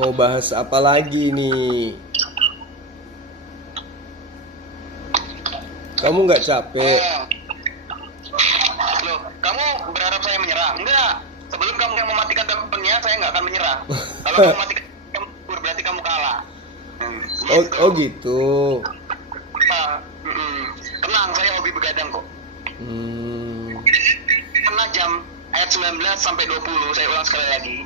Mau bahas apa lagi nih? Kamu nggak capek? Loh, kamu berharap saya menyerah? Enggak. Sebelum kamu yang mematikan teleponnya, saya nggak akan menyerah. Kalau kamu matikan, berarti kamu kalah. Oh gitu. Tenang, saya hobi begadang kok. Karena jam ayat 19 sampai 20, saya ulang sekali lagi.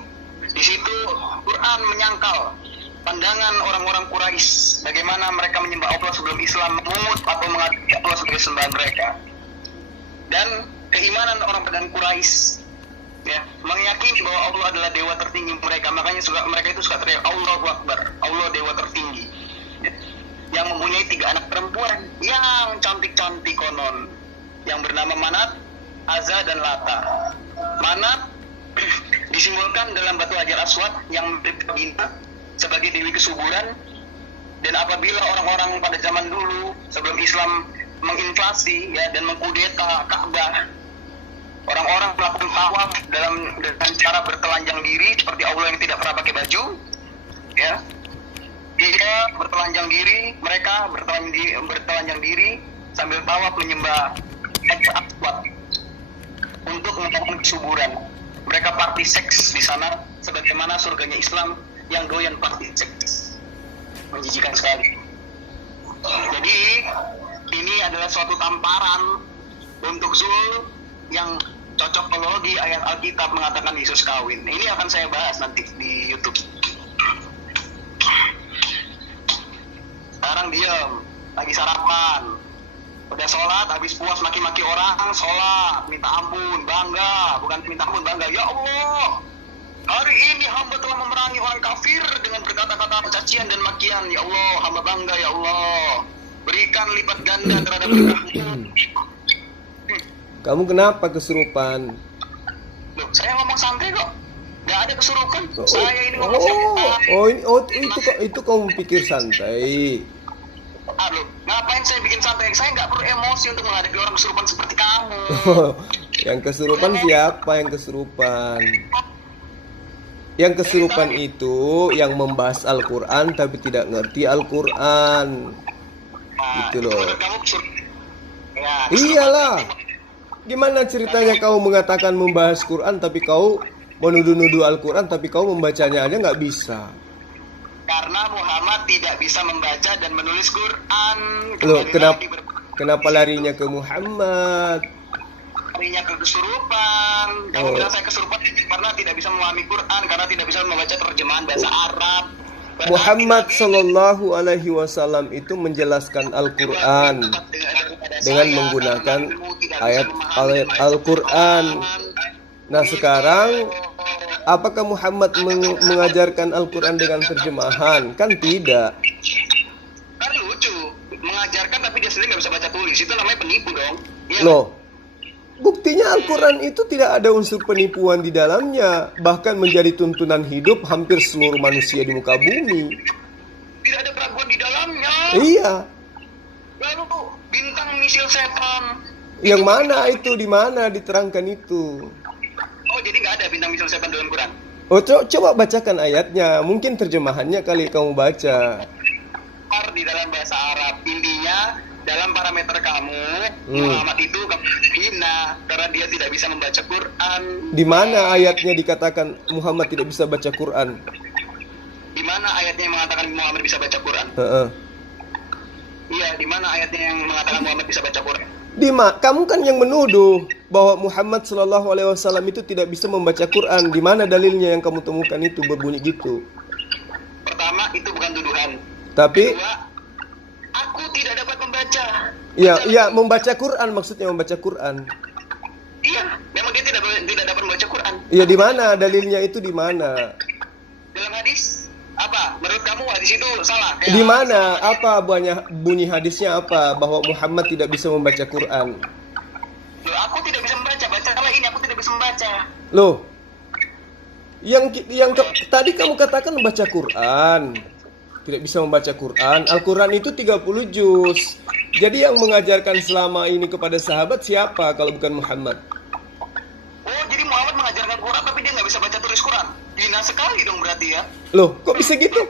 Di situ Quran menyangkal pandangan orang-orang Quraisy, bagaimana mereka menyembah Allah sebelum Islam, memungut atau mengakui Allah sebagai sembahan mereka. Dan keimanan orang pedang Quraisy, ya, meyakini bahwa Allah adalah dewa tertinggi mereka. Makanya mereka itu suka teriak Allahu Akbar, Allah dewa tertinggi, ya, yang mempunyai 3 anak perempuan yang cantik-cantik konon, yang bernama Manat, Azza, dan Lata. Manat disimbolkan dalam batu Hajar Aswad yang berpindah sebagai dewi kesuburan. Dan apabila orang-orang pada zaman dulu sebelum Islam menginvasi, ya, dan mengkudeta Ka'bah, orang-orang melakukan tawaf dengan cara bertelanjang diri seperti Allah yang tidak pernah pakai baju, ya. Dia bertelanjang diri, mereka bertelanjang diri sambil tawaf menyembah Hajar Aswad untuk melakukan kesuburan. Mereka party seks di sana, sebagaimana surganya Islam yang doyan party seks. Menjijikan sekali. Jadi ini adalah suatu tamparan untuk Zul yang cocokologi ayat Alkitab mengatakan Yesus kawin. Ini akan saya bahas nanti di YouTube. Sekarang diam, lagi sarapan. Udah sholat, habis puas maki-maki orang, sholat, minta ampun, bangga. Bukan minta ampun, bangga. Ya Allah, hari ini hamba telah memerangi orang kafir dengan berkata-kata cacian dan makian. Ya Allah, hamba bangga, ya Allah. Berikan lipat ganda terhadap berkahmu. Kamu kenapa kesurupan? Loh, saya ngomong santai kok. Gak ada kesurupan. Saya ini ngomong santai. Itu kamu pikir santai. Aduh, ngapain saya bikin santai? Saya nggak perlu emosi untuk menghadapi orang kesurupan seperti kamu. Yang kesurupan siapa yang kesurupan? Yang kesurupan itu yang membahas Al-Quran tapi tidak ngerti Al-Quran. Gitu loh. Kamu kesurupan. Ya, Iyalah. Gimana ceritanya kau mengatakan membahas Quran tapi kau menuduh-nuduh Al-Quran tapi kau membacanya aja nggak bisa? Karena Muhammad tidak bisa membaca dan menulis Quran. Loh, kenapa larinya ke Muhammad? Larinya ke kesurupan. Kamu bilang saya kesurupan karena tidak bisa memahami Quran, karena tidak bisa membaca terjemahan bahasa Arab. Muhammad Sallallahu Alaihi Wasallam itu menjelaskan Al-Quran dengan menggunakan ayat Al-Quran. Nah sekarang, apakah Muhammad mengajarkan Al-Quran dengan terjemahan? Kan tidak. Kan lucu, mengajarkan tapi dia sendiri nggak bisa baca tulis. Itu namanya penipu dong. Ya, loh, buktinya Al-Quran itu tidak ada unsur penipuan di dalamnya. Bahkan menjadi tuntunan hidup hampir seluruh manusia di muka bumi. Tidak ada keraguan di dalamnya. Iya. Lalu bintang misil setan. Yang mana itu? Di mana diterangkan itu? Oh, jadi nggak ada bintang misil setan dalam Quran? Oh, coba bacakan ayatnya. Mungkin terjemahannya kali kamu baca. Di dalam bahasa Arab, intinya dalam parameter kamu, Muhammad itu hina karena dia tidak bisa membaca Quran. Di mana ayatnya dikatakan Muhammad tidak bisa baca Quran? Di mana ayatnya yang mengatakan Muhammad bisa baca Quran? Iya, di mana ayatnya yang mengatakan Muhammad bisa baca Quran? Kamu kan yang menuduh bahwa Muhammad Sallallahu Alaihi Wasallam itu tidak bisa membaca Quran. Di mana dalilnya yang kamu temukan itu berbunyi gitu? Pertama, itu bukan tuduhan. Tapi kedua, aku tidak dapat membaca. Ya, membaca Quran, maksudnya membaca Quran. Iya, memang dia tidak dapat membaca Quran. Iya, di mana dalilnya itu di mana? Dalam hadis apa? Menurut kamu hadis itu salah? Di mana? Apa bunyi hadisnya apa? Bahwa Muhammad tidak bisa membaca Quran. Loh, aku tidak bisa membaca. Bacalah ini, aku tidak bisa membaca. Loh, tadi kamu katakan membaca Quran. Tidak bisa membaca Quran. Al-Quran itu 30 juz. Jadi yang mengajarkan selama ini kepada sahabat siapa kalau bukan Muhammad? Oh, jadi Muhammad mengajarkan Quran tapi dia nggak bisa baca tulis Quran. Hina sekali dong berarti ya. Loh, kok bisa gitu?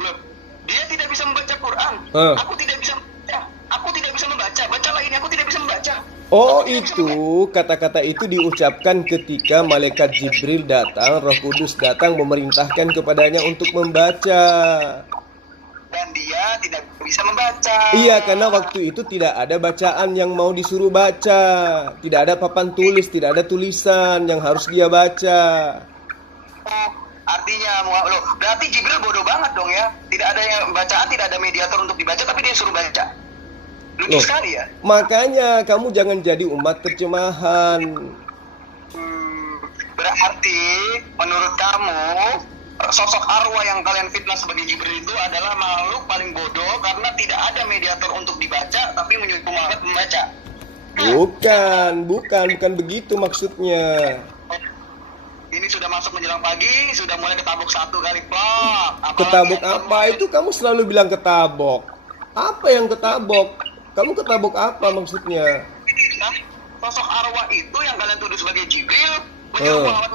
Loh, dia tidak bisa membaca Quran. Aku tidak bisa membaca. Aku tidak bisa membaca. Bacalah ini, aku tidak bisa membaca. Oh, itu kata-kata itu diucapkan ketika malaikat Jibril datang, Roh Kudus datang memerintahkan kepadanya untuk membaca. Dan dia tidak bisa membaca. Iya, karena waktu itu tidak ada bacaan yang mau disuruh baca. Tidak ada papan tulis, tidak ada tulisan yang harus dia baca. Oh, artinya, loh, berarti Jibril bodoh banget dong ya. Tidak ada yang bacaan, tidak ada mediator untuk dibaca, tapi dia suruh baca. Lucu sekali ya. Makanya kamu jangan jadi umat terjemahan. Berarti menurut kamu sosok arwah yang kalian fitnah sebagai Jibril itu adalah makhluk paling bodoh karena tidak ada mediator untuk dibaca, tapi menyuruh Muhammad membaca. Bukan begitu maksudnya. Ini sudah masuk menjelang pagi, sudah mulai ketabok satu kali plak. Ketabok apa? Itu kamu selalu bilang ketabok. Apa yang ketabok? Kamu ketabok apa maksudnya? Nah, sosok arwah itu yang kalian tuduh sebagai Jibril menyuruh Muhammad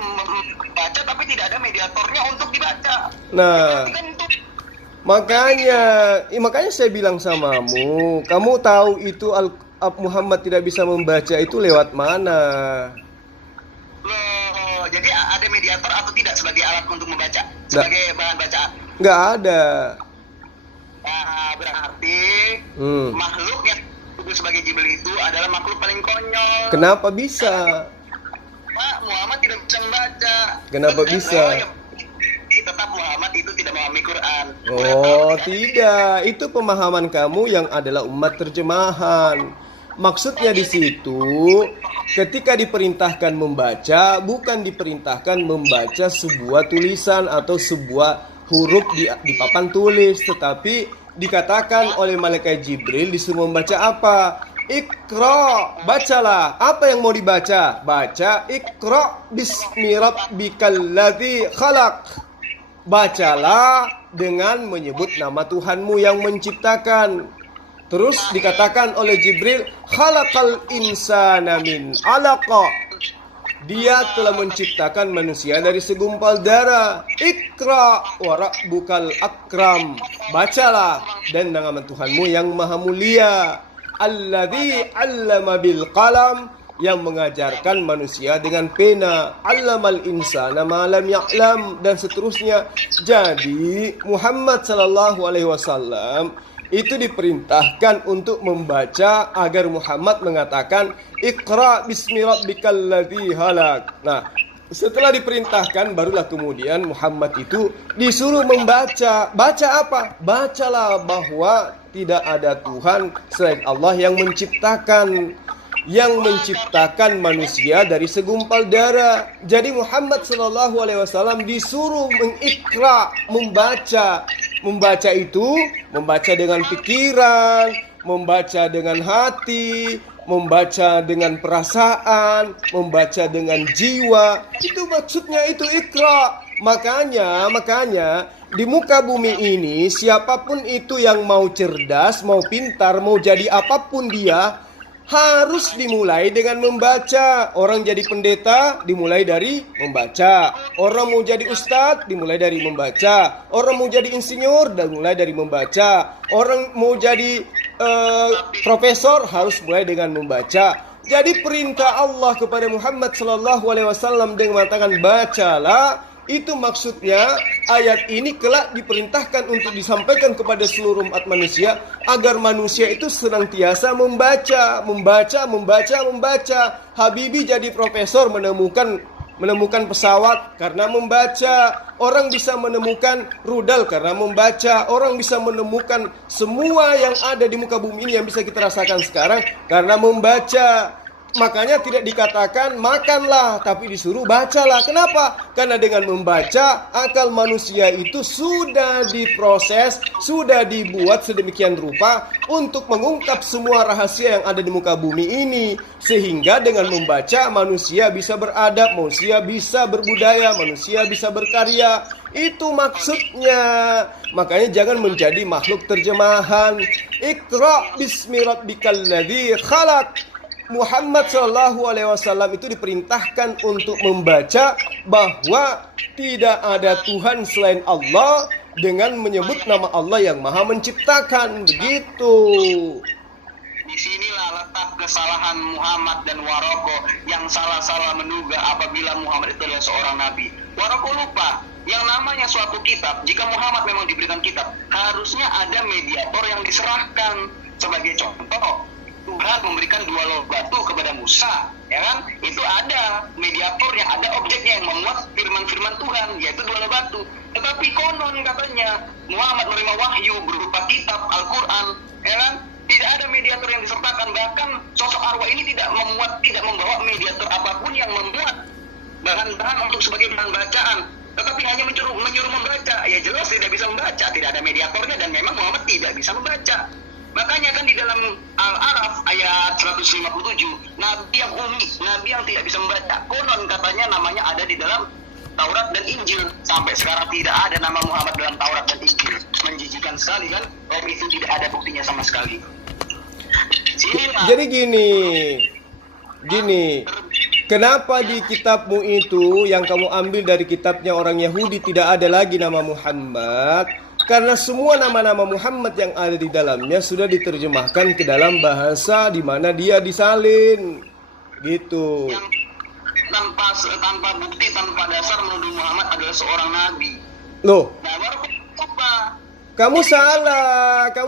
membaca, tapi tidak ada mediatornya untuk dibaca. Nah, makanya saya bilang samamu, kamu tahu itu Muhammad tidak bisa membaca itu lewat mana? Loh, jadi ada mediator atau tidak sebagai alat untuk membaca, sebagai bahan bacaan? Nggak ada. Nah, berarti makhluk yang disebut sebagai Jibril itu adalah makhluk paling konyol. Kenapa bisa? Pak, Muhammad tidak bisa membaca. Kenapa bisa? Tetap Muhammad itu tidak memahami Quran. Oh, tidak. Itu pemahaman kamu yang adalah umat terjemahan. Maksudnya di situ, ketika diperintahkan membaca, bukan diperintahkan membaca sebuah tulisan atau sebuah huruf di papan tulis, tetapi dikatakan oleh malaikat Jibril disuruh membaca apa? Iqra, bacalah. Apa yang mau dibaca? Baca Iqra bismi rabbikal ladzi khalaq. Bacalah dengan menyebut nama Tuhanmu yang menciptakan. Terus dikatakan oleh Jibril, khalaqal insana min 'alaqa. Dia telah menciptakan manusia dari segumpal darah. Iqra wa rabbukal akram. Bacalah dan nama Tuhanmu yang maha mulia. Alladzi 'allama bil qalam, yang mengajarkan manusia dengan pena. 'Allamal insana ma lam ya'lam, dan seterusnya. Jadi Muhammad sallallahu alaihi wasallam itu diperintahkan untuk membaca agar Muhammad mengatakan Iqra bismi rabbikal ladzi khalaq. Nah, setelah diperintahkan barulah kemudian Muhammad itu disuruh membaca. Baca apa? Bacalah bahwa tidak ada Tuhan selain Allah yang menciptakan manusia dari segumpal darah. Jadi Muhammad sallallahu alaihi wasallam disuruh mengikra, membaca. Membaca itu membaca dengan pikiran, membaca dengan hati, membaca dengan perasaan, membaca dengan jiwa. Itu maksudnya itu ikra. Makanya di muka bumi ini siapapun itu yang mau cerdas, mau pintar, mau jadi apapun dia, harus dimulai dengan membaca. Orang jadi pendeta dimulai dari membaca. Orang mau jadi ustadz dimulai dari membaca. Orang mau jadi insinyur dimulai dari membaca. Orang mau jadi profesor harus mulai dengan membaca. Jadi perintah Allah kepada Muhammad sallallahu alaihi wasallam dengan mengatakan bacalah, itu maksudnya ayat ini kelak diperintahkan untuk disampaikan kepada seluruh umat manusia agar manusia itu senantiasa membaca. Habibie jadi profesor menemukan pesawat karena membaca. Orang bisa menemukan rudal karena membaca. Orang bisa menemukan semua yang ada di muka bumi ini yang bisa kita rasakan sekarang karena membaca. Makanya tidak dikatakan makanlah, tapi disuruh bacalah. Kenapa? Karena dengan membaca, akal manusia itu sudah diproses, sudah dibuat sedemikian rupa untuk mengungkap semua rahasia yang ada di muka bumi ini. Sehingga dengan membaca, manusia bisa beradab, manusia bisa berbudaya, manusia bisa berkarya. Itu maksudnya. Makanya jangan menjadi makhluk terjemahan. Iqra bismi rabbikal ladzi khalaq. Muhammad Shallallahu Alaihi Wasallam itu diperintahkan untuk membaca bahwa tidak ada Tuhan selain Allah dengan menyebut nama Allah yang Maha Menciptakan. Begitu. Disinilah letak kesalahan Muhammad dan Waroko yang salah-salah menduga apabila Muhammad itu adalah seorang nabi. Waroko lupa yang namanya suatu kitab. Jika Muhammad memang diberikan kitab, harusnya ada mediator yang diserahkan. Sebagai contoh, Tuhan memberikan 2 loh batu kepada Musa, ya kan? Itu ada mediator yang ada objeknya yang memuat firman-firman Tuhan, yaitu 2 loh batu. Tetapi konon katanya Muhammad menerima wahyu berupa kitab Al-Quran, ya kan? Tidak ada mediator yang disertakan, bahkan sosok arwah ini tidak membawa mediator apapun yang membuat bahan-bahan untuk sebagai bahan bacaan, tetapi hanya menyuruh membaca. Ya jelas tidak bisa membaca, tidak ada mediatornya, dan memang Muhammad tidak bisa membaca. Makanya kan di dalam Al-Araf ayat 157, nabi yang umi, nabi yang tidak bisa membaca, konon katanya namanya ada di dalam Taurat dan Injil. Sampai sekarang tidak ada nama Muhammad dalam Taurat dan Injil. Menjijikan sekali kan? Oh, itu tidak ada buktinya sama sekali. Jadi gini, kenapa di kitabmu itu yang kamu ambil dari kitabnya orang Yahudi tidak ada lagi nama Muhammad? Karena semua nama-nama Muhammad yang ada di dalamnya sudah diterjemahkan ke dalam bahasa di mana dia disalin, gitu. Yang tanpa bukti, tanpa dasar menuduh Muhammad adalah seorang nabi. Loh, Nah, baru apa? kamu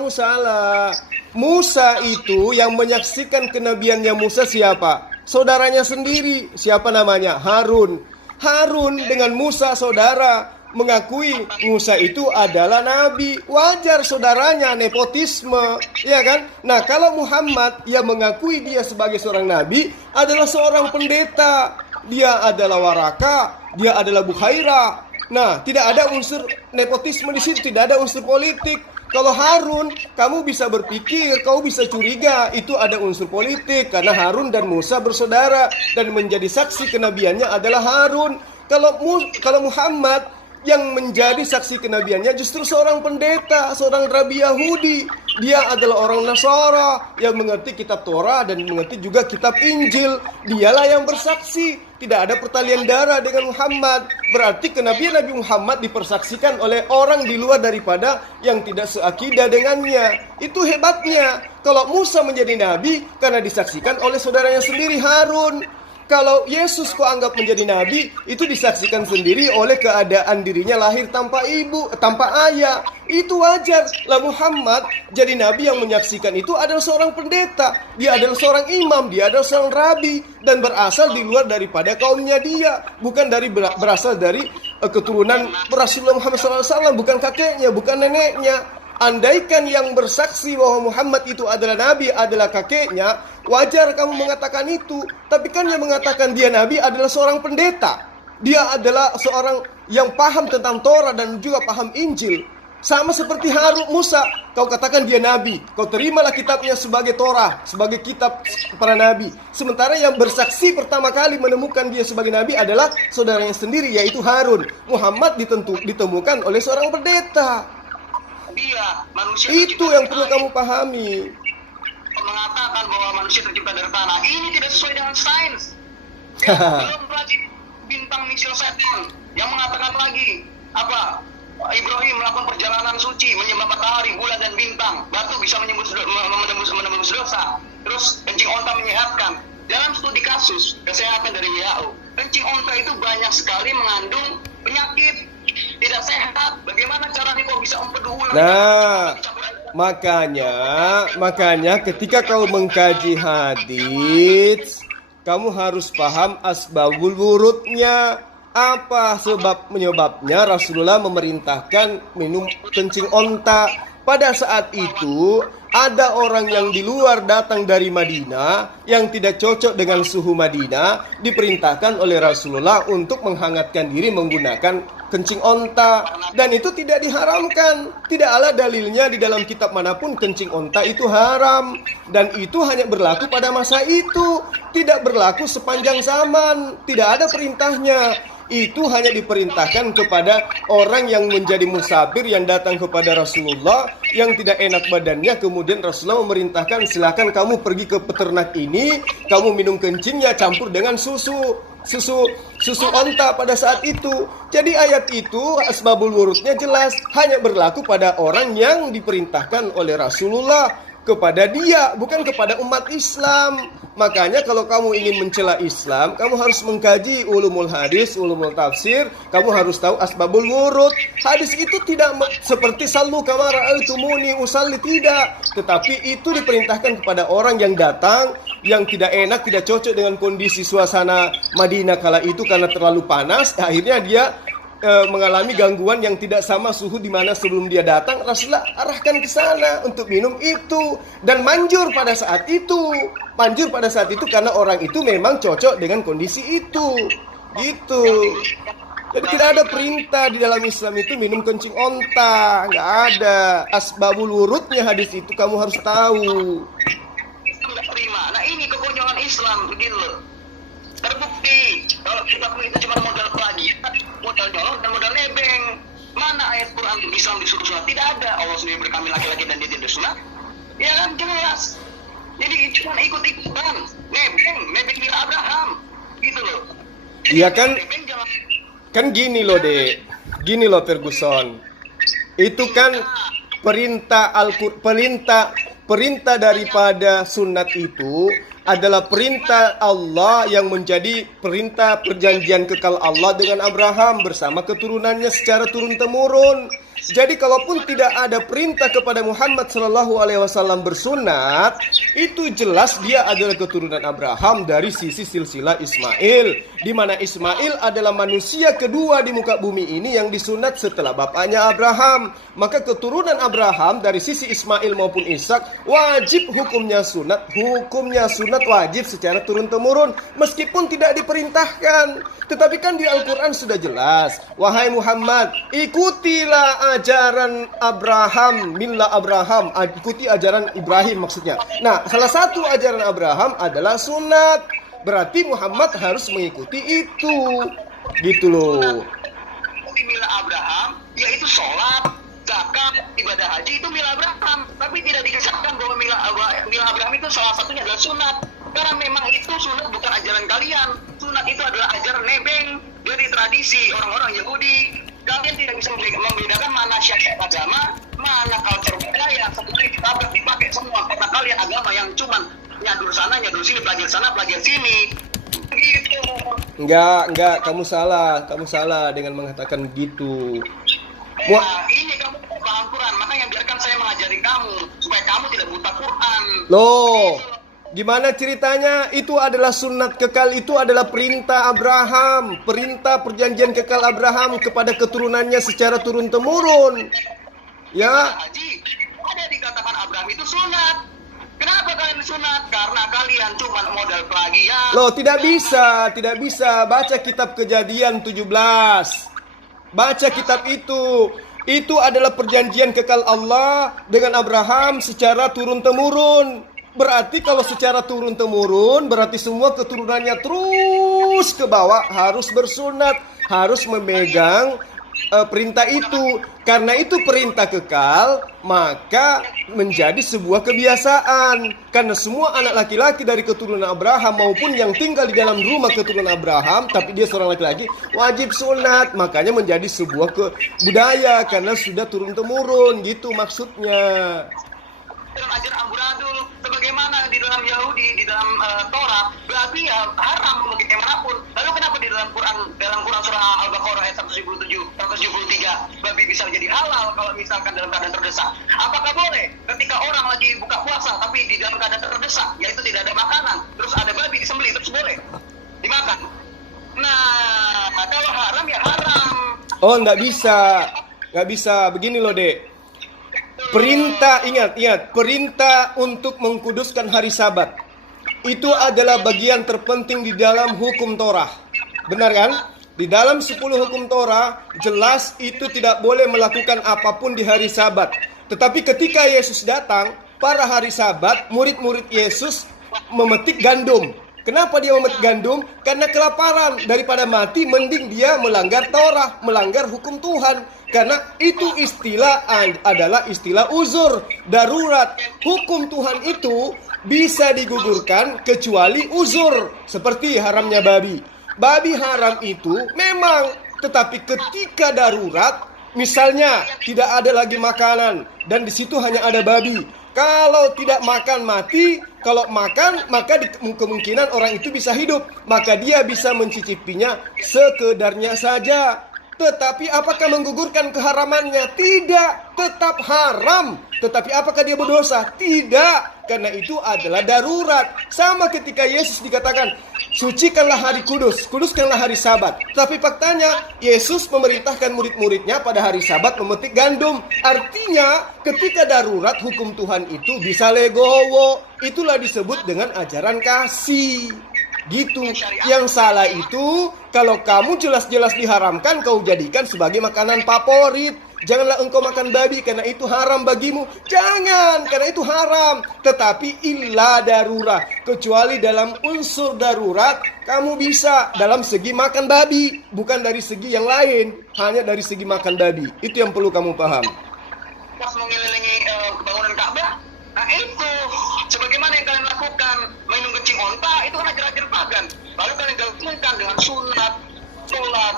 salah. Musa itu yang menyaksikan kenabiannya Musa siapa? Saudaranya sendiri. Siapa namanya? Harun. Harun dengan Musa saudara, mengakui Musa itu adalah nabi. Wajar saudaranya, nepotisme, ya kan? Nah, kalau Muhammad yang mengakui dia sebagai seorang nabi adalah seorang pendeta. Dia adalah Waraka, dia adalah Bukhaira. Nah, tidak ada unsur nepotisme di situ, tidak ada unsur politik. Kalau Harun, kamu bisa berpikir, kamu bisa curiga itu ada unsur politik karena Harun dan Musa bersaudara dan menjadi saksi kenabiannya adalah Harun. Kalau Muhammad yang menjadi saksi kenabiannya justru seorang pendeta, seorang rabi Yahudi. Dia adalah orang Nasara yang mengerti kitab Torah dan mengerti juga kitab Injil. Dialah yang bersaksi. Tidak ada pertalian darah dengan Muhammad. Berarti kenabian Nabi Muhammad dipersaksikan oleh orang di luar daripada yang tidak seakidah dengannya. Itu hebatnya. Kalau Musa menjadi nabi karena disaksikan oleh saudaranya sendiri Harun. Kalau Yesus kau anggap menjadi nabi, itu disaksikan sendiri oleh keadaan dirinya lahir tanpa ibu, tanpa ayah. Itu wajar. Lah Muhammad jadi nabi yang menyaksikan itu adalah seorang pendeta. Dia adalah seorang imam, dia adalah seorang rabi dan berasal di luar daripada kaumnya dia, bukan berasal dari keturunan Rasulullah Muhammad SAW, bukan kakeknya, bukan neneknya. Andaikan yang bersaksi bahwa Muhammad itu adalah nabi adalah kakeknya, wajar kamu mengatakan itu. Tapi kan yang mengatakan dia nabi adalah seorang pendeta. Dia adalah seorang yang paham tentang Torah dan juga paham Injil. Sama seperti Harun Musa, kau katakan dia nabi, kau terimalah kitabnya sebagai Torah, sebagai kitab para nabi. Sementara yang bersaksi pertama kali menemukan dia sebagai nabi adalah saudaranya sendiri, yaitu Harun. Muhammad ditemukan oleh seorang pendeta. Dia manusia Itu yang perlu kamu pahami. Mengatakan bahwa manusia tercipta dari tanah, ini tidak sesuai dengan sains. Belum lagi bintang misil setan yang mengatakan lagi apa? Ibrahim melakukan perjalanan suci menyembah matahari, bulan dan bintang. Batu bisa menembus dosa. Terus kencing onta menyehatkan. Dalam studi kasus kesehatan dari WHO, kencing onta itu banyak sekali mengandung penyakit tidak sehat. Bagaimana caranya kau bisa umpet ulang? Nah, makanya ketika kau mengkaji hadis, kamu harus paham asbabul wurudnya. Apa menyebabnya Rasulullah memerintahkan minum kencing onta? Pada saat itu ada orang yang di luar datang dari Madinah yang tidak cocok dengan suhu Madinah, diperintahkan oleh Rasulullah untuk menghangatkan diri menggunakan kencing onta, dan itu tidak diharamkan. Tidak ada dalilnya di dalam kitab manapun kencing onta itu haram, dan itu hanya berlaku pada masa itu, tidak berlaku sepanjang zaman, tidak ada perintahnya. itu hanya diperintahkan kepada orang yang menjadi musafir yang datang kepada Rasulullah yang tidak enak badannya, kemudian Rasulullah memerintahkan silakan kamu pergi ke peternak ini, kamu minum kencingnya campur dengan susu onta pada saat itu. Jadi ayat itu asbabul wurudnya jelas, hanya berlaku pada orang yang diperintahkan oleh Rasulullah, kepada dia, bukan kepada umat Islam. Makanya kalau kamu ingin mencela Islam, kamu harus mengkaji ulumul hadis, ulumul tafsir, kamu harus tahu asbabul wurud. Hadis itu tidak seperti sallu kama ra'aitumuni usalli, tidak, tetapi itu diperintahkan kepada orang yang datang yang tidak enak, tidak cocok dengan kondisi suasana Madinah kala itu karena terlalu panas, akhirnya dia mengalami gangguan yang tidak sama suhu di mana sebelum dia datang. Rasulullah arahkan ke sana untuk minum itu dan manjur pada saat itu. Manjur pada saat itu karena orang itu memang cocok dengan kondisi itu. Gitu. Jadi tidak ada perintah di dalam Islam itu minum kencing onta, nggak ada. Asbabul wurudnya hadis itu kamu harus tahu. Itu nggak terima. Nah ini kekonyolan Islam begini loh. Terbukti kalau kita itu cuma modal plagiat, modal nyolong dan modal nebeng. Mana ayat Quran Islam disuruh sunat? Tidak ada. Allah sendiri berkami laki-laki dan dia tidak sunat. Ya kan jelas. Jadi cuma ikut-ikutan, nebeng mila Abraham, gitu loh. Iya kan gini loh Dek, gini loh Ferguson. Itu kan perintah daripada sunat itu adalah perintah Allah yang menjadi perintah perjanjian kekal Allah dengan Abraham bersama keturunannya secara turun-temurun. Jadi kalaupun tidak ada perintah kepada Muhammad SAW bersunat, itu jelas dia adalah keturunan Abraham dari sisi silsilah Ismail, di mana Ismail adalah manusia kedua di muka bumi ini yang disunat setelah bapaknya Abraham. Maka keturunan Abraham dari sisi Ismail maupun Ishak wajib hukumnya sunat wajib secara turun-temurun meskipun tidak diperintahkan. Tetapi kan di Al-Quran sudah jelas, wahai Muhammad, ikutilah ajaran Abraham, millah Abraham, ikuti ajaran Ibrahim maksudnya. Nah, salah satu ajaran Abraham adalah sunat. Berarti Muhammad harus mengikuti itu. Gitu loh. Millah Abraham, yaitu sholat, zakat, ibadah haji itu millah Abraham. Tapi tidak dikisahkan bahwa millah Abraham itu salah satunya adalah sunat. Karena memang itu sunat bukan ajaran kalian. Sunat itu adalah ajaran nebeng dari tradisi orang-orang Yahudi. Kalian tidak bisa membedakan mana syariat agama, mana culture budaya. Sebenarnya dipakai semua karena kalian agama yang cuman nyadur sana, nyadur sini, pelajar sana, pelajar sini. Gitu. Enggak, kamu salah dengan mengatakan begitu. Nah, ini kamu paham Quran, makanya biarkan saya mengajari kamu supaya kamu tidak buta Quran. Loh, gimana ceritanya? Itu adalah sunat kekal, itu adalah perintah Abraham, perintah perjanjian kekal Abraham kepada keturunannya secara turun-temurun. Ya. Haji, ada dikatakan Abraham itu sunat. Kenapa kalian sunat? Karena kalian cuma modal plagiat. Loh, tidak bisa. Baca kitab Kejadian 17. Baca kitab itu. Itu adalah perjanjian kekal Allah dengan Abraham secara turun-temurun. Berarti kalau secara turun-temurun, berarti semua keturunannya terus ke bawah harus bersunat, harus memegang perintah itu. Karena itu perintah kekal, maka menjadi sebuah kebiasaan. Karena semua anak laki-laki dari keturunan Abraham maupun yang tinggal di dalam rumah keturunan Abraham, tapi dia seorang laki-laki, wajib sunat. Makanya menjadi sebuah budaya karena sudah turun-temurun, gitu maksudnya. Dalam ajaran amburadul, sebagaimana di dalam Yahudi, di dalam Torah, berarti ya haram bagaimanapun. Lalu kenapa di dalam Quran surah Al-Baqarah ayat 173, babi bisa menjadi halal kalau misalkan dalam keadaan terdesak? Apakah boleh ketika orang lagi buka puasa tapi di dalam keadaan terdesak, yaitu tidak ada makanan, terus ada babi disembelih, terus boleh dimakan? Nah, kalau haram ya haram. Oh, nggak bisa. Begini loh, Dek. Perintah, ingat, perintah untuk mengkuduskan hari Sabat itu adalah bagian terpenting di dalam hukum Torah. Benar kan? Di dalam 10 hukum Torah jelas itu tidak boleh melakukan apapun di hari Sabat. Tetapi ketika Yesus datang, pada hari Sabat, murid-murid Yesus memetik gandum. Kenapa dia memetik gandum? Karena kelaparan. Daripada mati, mending dia melanggar Taurat, melanggar hukum Tuhan. Karena itu adalah istilah uzur, darurat. Hukum Tuhan itu bisa digugurkan kecuali uzur. Seperti haramnya babi. Babi haram itu memang, tetapi ketika darurat, misalnya tidak ada lagi makanan dan di situ hanya ada babi. Kalau tidak makan mati, kalau makan maka kemungkinan orang itu bisa hidup, maka dia bisa mencicipinya sekedarnya saja. Tetapi apakah menggugurkan keharamannya? Tidak, tetap haram. Tetapi apakah dia berdosa? Tidak, karena itu adalah darurat. Sama ketika Yesus dikatakan, sucikanlah hari kudus, kuduskanlah hari sabat. Tapi faktanya, Yesus memerintahkan murid-muridnya pada hari sabat memetik gandum. Artinya, ketika darurat hukum Tuhan itu bisa legowo. Itulah disebut dengan ajaran kasih. Gitu. Yang salah itu kalau kamu jelas-jelas diharamkan, kau jadikan sebagai makanan favorit. Janganlah engkau makan babi karena itu haram bagimu. Jangan, karena itu haram. Tetapi illa darurat, kecuali dalam unsur darurat kamu bisa dalam segi makan babi, bukan dari segi yang lain, hanya dari segi makan babi. Itu yang perlu kamu paham. Pas mengelilingi bangunan Ka'bah, nah itu sebagaimana yang kalian lakukan, minum kencing onta, itu kan ajar-ajar pagan. Lalu kalian gabungkan dengan sunat, sholat,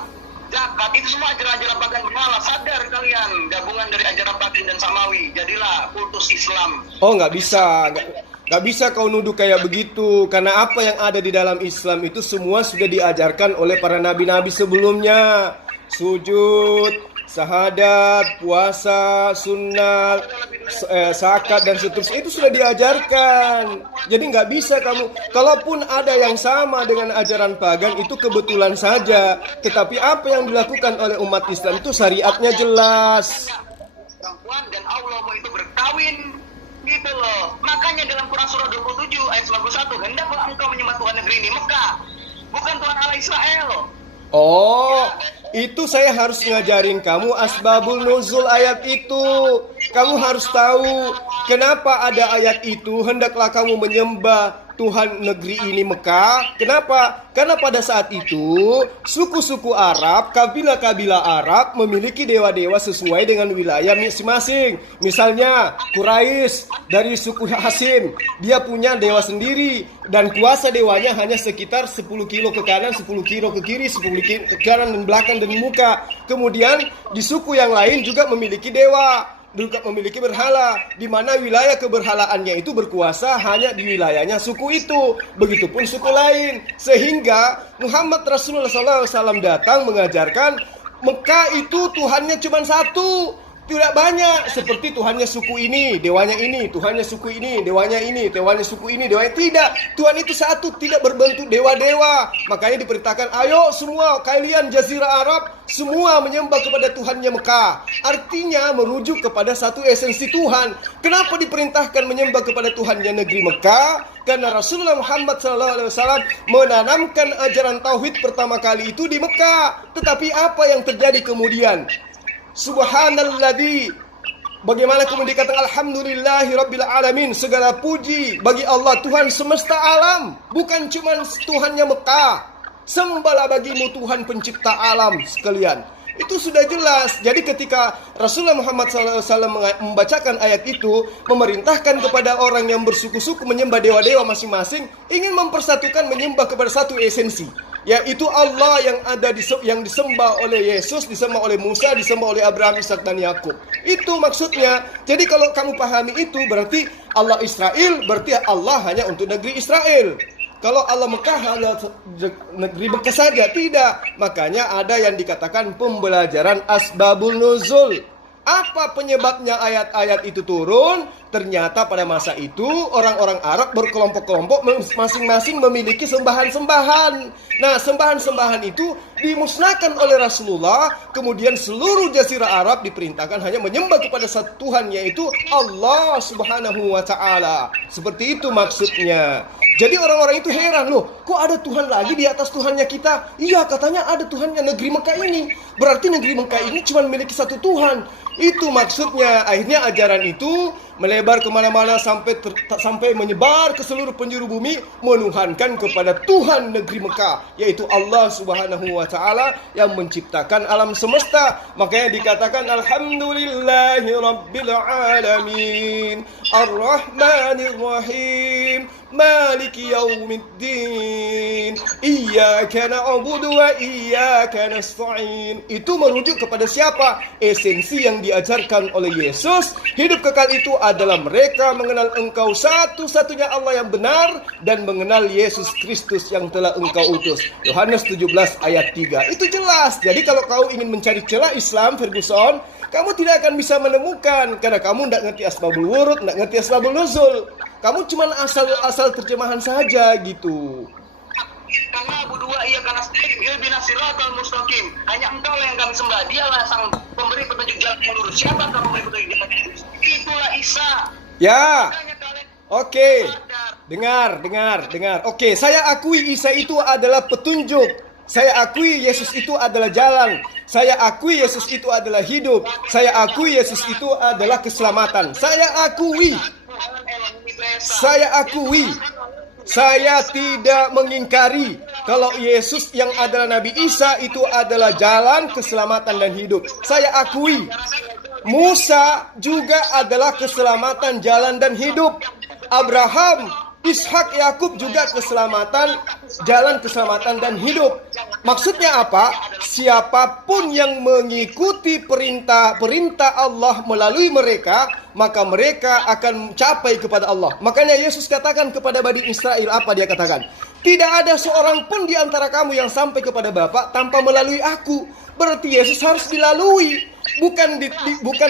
zakat, itu semua ajaran-ajaran pagan bermalah. Sadar kalian, gabungan dari ajaran batin dan samawi, jadilah kultus Islam. Oh, nggak bisa, nggak bisa kau nuduh kayak begitu. Karena apa yang ada di dalam Islam itu semua sudah diajarkan oleh para nabi-nabi sebelumnya. Sujud, syahadat, puasa, sunat, zakat dan seterusnya itu sudah diajarkan. Jadi nggak bisa kamu, kalaupun ada yang sama dengan ajaran pagan itu kebetulan saja. Tetapi apa yang dilakukan oleh umat Islam itu syariatnya jelas. Perempuan dan Allah itu berkawin, gitu loh. Makanya dalam Quran surah 27 ayat 91, hendaklah engkau menyembah Tuhan negeri ini Mekah, bukan Tuhan Allah Israel. Oh, itu saya harus ngajarin kamu asbabul nuzul ayat itu. Kamu harus tahu kenapa ada ayat itu, hendaklah kamu menyembah Tuhan negeri ini Mekah. Kenapa? Karena pada saat itu suku-suku Arab, kabilah-kabilah Arab memiliki dewa-dewa sesuai dengan wilayah masing-masing. Misalnya Quraisy dari suku Hasim, dia punya dewa sendiri dan kuasa dewanya hanya sekitar 10 kilo ke kanan, 10 kilo ke kiri, 10 kilo ke kanan dan belakang dan muka. Kemudian di suku yang lain juga memiliki dewa, juga memiliki berhala, di mana wilayah keberhalaannya itu berkuasa hanya di wilayahnya suku itu. Begitupun suku lain. Sehingga Muhammad Rasulullah SAW datang mengajarkan Mekah itu Tuhannya cuma satu, tidak banyak. Seperti Tuhannya suku ini, dewanya ini, Tuhannya suku ini, dewanya ini, dewanya suku ini, dewanya tidak. Tuhan itu satu, tidak berbentuk dewa-dewa. Makanya diperintahkan, ayo semua kalian Jazirah Arab semua menyembah kepada Tuhannya Mekah. Artinya merujuk kepada satu esensi Tuhan. Kenapa diperintahkan menyembah kepada Tuhannya negeri Mekah? Karena Rasulullah Muhammad SAW menanamkan ajaran tauhid pertama kali itu di Mekah. Tetapi apa yang terjadi kemudian? Subhanalladzi, bagaimana kemudian dikatakan alhamdulillahi rabbil alamin, segala puji bagi Allah Tuhan semesta alam, bukan cuma Tuhannya Mekah. Sembahlah bagimu Tuhan pencipta alam sekalian. Itu sudah jelas. Jadi ketika Rasulullah Muhammad SAW membacakan ayat itu, memerintahkan kepada orang yang bersuku-suku menyembah dewa-dewa masing-masing, ingin mempersatukan menyembah kepada satu esensi, yaitu Allah yang ada yang disembah oleh Yesus, disembah oleh Musa, disembah oleh Abraham, Ishak dan Yakub. Itu maksudnya. Jadi kalau kamu pahami itu, berarti Allah Israel, berarti Allah hanya untuk negeri Israel. Kalau Allah Mekah adalah negeri Mekah saja, tidak. Makanya ada yang dikatakan pembelajaran asbabul nuzul. Apa penyebabnya ayat-ayat itu turun? Ternyata pada masa itu orang-orang Arab berkelompok-kelompok masing-masing memiliki sembahan-sembahan. Nah, sembahan-sembahan itu dimusnahkan oleh Rasulullah. Kemudian seluruh jazirah Arab diperintahkan hanya menyembah kepada satu Tuhan, yaitu Allah Subhanahu wa ta'ala. Seperti itu maksudnya. Jadi orang-orang itu heran, loh, kok ada Tuhan lagi di atas Tuhannya kita? Iya, katanya ada Tuhannya negeri Mekah ini. Berarti negeri Mekah ini cuma memiliki satu Tuhan. Itu maksudnya. Akhirnya ajaran itu melebar kemana-mana sampai menyebar ke seluruh penjuru bumi, menuhankan kepada Tuhan negeri Mekah, yaitu Allah Subhanahu wa Ta'ala yang menciptakan alam semesta. Makanya dikatakan Alhamdulillahi Rabbil Alamin Ar-Rahmanir Rahim Maliki Yaumiddin Iyyaka na'budu wa iyyaka nasta'in. Itu merujuk kepada siapa? Esensi yang diajarkan oleh Yesus. Hidup kekal itu adalah mereka mengenal Engkau satu-satunya Allah yang benar dan mengenal Yesus Kristus yang telah Engkau utus. Yohanes 17 ayat 3. Itu jelas. Jadi kalau kau ingin mencari celah Islam, Ferguson, kamu tidak akan bisa menemukan karena kamu tidak ngerti asbabul wurud, tidak ngerti asbabul nuzul. Kamu cuma asal terjemahan saja gitu. Karena berdua ia karena ihdinas siratal mustaqim. Hanya Engkau yang kami sembah. Dialah sang pemberi petunjuk jalan yang lurus. Siapa yang pemberi petunjuk jalan yang lurus? Itulah Isa. Ya. Oke. Dengar. Oke, saya akui Isa itu adalah petunjuk. Saya akui Yesus itu adalah jalan. Saya akui Yesus itu adalah hidup. Saya akui Yesus itu adalah keselamatan. Saya akui. Saya tidak mengingkari kalau Yesus yang adalah Nabi Isa itu adalah jalan, keselamatan, dan hidup. Saya akui Musa juga adalah keselamatan, jalan, dan hidup. Abraham, Ishak, Yakub juga keselamatan, jalan, keselamatan, dan hidup. Maksudnya apa? Siapapun yang mengikuti perintah Allah melalui mereka, maka mereka akan mencapai kepada Allah. Makanya Yesus katakan kepada Bani Israel, apa dia katakan? Tidak ada seorang pun di antara kamu yang sampai kepada Bapa tanpa melalui aku. Berarti Yesus harus dilalui, bukan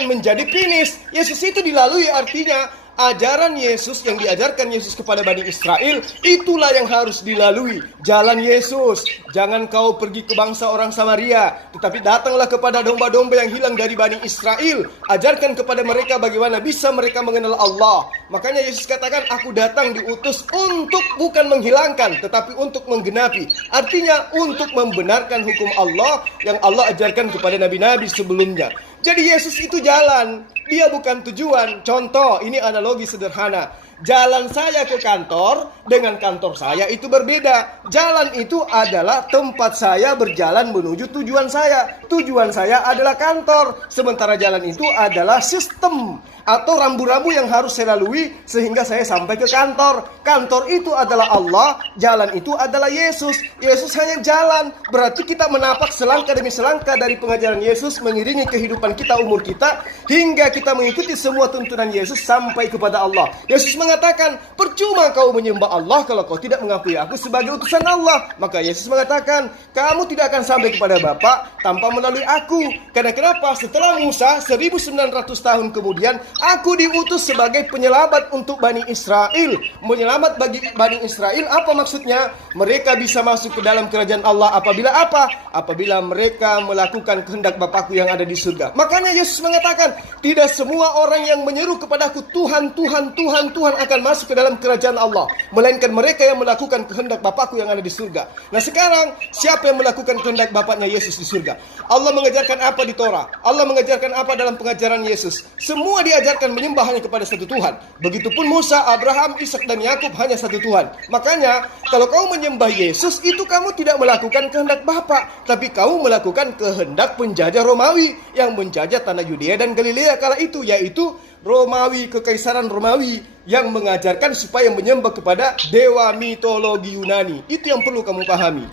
menjadi finish. Yesus itu dilalui, artinya ajaran Yesus yang diajarkan Yesus kepada Bani Israel, itulah yang harus dilalui. Jalan Yesus. Jangan kau pergi ke bangsa orang Samaria, tetapi datanglah kepada domba-domba yang hilang dari Bani Israel. Ajarkan kepada mereka bagaimana bisa mereka mengenal Allah. Makanya Yesus katakan, aku datang diutus untuk bukan menghilangkan, tetapi untuk menggenapi. Artinya untuk membenarkan hukum Allah yang Allah ajarkan kepada nabi-nabi sebelumnya. Jadi Yesus itu jalan, dia bukan tujuan. Contoh, ini analogi sederhana. Jalan saya ke kantor dengan kantor saya itu berbeda. Jalan itu adalah tempat saya berjalan menuju tujuan saya. Tujuan saya adalah kantor. Sementara jalan itu adalah sistem atau rambu-rambu yang harus saya lalui sehingga saya sampai ke kantor. Kantor itu adalah Allah, jalan itu adalah Yesus. Yesus hanya jalan. Berarti kita menapak selangkah demi selangkah dari pengajaran Yesus, mengiringi kehidupan kita, umur kita, hingga kita mengikuti semua tuntunan Yesus sampai kepada Allah. Yesus mengatakan, percuma kau menyembah Allah kalau kau tidak mengakui aku sebagai utusan Allah. Maka Yesus mengatakan, kamu tidak akan sampai kepada Bapa tanpa melalui aku. Karena kenapa? Setelah Musa 1900 tahun kemudian, aku diutus sebagai penyelamat untuk Bani Israel. Menyelamat bagi Bani Israel, apa maksudnya? Mereka bisa masuk ke dalam kerajaan Allah apabila apa? Apabila mereka melakukan kehendak Bapakku yang ada di surga. Makanya Yesus mengatakan, tidak semua orang yang menyeru kepadaku Tuhan, Tuhan, Tuhan, Tuhan akan masuk ke dalam kerajaan Allah, melainkan mereka yang melakukan kehendak Bapakku yang ada di surga. Nah sekarang, siapa yang melakukan kehendak Bapaknya Yesus di surga? Allah mengajarkan apa di Torah? Allah mengajarkan apa dalam pengajaran Yesus? Semua diajarkan menyembah hanya kepada satu Tuhan. Begitupun Musa, Abraham, Ishak, dan Yakub hanya satu Tuhan. Makanya, kalau kau menyembah Yesus, itu kamu tidak melakukan kehendak Bapa, tapi kau melakukan kehendak penjajah Romawi yang menjajah tanah Yudea dan Galilea kala itu, yaitu Romawi, kekaisaran Romawi yang mengajarkan supaya menyembah kepada dewa mitologi Yunani. Itu yang perlu kamu pahami.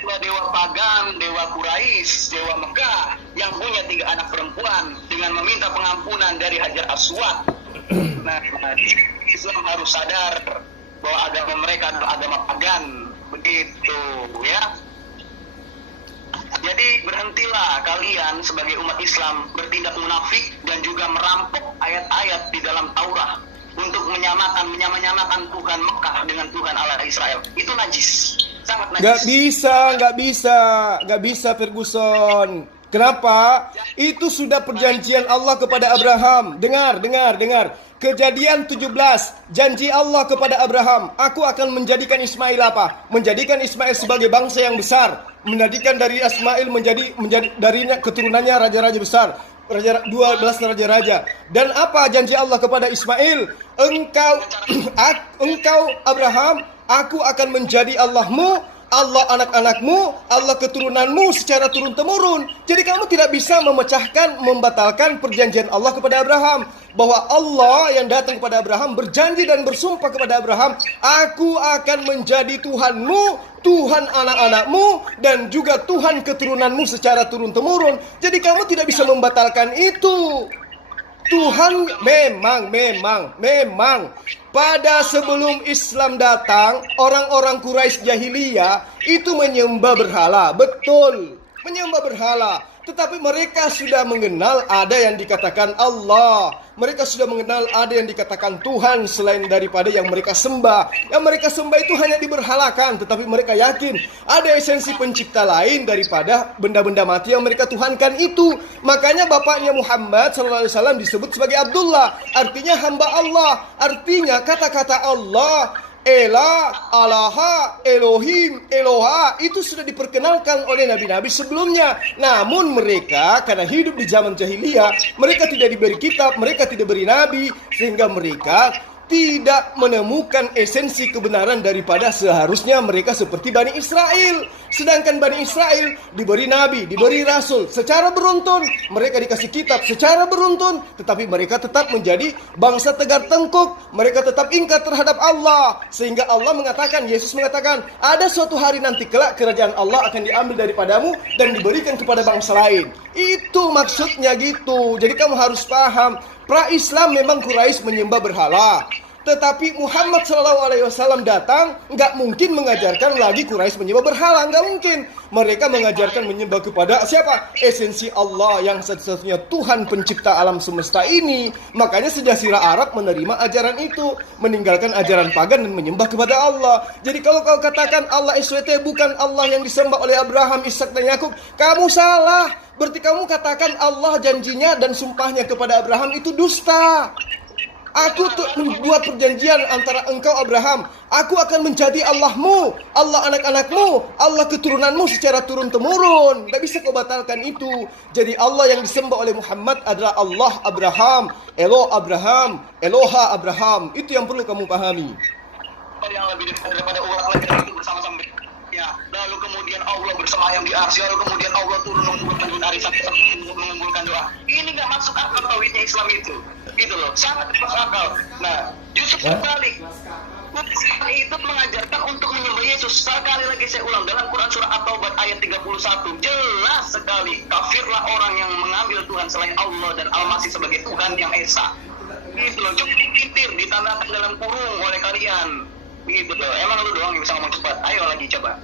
Dewa pagan, dewa Quraisy, dewa Mekah yang punya 3 anak perempuan dengan meminta pengampunan dari Hajar Aswad. Nah, Islam harus sadar bahwa agama mereka adalah agama pagan, begitu ya. Jadi berhentilah kalian sebagai umat Islam bertindak munafik dan juga merampok ayat-ayat di dalam Taurat untuk menyamakan Tuhan Mekah dengan Tuhan Allah Israel. Itu najis, sangat najis. Gak bisa Ferguson. Kenapa? Itu sudah perjanjian Allah kepada Abraham. Dengar. Kejadian 17, janji Allah kepada Abraham, aku akan menjadikan Ismail apa? Menjadikan Ismail sebagai bangsa yang besar. Menjadikan dari Ismail menjadi darinya keturunannya raja-raja besar. raja-raja. Dan apa janji Allah kepada Ismail? Engkau Abraham, aku akan menjadi Allahmu, Allah anak-anakmu, Allah keturunanmu secara turun-temurun. Jadi kamu tidak bisa membatalkan perjanjian Allah kepada Abraham. Bahwa Allah yang datang kepada Abraham berjanji dan bersumpah kepada Abraham, aku akan menjadi Tuhanmu, Tuhan anak-anakmu, dan juga Tuhan keturunanmu secara turun-temurun. Jadi kamu tidak bisa membatalkan itu. Tuhan memang pada sebelum Islam datang, orang-orang Quraisy jahiliyah itu menyembah berhala. Betul, menyembah berhala. Tetapi mereka sudah mengenal ada yang dikatakan Allah. Mereka sudah mengenal ada yang dikatakan Tuhan selain daripada yang mereka sembah. Yang mereka sembah itu hanya diberhalakan. Tetapi mereka yakin ada esensi pencipta lain daripada benda-benda mati yang mereka tuhankan itu. Makanya bapaknya Muhammad SAW disebut sebagai Abdullah. Artinya hamba Allah. Artinya kata-kata Allah, Ela, Alaha, Elohim, Eloha itu sudah diperkenalkan oleh nabi-nabi sebelumnya. Namun mereka karena hidup di zaman jahiliyah, mereka tidak diberi kitab, mereka tidak diberi nabi, sehingga mereka tidak menemukan esensi kebenaran daripada seharusnya mereka seperti Bani Israel. Sedangkan Bani Israel diberi nabi, diberi rasul secara beruntun. Mereka dikasih kitab secara beruntun. Tetapi mereka tetap menjadi bangsa tegar tengkuk. Mereka tetap ingkar terhadap Allah. Sehingga Allah mengatakan, Yesus mengatakan, ada suatu hari nanti kelak kerajaan Allah akan diambil daripadamu dan diberikan kepada bangsa lain. Itu maksudnya gitu. Jadi kamu harus paham, pra-Islam memang Quraisy menyembah berhala. Tetapi Muhammad SAW datang, nggak mungkin mengajarkan lagi Quraisy menyembah berhala, nggak mungkin. Mereka mengajarkan menyembah kepada siapa? Esensi Allah yang satu-satunya Tuhan pencipta alam semesta ini. Makanya sejazirah Arab menerima ajaran itu, meninggalkan ajaran pagan dan menyembah kepada Allah. Jadi kalau kau katakan Allah SWT bukan Allah yang disembah oleh Abraham, Ishak dan Yakub, kamu salah. Berarti kamu katakan Allah janjinya dan sumpahnya kepada Abraham itu dusta. Aku membuat perjanjian antara engkau Abraham, aku akan menjadi Allahmu, Allah anak-anakmu, Allah keturunanmu secara turun-temurun. Tidak bisa kau batalkan itu. Jadi Allah yang disembah oleh Muhammad adalah Allah Abraham, Elo Abraham, Eloha Abraham. Itu yang perlu kamu pahami. Yang lebih daripada ulang lagi itu bersama-sama. Ya, lalu kemudian Allah bersemayam di arsy, lalu kemudian Allah turun mengumpulkan arisan mengumpulkan doa. Ini nggak masuk akal tauhidnya Islam itu, gitu loh, sangat masuk akal. Nah, justru terbalik. Itu mengajarkan untuk menyembah Yesus. Sekali lagi saya ulang, dalam Quran surah At-Taubah ayat 31 jelas sekali, kafirlah orang yang mengambil Tuhan selain Allah dan Al-Masih sebagai Tuhan yang esa. Gitu loh, cukup dikitir, ditandakan dalam kurung oleh kalian. Begitu loh, emang lu doang yang bisa ngomong cepat. Ayo lagi coba.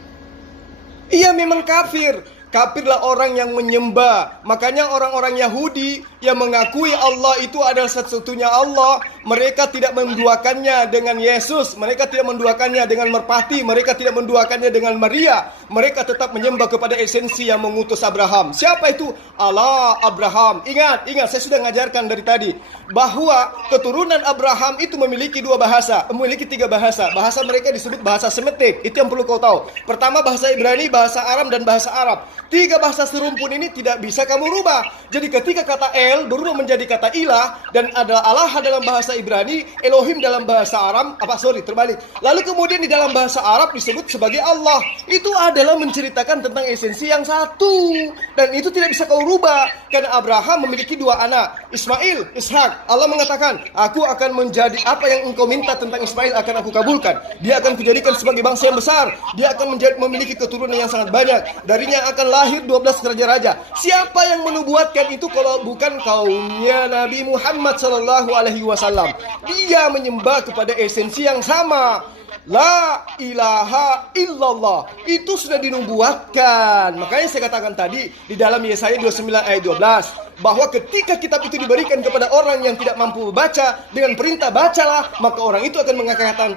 Iya memang kafir. Kafirlah orang yang menyembah. Makanya orang-orang Yahudi yang mengakui Allah itu adalah satu-satunya Allah, mereka tidak menduakannya dengan Yesus, mereka tidak menduakannya dengan merpati, mereka tidak menduakannya dengan Maria. Mereka tetap menyembah kepada esensi yang mengutus Abraham. Siapa itu? Allah Abraham. Ingat, saya sudah ngajarkan dari tadi bahwa keturunan Abraham itu memiliki dua bahasa, memiliki tiga bahasa. Bahasa mereka disebut bahasa Semitik. Itu yang perlu kau tahu. Pertama bahasa Ibrani, bahasa Aram, dan bahasa Arab. Tiga bahasa serumpun ini tidak bisa kamu rubah. Jadi ketika kata El berubah menjadi kata ilah, dan ada Allah dalam bahasa Ibrani, Elohim dalam bahasa Aram, terbalik. Lalu kemudian di dalam bahasa Arab disebut sebagai Allah. Itu adalah menceritakan tentang esensi yang satu. Dan itu tidak bisa kau rubah. Karena Abraham memiliki dua anak, Ismail, Ishak. Allah mengatakan, aku akan menjadi apa yang engkau minta tentang Ismail akan aku kabulkan. Dia akan kujadikan sebagai bangsa yang besar. Dia akan memiliki keturunan yang sangat banyak. Darinya akan lahir 12 raja-raja. Siapa yang menubuatkan itu kalau bukan kaumnya Nabi Muhammad SAW? Dia menyembah kepada esensi yang sama. La ilaha illallah. Itu sudah dinubuatkan. Makanya saya katakan tadi di dalam Yesaya 29 ayat 12 bahwa ketika kitab itu diberikan kepada orang yang tidak mampu membaca, dengan perintah bacalah, maka orang itu akan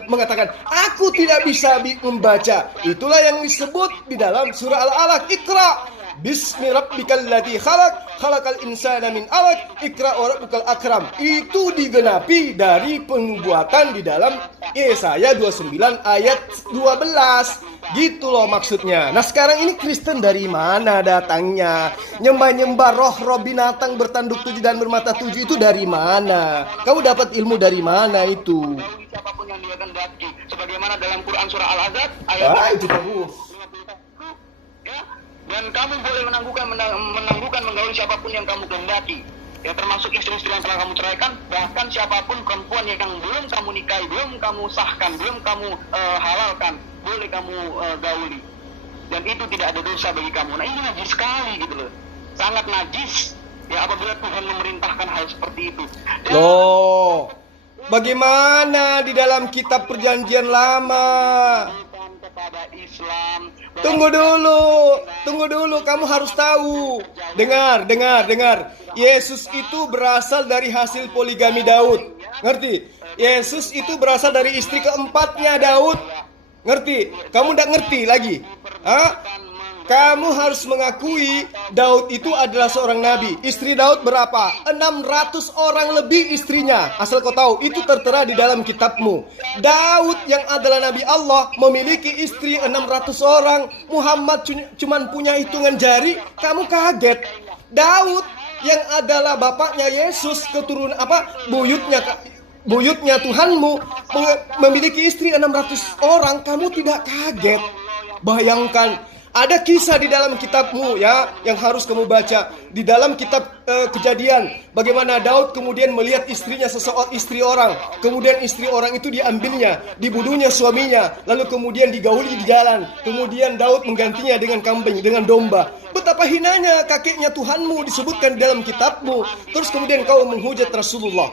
mengatakan aku tidak bisa membaca. Itulah yang disebut di dalam surah Al-Alaq, Iqra. Bismi rabbikal ladzi khalaq, khalaqal insana min 'alaq, iqra wa rabbukal akram. Itu digenapi dari penubuatan di dalam Yesaya 29 ayat 12. Gitu loh maksudnya. Nah sekarang ini Kristen dari mana datangnya? Nyembah-nyembah roh binatang bertanduk 7 dan bermata 7 itu dari mana? Kamu dapat ilmu dari mana itu? Siapapun yang dia kehendaki, sebagaimana dalam Quran surah Al-Ahzab ayat Itu bagus. ya, dan kamu boleh menangguhkan menggauli siapapun yang kamu kehendaki, ya termasuk istri-istri yang telah kamu ceraikan, bahkan siapapun perempuan yang belum kamu nikahi, belum kamu sahkan, belum kamu halalkan, boleh kamu gauli, dan itu tidak ada dosa bagi kamu. Nah ini najis sekali gitu loh, sangat najis ya apabila Tuhan memerintahkan hal seperti itu. Dan Loh, bagaimana di dalam kitab perjanjian lama? bukan kepada Islam. Tunggu dulu, kamu harus tahu. Dengar. Yesus itu berasal dari hasil poligami Daud. Ngerti? Yesus itu berasal dari istri keempatnya Daud. Ngerti? Kamu tidak ngerti lagi? Hah? Kamu harus mengakui Daud itu adalah seorang nabi. Istri Daud berapa? 600 orang lebih istrinya. Asal kau tahu, itu tertera di dalam kitabmu. Daud yang adalah nabi Allah memiliki istri 600 orang. Muhammad cuman punya hitungan jari. Kamu kaget. Daud yang adalah bapaknya Yesus, keturunan buyutnya Tuhanmu memiliki istri 600 orang. Kamu tidak kaget. Bayangkan. Ada kisah di dalam kitabmu ya yang harus kamu baca di dalam kitab Kejadian, bagaimana Daud kemudian melihat istrinya istri orang, kemudian istri orang itu diambilnya, dibunuhnya suaminya, lalu kemudian digauli di jalan, kemudian Daud menggantinya dengan kambing, dengan domba. Betapa hinanya kakeknya Tuhanmu disebutkan di dalam kitabmu. Terus kemudian kau menghujat Rasulullah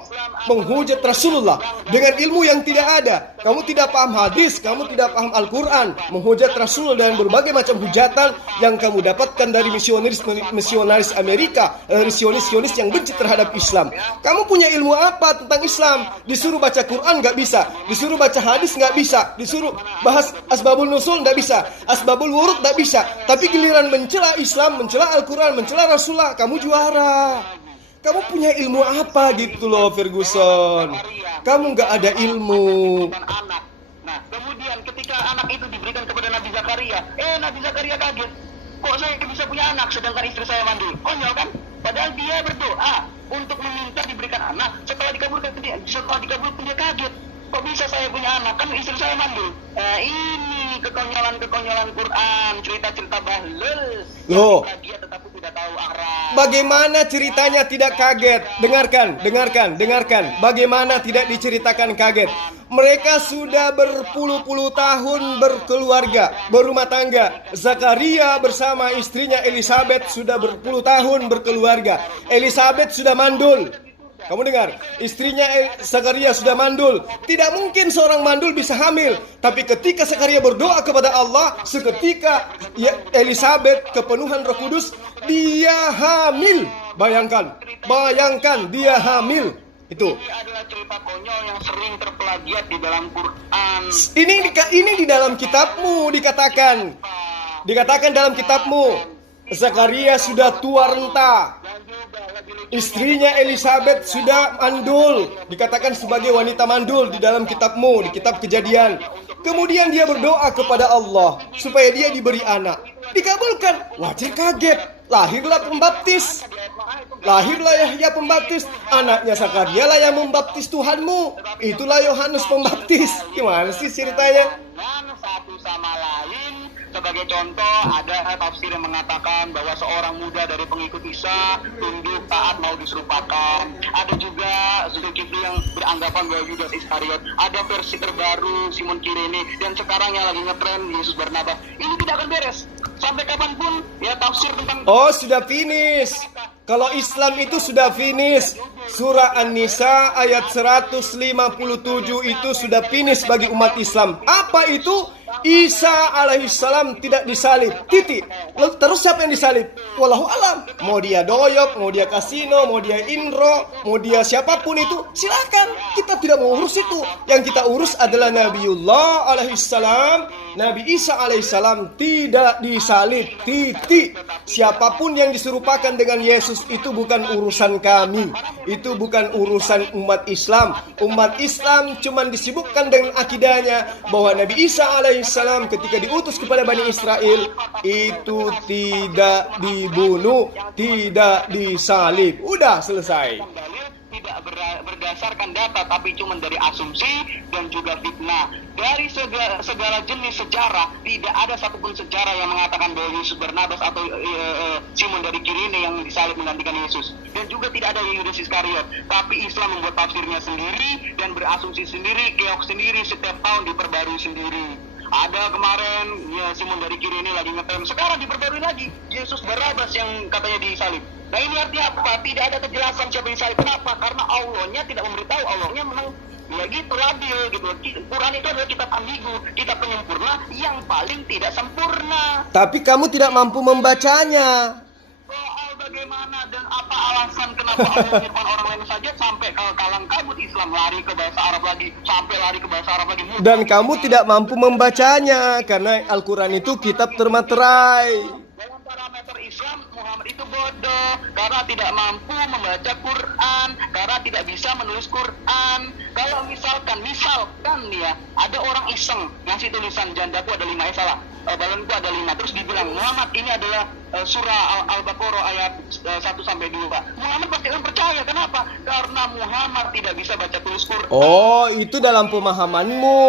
dengan ilmu yang tidak ada. Kamu tidak paham hadis, kamu tidak paham Al-Quran, menghujat Rasul dengan berbagai macam hujatan yang kamu dapatkan dari misionaris Amerika, misionis yang benci terhadap Islam. Kamu punya ilmu apa tentang Islam? Disuruh baca Quran nggak bisa, disuruh baca hadis nggak bisa, disuruh bahas asbabul nusul nggak bisa, asbabul wurud nggak bisa. Tapi giliran mencela Islam, mencela Al-Quran, mencela Rasulullah, kamu juara. Kamu punya ilmu apa gitu loh, Ferguson? Kamu nggak ada ilmu. Nah, kemudian ketika anak itu diberikan kepada Nabi Zakaria, Nabi Zakaria kaget. Kok saya bisa punya anak sedangkan istri saya mandul? Konyol kan? Padahal dia berdoa untuk meminta diberikan anak. Setelah dikabulkan dia kaget. Kok bisa saya punya anak? Kan istri saya mandul. Ini kekonyolan Quran, cerita-cerita bahlul. Loh, Dia tetapi tidak tahu arah. bagaimana ceritanya tidak kaget? Dengarkan. Bagaimana tidak diceritakan kaget? Mereka sudah berpuluh-puluh tahun berkeluarga, berumah tangga. Zakaria bersama istrinya Elizabeth sudah berpuluh tahun berkeluarga. Elizabeth sudah mandul. Kamu dengar, istrinya Zakaria sudah mandul. Tidak mungkin seorang mandul bisa hamil. Tapi ketika Zakaria berdoa kepada Allah, seketika Elizabeth kepenuhan Roh Kudus, dia hamil. Bayangkan dia hamil. Itu. Ini adalah cerita konyol yang sering terplagiat di dalam Quran. Ini di dalam kitabmu dikatakan. Dikatakan dalam kitabmu. Zakaria sudah tua renta. Istrinya Elizabeth sudah mandul. Dikatakan sebagai wanita mandul di dalam kitabmu, di kitab Kejadian. Kemudian dia berdoa kepada Allah supaya dia diberi anak. Dikabulkan. Wajar kaget. Lahirlah pembaptis. Lahirlah Yahya pembaptis. Anaknya Zakaria lah yang membaptis Tuhanmu. Itulah Yohanes Pembaptis. Gimana sih ceritanya? Satu sama lain. Sebagai contoh, ada tafsir yang mengatakan bahwa seorang muda dari pengikut Isa tunduk taat mau diserupakan. Ada juga Zulkifli yang beranggapan bahwa Yudas Iskariot. Ada versi terbaru Simon Kirene, dan sekarang yang lagi ngetren Yesus Barnabas. Ini tidak akan beres sampai kapanpun ya tafsir tentang. Oh, sudah finish. Kalau Islam itu sudah finish. Surah An-Nisa ayat 157 itu sudah finish bagi umat Islam. Apa itu? Isa alaihissalam tidak disalib. Titik. Lalu terus siapa yang disalib? Wallahu alam. Mau dia doyok, mau dia kasino, mau dia indro, mau dia siapapun itu, silakan. Kita tidak mau urus itu. Yang kita urus adalah Nabiullah alaihissalam. Nabi Isa alaihissalam tidak disalib. Titik. Siapapun yang diserupakan dengan Yesus itu bukan urusan kami. Itu bukan urusan umat Islam. Umat Islam cuma disibukkan dengan akidahnya bahwa Nabi Isa alaihissalam ketika diutus kepada Bani Israel itu tidak dibunuh, tidak disalib. Udah selesai. Tidak berdasarkan data, tapi cuma dari asumsi dan juga fitnah. Dari segala jenis sejarah, tidak ada satupun sejarah yang mengatakan bahwa Yesus Barnabas atau Simon dari Kirene yang disalib menggantikan Yesus. Dan juga tidak ada Yudas Iskariot. Tapi Islam membuat tafsirnya sendiri dan berasumsi sendiri, keok sendiri, setiap tahun diperbarui sendiri. Ada kemarin ya Simon dari Kirene lagi ngetem, sekarang diperbarui lagi Yesus Barnabas yang katanya disalib. Nah ini artinya apa? Tidak ada kejelasan siapa yang disalib. Kenapa? Karena Allahnya tidak memberitahu. Allahnya memang ya gitu labil gitu. Quran itu adalah kitab ambigu, kitab penyempurna yang paling tidak sempurna. Tapi kamu tidak mampu membacanya. Soal bagaimana dan apa alasan kenapa Allah menyebutkan orang lain saja sampai ke kalang kabut Islam lari ke bahasa Arab lagi, sampai lari ke bahasa Arab lagi. Dan kamu tidak mampu membacanya karena Al-Quran itu kitab termaterai. Dalam parameter Islam, Muhammad itu bodoh karena tidak mampu membaca Quran, karena tidak bisa menulis Quran. Kalau misalkan ya, ada orang iseng ngasih tulisan jandaku ada 5 salah, balonku ada 5, terus dibilang Muhammad ini adalah surah Al-Baqarah ayat 1-2. Muhammad pasti akan percaya. Kenapa? Karena Muhammad tidak bisa baca tulis Quran. Oh, itu dalam pemahamanmu.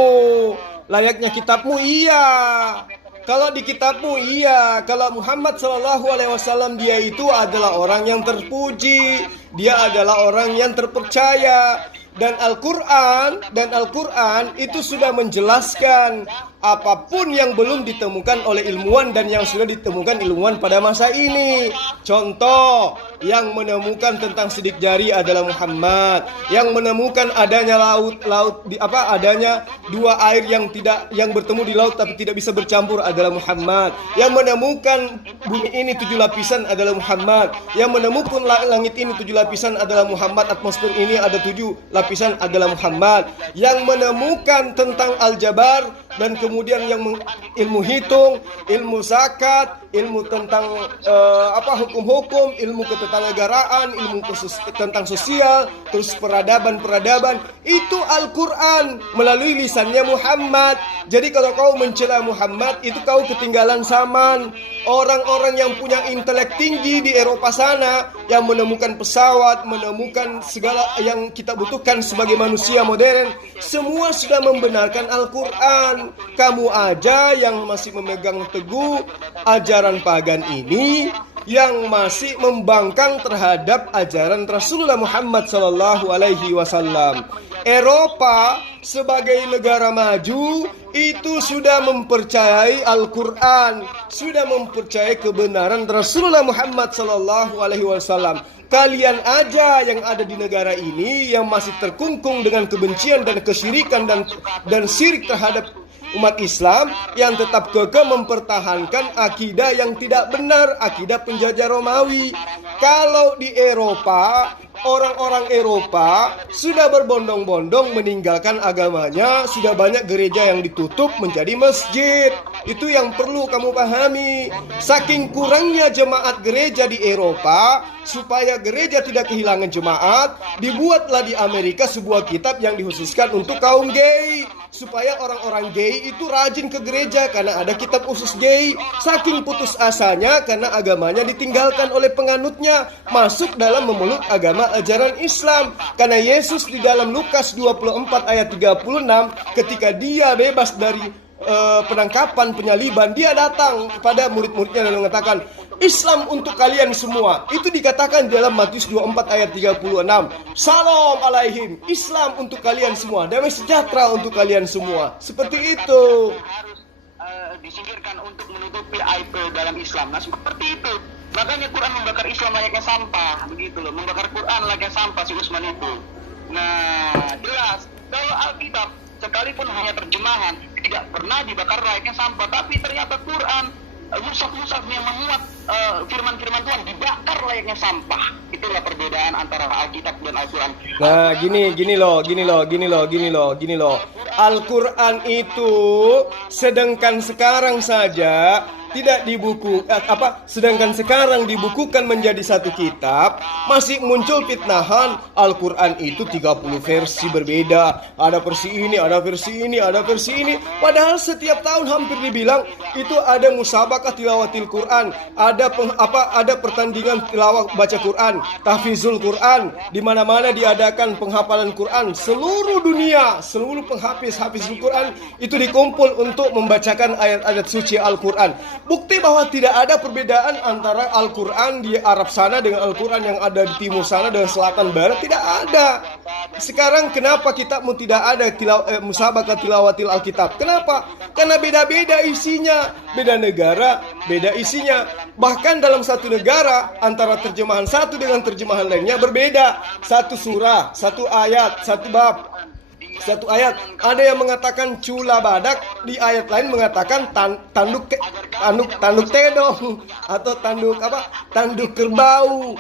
Layaknya kitabmu iya. Kalau di kitabmu iya, kalau Muhammad SAW dia itu adalah orang yang terpuji, dia adalah orang yang terpercaya. Dan Al-Quran itu sudah menjelaskan apapun yang belum ditemukan oleh ilmuwan dan yang sudah ditemukan ilmuwan pada masa ini. Contoh, yang menemukan tentang sidik jari adalah Muhammad. Yang menemukan adanya adanya 2 air yang bertemu di laut tapi tidak bisa bercampur adalah Muhammad. Yang menemukan bumi ini 7 lapisan adalah Muhammad. Yang menemukan langit ini 7 lapisan adalah Muhammad. Atmosfer ini ada 7 lapisan adalah Muhammad. Yang menemukan tentang aljabar dan kemudian yang ilmu hitung, ilmu zakat, ilmu tentang hukum-hukum, ilmu ketatanegaraan, ilmu tentang sosial, terus peradaban, itu Al-Quran melalui lisannya Muhammad. Jadi kalau kau mencela Muhammad, itu kau ketinggalan zaman. Orang-orang yang punya intelek tinggi di Eropa sana, yang menemukan pesawat, menemukan segala yang kita butuhkan sebagai manusia modern, semua sudah membenarkan Al-Quran. Kamu aja yang masih memegang teguh ajaran pagan ini, yang masih membangkang terhadap ajaran Rasulullah Muhammad SAW. Eropa sebagai negara maju itu sudah mempercayai Al-Quran, sudah mempercayai kebenaran Rasulullah Muhammad SAW. Kalian aja yang ada di negara ini yang masih terkungkung dengan kebencian dan kesyirikan dan syirik terhadap umat Islam, yang tetap kekeh mempertahankan akidah yang tidak benar, akidah penjajah Romawi. Kalau di Eropa, orang-orang Eropa sudah berbondong-bondong meninggalkan agamanya, sudah banyak gereja yang ditutup menjadi masjid. Itu yang perlu kamu pahami. Saking kurangnya jemaat gereja di Eropa, supaya gereja tidak kehilangan jemaat, dibuatlah di Amerika sebuah kitab yang dikhususkan untuk kaum gay, supaya orang-orang gay itu rajin ke gereja karena ada kitab khusus gay. Saking putus asanya karena agamanya ditinggalkan oleh penganutnya, masuk dalam memeluk agama ajaran Islam. Karena Yesus di dalam Lukas 24 ayat 36, ketika dia bebas dari penangkapan, penyaliban, dia datang kepada murid-muridnya dan mengatakan, Islam untuk kalian semua. Itu dikatakan dalam Matius 24 ayat 36. Salam alaihim, Islam untuk kalian semua, damai sejahtera untuk kalian semua. Seperti itu. Harus disingkirkan untuk menutupi aib dalam Islam. Nah seperti itu. Makanya Quran membakar Islam layaknya sampah, begitu loh. Membakar Quran layaknya sampah si Usman itu. Nah, jelas kalau Alkitab sekalipun hanya terjemahan tidak pernah dibakar layaknya sampah, tapi ternyata Quran, mushaf-mushaf yang memuat firman-firman Tuhan dibakar layaknya sampah. Itulah perbedaan antara Alkitab dan Al-Quran. Nah, gini loh. Al-Quran itu sedangkan sekarang saja tidak sedangkan sekarang dibukukan menjadi satu kitab, masih muncul fitnahan Al-Quran itu 30 versi berbeda. Ada versi ini, ada versi ini, ada versi ini. Padahal setiap tahun hampir dibilang itu ada musabakah tilawatil Quran, ada pertandingan tilawah baca Quran, tahfizul Quran, di mana-mana diadakan penghafalan Quran. Seluruh dunia, seluruh hafiz Quran itu dikumpul untuk membacakan ayat-ayat suci Al-Quran. Bukti bahwa tidak ada perbedaan antara Al-Quran di Arab sana dengan Al-Quran yang ada di timur sana dengan selatan barat, tidak ada. Sekarang kenapa kitabmu tidak ada musabaqah tilawatil Alkitab? Kenapa? Karena beda-beda isinya, beda negara, beda isinya. Bahkan dalam satu negara antara terjemahan satu dengan terjemahan lainnya berbeda. Satu surah, satu ayat, satu bab, satu ayat ada yang mengatakan cula badak, di ayat lain mengatakan tanduk tedong atau tanduk kerbau.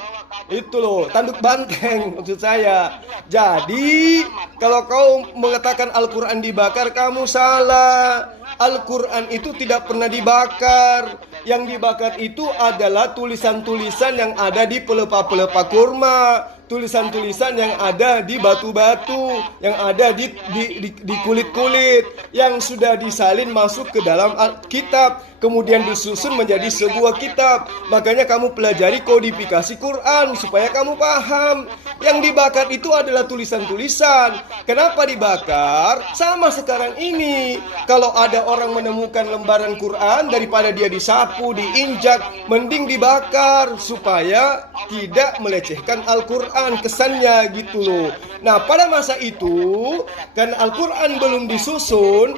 Itu loh, tanduk banteng maksud saya. Jadi kalau kau mengatakan Al-Quran dibakar, kamu salah. Al-Quran itu tidak pernah dibakar. Yang dibakar itu adalah tulisan-tulisan yang ada di pelepah-pelepah kurma, tulisan-tulisan yang ada di batu-batu, yang ada di kulit-kulit, yang sudah disalin masuk ke dalam kitab, kemudian disusun menjadi sebuah kitab. Makanya kamu pelajari kodifikasi Quran supaya kamu paham. Yang dibakar itu adalah tulisan-tulisan. Kenapa dibakar? Sama sekarang ini, kalau ada orang menemukan lembaran Quran, daripada dia disapu, diinjak, mending dibakar supaya tidak melecehkan Al-Quran, kesannya gitu loh. Nah, pada masa itu karena Al-Quran belum disusun,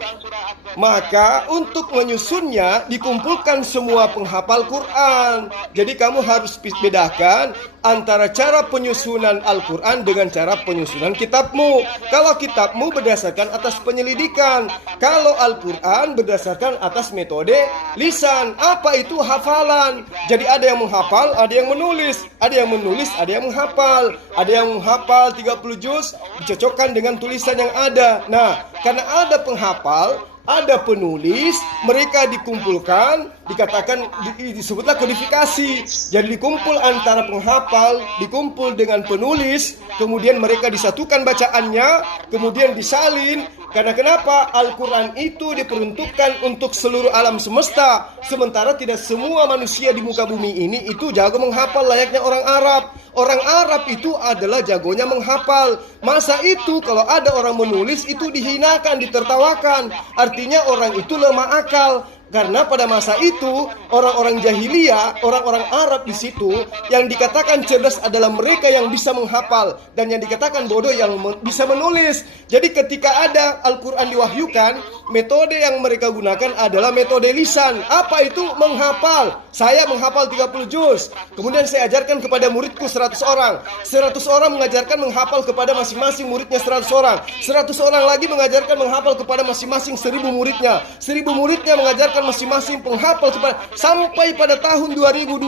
maka untuk menyusunnya dikumpulkan semua penghafal Quran. Jadi kamu harus bedakan antara cara penyusunan Al-Quran dengan cara penyusunan kitabmu. Kalau kitabmu berdasarkan atas penyelidikan, kalau Al-Quran berdasarkan atas metode lisan. Apa itu hafalan? Jadi ada yang menghafal, ada yang menulis. Ada yang menulis, ada yang menghafal. Ada yang menghafal 30 juz dicocokkan dengan tulisan yang ada. Nah, karena ada penghafal, ada penulis, mereka dikumpulkan, dikatakan disebutlah kodifikasi. Jadi dikumpul antara penghafal, dikumpul dengan penulis, kemudian mereka disatukan bacaannya, kemudian disalin. Karena kenapa? Al-Quran itu diperuntukkan untuk seluruh alam semesta, sementara tidak semua manusia di muka bumi ini itu jago menghafal layaknya orang Arab. Orang Arab itu adalah jagonya menghafal. Masa itu kalau ada orang menulis itu dihinakan, ditertawakan. Artinya orang itu lemah akal. Karena pada masa itu orang-orang jahiliyah, orang-orang Arab di situ yang dikatakan cerdas adalah mereka yang bisa menghafal, dan yang dikatakan bodoh yang bisa menulis. Jadi ketika ada Al-Quran diwahyukan, metode yang mereka gunakan adalah metode lisan. Apa itu? Menghafal. Saya menghafal 30 juz. Kemudian saya ajarkan kepada muridku 100 orang. 100 orang mengajarkan menghafal kepada masing-masing muridnya 100 orang. 100 orang lagi mengajarkan menghafal kepada masing-masing 1000 muridnya. 1000 muridnya mengajarkan masing-masing penghafal sampai pada tahun 2020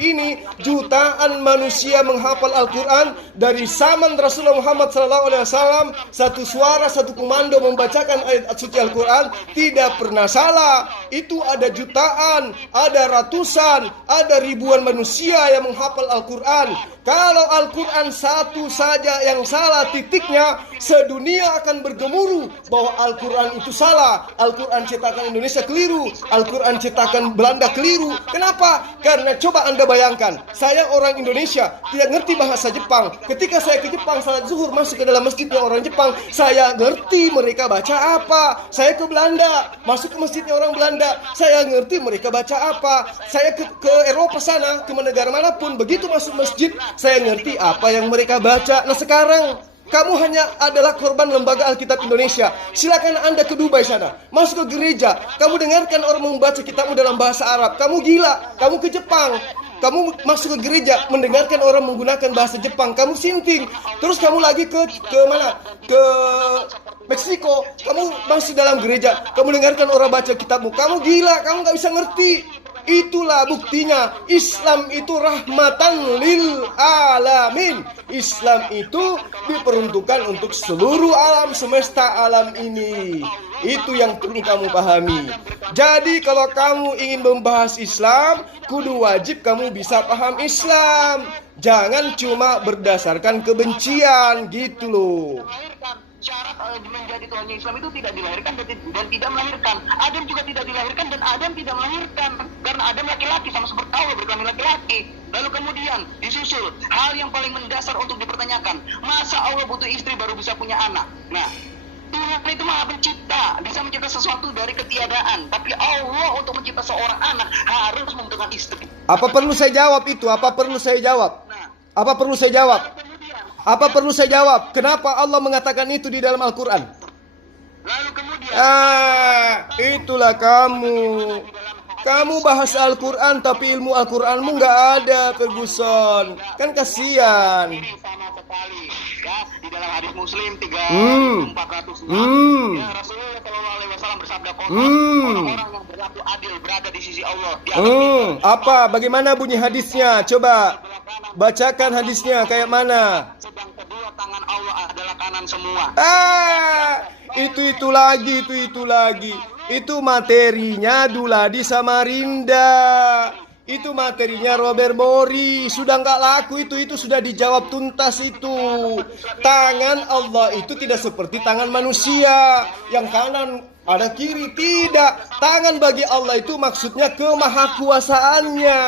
ini jutaan manusia menghafal Al-Quran dari zaman Rasulullah Muhammad SAW. Satu suara, satu komando membacakan ayat suci Al-Quran, tidak pernah salah. Itu ada jutaan, ada ratusan, ada ribuan manusia yang menghafal Al-Quran. Kalau Al-Quran satu saja yang salah titiknya, sedunia akan bergemuruh bahwa Al-Quran itu salah. Al-Quran cetakan Indonesia keliru, Al-Quran cetakan Belanda keliru. Kenapa? Karena coba Anda bayangkan, saya orang Indonesia, tidak ngerti bahasa Jepang. Ketika saya ke Jepang, salat zuhur masuk ke dalam masjidnya orang Jepang, saya ngerti mereka baca apa. Saya ke Belanda, masuk ke masjidnya orang Belanda, saya ngerti mereka baca apa. Saya ke Eropa sana, ke negara manapun, begitu masuk masjid, saya ngerti apa yang mereka baca. Nah sekarang kamu hanya adalah korban lembaga Alkitab Indonesia. Silakan Anda ke Dubai sana, masuk ke gereja, kamu dengarkan orang membaca kitabmu dalam bahasa Arab. Kamu gila. Kamu ke Jepang, kamu masuk ke gereja, mendengarkan orang menggunakan bahasa Jepang, kamu sinting. Terus kamu lagi ke mana? Ke Meksiko, kamu masih dalam gereja, kamu dengarkan orang baca kitabmu, kamu gila, kamu nggak bisa ngerti. Itulah buktinya Islam itu rahmatan lil alamin. Islam itu diperuntukkan untuk seluruh alam semesta alam ini. Itu yang perlu kamu pahami. Jadi kalau kamu ingin membahas Islam, kudu wajib kamu bisa paham Islam. Jangan cuma berdasarkan kebencian gitu loh. Syarat menjadi Tuhannya Islam itu tidak dilahirkan dan tidak melahirkan. Adam juga tidak dilahirkan dan Adam tidak melahirkan. Karena Adam laki-laki sama seperti Allah berkelamin laki-laki. Lalu kemudian disusul hal yang paling mendasar untuk dipertanyakan. Masa Allah butuh istri baru bisa punya anak? Nah, Tuhan itu Maha Pencipta, bisa mencipta sesuatu dari ketiadaan. Tapi Allah untuk mencipta seorang anak harus membutuhkan istri. Apa perlu saya jawab itu? Apa perlu saya jawab? Apa perlu saya jawab? Apa perlu saya jawab? Kenapa Allah mengatakan itu di dalam Al-Quran? Lalu kemudian itulah kamu. Kamu bahas Al-Quran tapi ilmu Al-Quranmu nggak ada, Ferguson. Kan kasihan. ini sama sekali. Ya, di dalam hadis Muslim 3400 ya, Rasulullah Shallallahu Alaihi Wasallam bersabda, orang-orang yang berlaku adil berada di sisi Allah. Apa? Bagaimana bunyi hadisnya? Coba bacakan hadisnya kayak mana? Sedang kedua tangan Allah adalah kanan semua. Itu lagi. Itu materinya Duladi Samarinda. Itu materinya Robert Mori. Sudah nggak laku itu sudah dijawab tuntas itu. Tangan Allah itu tidak seperti tangan manusia. Yang kanan ada kiri, tidak. Tangan bagi Allah itu maksudnya kemahakuasaannya.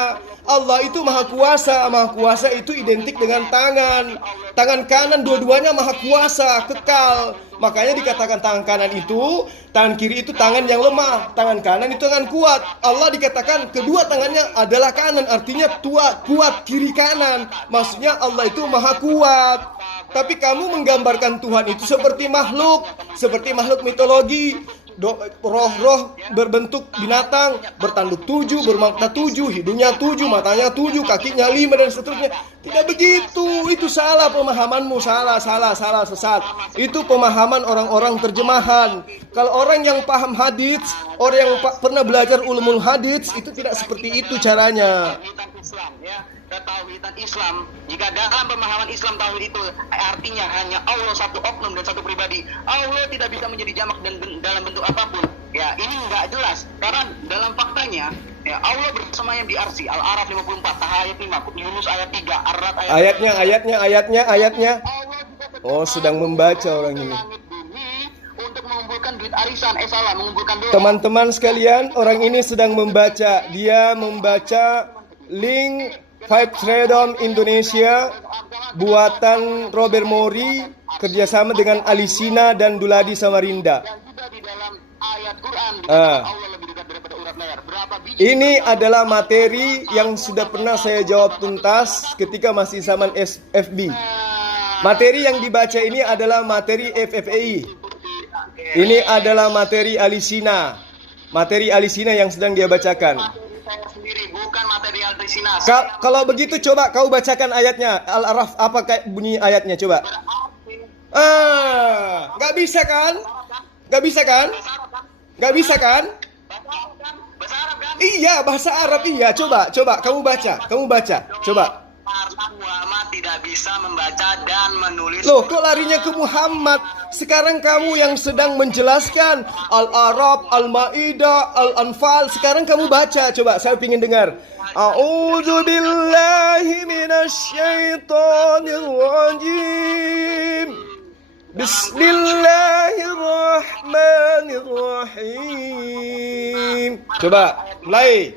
Allah itu maha kuasa. Maha kuasa itu identik dengan tangan. Tangan kanan dua-duanya maha kuasa, kekal. Makanya dikatakan tangan kanan itu, tangan kiri itu tangan yang lemah, tangan kanan itu tangan kuat. Allah dikatakan kedua tangannya adalah kanan, artinya kuat kiri kanan. Maksudnya Allah itu maha kuat. Tapi kamu menggambarkan Tuhan itu seperti makhluk mitologi. Roh-roh berbentuk binatang, bertanduk 7, bermata 7, hidungnya 7, matanya 7, kakinya 5 dan seterusnya. Tidak begitu, itu salah pemahamanmu, salah, sesat. Itu pemahaman orang-orang terjemahan. Kalau orang yang paham hadits, orang yang pernah belajar ulumul hadits, itu tidak seperti itu caranya. Ketauhidan Islam, jika dalam pemahaman Islam tauhid itu artinya hanya Allah satu oknum dan satu pribadi, Allah tidak bisa menjadi jamak dan dalam bentuk apapun. Ya, ini enggak jelas karena dalam faktanya ya Allah bersemayam di arsy. Al-A'raf 54, ayat 5, Yunus ayat 3, Ar-Ra'd ayatnya. Oh, sedang membaca orang ini. Untuk mengumpulkan duit arisan, mengumpulkan doa. Teman-teman sekalian, orang ini sedang membaca. Dia membaca link Five Freedom Indonesia buatan Robert Mori kerjasama dengan Alisina dan Duladi Samarinda. Ini adalah materi yang sudah pernah saya jawab tuntas ketika masih zaman FB. Materi yang dibaca ini adalah materi FFEI. Ini adalah materi Alisina. Materi Alisina yang sedang dia bacakan. Saya sendiri, bukan materi Alisina. Kalau begitu coba kau bacakan ayatnya. Al-Araf, apa kayak bunyi ayatnya coba? Nggak bisa kan? Bahasa Arab kan? Iya, bahasa Arab iya. Coba kamu baca. Coba. Muhammad tidak bisa membaca dan menulis. Loh, kok larinya ke Muhammad? Sekarang kamu yang sedang menjelaskan Al-Arab, Al-Maidah, Al-Anfal. Sekarang kamu baca, coba saya ingin dengar. A'udzu billahi minasyaitonir rajim. Bismillahirrahmanirrahim. Coba, mulai.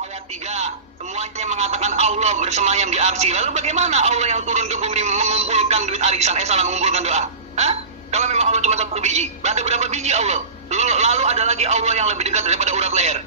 Ayat 3. Semuanya mengatakan Allah bersemayam di arsy. Lalu bagaimana Allah yang turun ke bumi mengumpulkan duit arisan, mengumpulkan doa? Kalau memang Allah cuma satu biji, ada berapa biji Allah? Lalu ada lagi Allah yang lebih dekat daripada urat leher.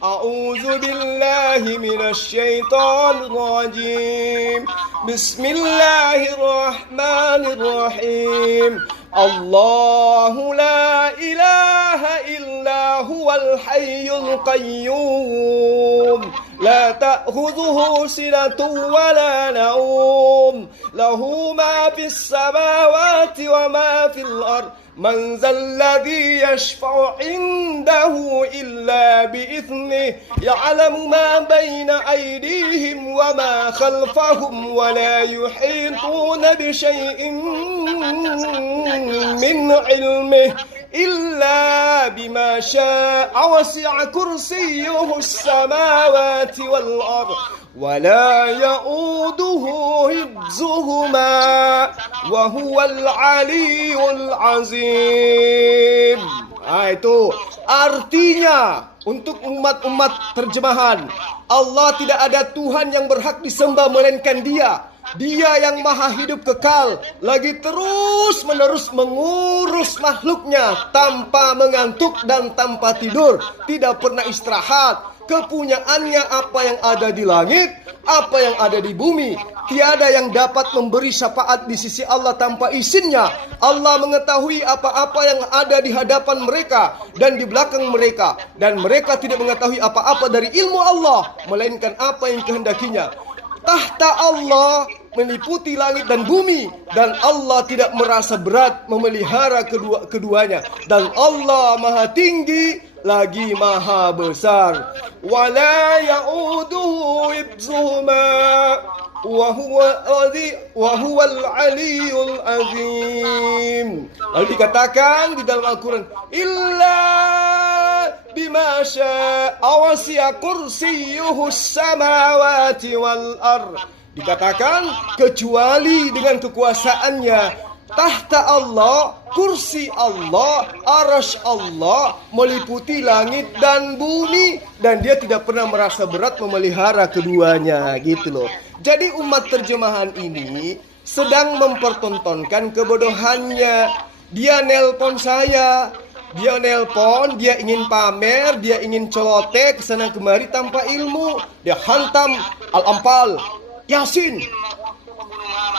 A'udzu billahi minasyaitonir rajim. Bismillahirrahmanirrahim. Allahu la ilaha illa huwal huwal hayyul qayyum la ta'khudhuhu sinatun wa la nawm lahu ma fis samawati wa ma fil ard man zalladhi yashfa'u 'indahu illa bi'ithnihi ya'lamu ma bayna aydihim wa ma khalfahum wa la yuhituna bi syai'in min 'ilmihi إلا بما شاء وسع كرسيه السماوات والأرض ولا يؤوده حفظهما وهو العلي العظيم. Itu artinya untuk umat-umat terjemahan, Allah tidak ada Tuhan yang berhak disembah melainkan Dia. Dia yang maha hidup kekal, lagi terus menerus mengurus makhluknya tanpa mengantuk dan tanpa tidur, tidak pernah istirahat. Kepunyaannya apa yang ada di langit, apa yang ada di bumi. Tiada yang dapat memberi syafaat di sisi Allah tanpa izinnya. Allah mengetahui apa-apa yang ada di hadapan mereka dan di belakang mereka, dan mereka tidak mengetahui apa-apa dari ilmu Allah melainkan apa yang kehendakinya. Tahta Allah meliputi langit dan bumi, dan Allah tidak merasa berat memelihara keduanya, dan Allah maha tinggi lagi maha besar. Wala ya'uduhu hifzuhuma wa huwal aliyul azim. Lalu dikatakan di dalam Al-Quran, illa bima sya'a wasi'a kursiyyuhus samawati wal ard. Dikatakan kecuali dengan kekuasaannya. Tahta Allah, kursi Allah, arasy Allah meliputi langit dan bumi, dan Dia tidak pernah merasa berat memelihara keduanya, gitu loh. Jadi umat terjemahan ini sedang mempertontonkan kebodohannya. Dia nelpon saya, dia nelpon, dia ingin pamer, dia ingin celoteh kesana kemari tanpa ilmu. Dia hantam Al-Anfal, Yasin,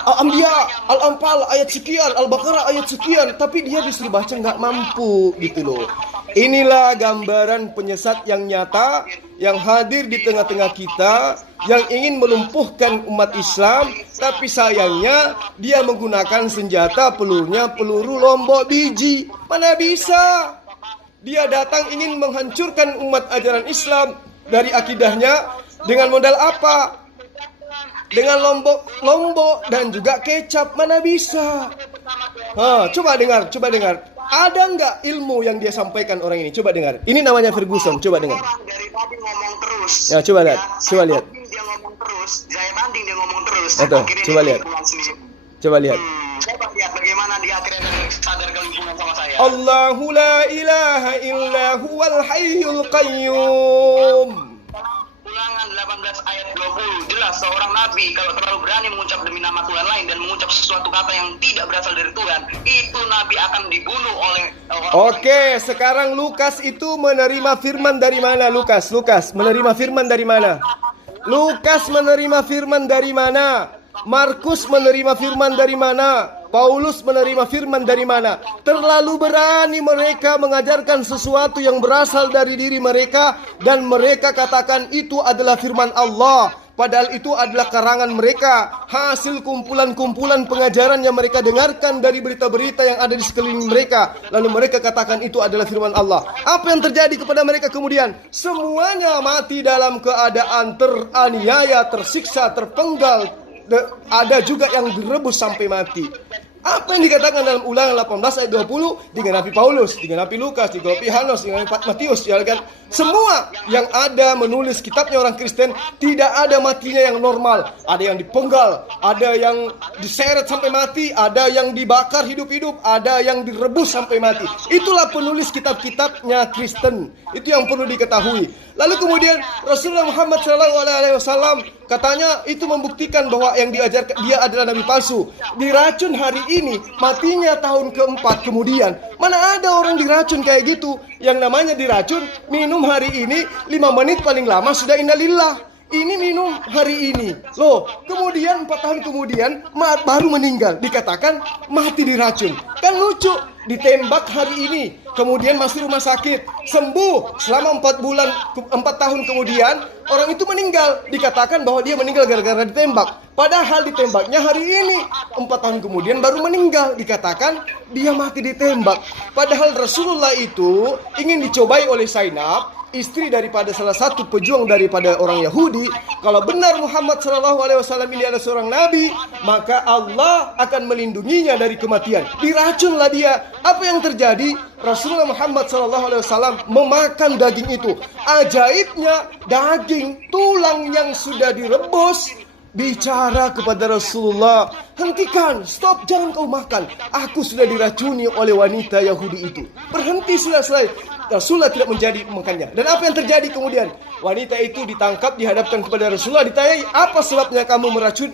Al-Anbiya, Al-Anfal ayat sekian, Al-Baqarah ayat sekian, tapi dia disuruh baca nggak mampu, gitu loh. Inilah gambaran penyesat yang nyata yang hadir di tengah-tengah kita, yang ingin melumpuhkan umat Islam, tapi sayangnya dia menggunakan senjata pelurunya peluru lombok biji. Mana bisa? Dia datang ingin menghancurkan umat ajaran Islam dari akidahnya dengan modal apa? Dengan lombok dan juga kecap. Mana bisa? Coba dengar. Ada nggak ilmu yang dia sampaikan orang ini? Coba dengar. Ini namanya Ferguson. Coba dengar. Orang dari tadi ngomong terus. Ya, coba lihat. Coba lihat. Dia ngomong terus. Saya tanding dia ngomong terus. Itu, coba lihat. Coba lihat. Coba lihat bagaimana dia akhirnya sadar kelimpungan sama saya. Allahu la ilaha illa huwal hayyul qayyum. Ulangan 18 ayat 20. Jelas seorang nabi kalau terlalu berani mengucap demi nama Tuhan lain dan mengucap sesuatu kata yang tidak berasal dari Tuhan, itu nabi akan dibunuh oleh Oke, sekarang Lukas itu menerima firman dari mana? Lukas menerima firman dari mana? Lukas menerima firman dari mana? Markus menerima firman dari mana? Paulus menerima firman dari mana? Terlalu berani mereka mengajarkan sesuatu yang berasal dari diri mereka, dan mereka katakan itu adalah firman Allah, padahal itu adalah karangan mereka, hasil kumpulan-kumpulan pengajaran yang mereka dengarkan dari berita-berita yang ada di sekeliling mereka. Lalu mereka katakan itu adalah firman Allah. Apa yang terjadi kepada mereka kemudian? Semuanya mati dalam keadaan teraniaya, tersiksa, terpenggal. Ada juga yang direbus sampai mati. Apa yang dikatakan dalam Ulangan 18 ayat 20 digenapi Paulus, digenapi Lukas, digenapi Yohanes, digenapi Matius, ya kan? Semua yang ada menulis kitabnya orang Kristen, tidak ada matinya yang normal. Ada yang dipenggal, ada yang diseret sampai mati, ada yang dibakar hidup-hidup, ada yang direbus sampai mati. Itulah penulis kitab-kitabnya Kristen. Itu yang perlu diketahui. Lalu kemudian Rasulullah Muhammad SAW katanya itu membuktikan bahwa yang diajarkan dia adalah nabi palsu. Diracun hari ini, matinya tahun keempat kemudian. Mana ada orang diracun kayak gitu? Yang namanya diracun, minum hari ini 5 menit paling lama sudah innalillah. Ini minum hari ini. Loh, kemudian 4 tahun kemudian baru meninggal. Dikatakan mati diracun. Kan Kan lucu, ditembak hari ini, kemudian masuk rumah sakit, sembuh selama 4 tahun kemudian, orang itu meninggal. Dikatakan bahwa dia meninggal gara-gara ditembak. Padahal ditembaknya hari ini, 4 tahun kemudian baru meninggal. Dikatakan dia mati ditembak. Padahal Rasulullah itu ingin dicobai oleh Zainab, istri daripada salah satu pejuang daripada orang Yahudi. Kalau benar Muhammad SAW ini adalah seorang nabi, maka Allah akan melindunginya dari kematian. Diracunlah dia. Apa yang terjadi? Rasulullah Muhammad SAW memakan daging itu. Ajaibnya, daging tulang yang sudah direbus bicara kepada Rasulullah, hentikan, stop, jangan kau makan. Aku sudah diracuni oleh wanita Yahudi itu. Berhenti, selesai. Rasulullah tidak menjadi makannya. Dan apa yang terjadi kemudian? Wanita itu ditangkap, dihadapkan kepada Rasulullah, ditanyai, apa sebabnya kamu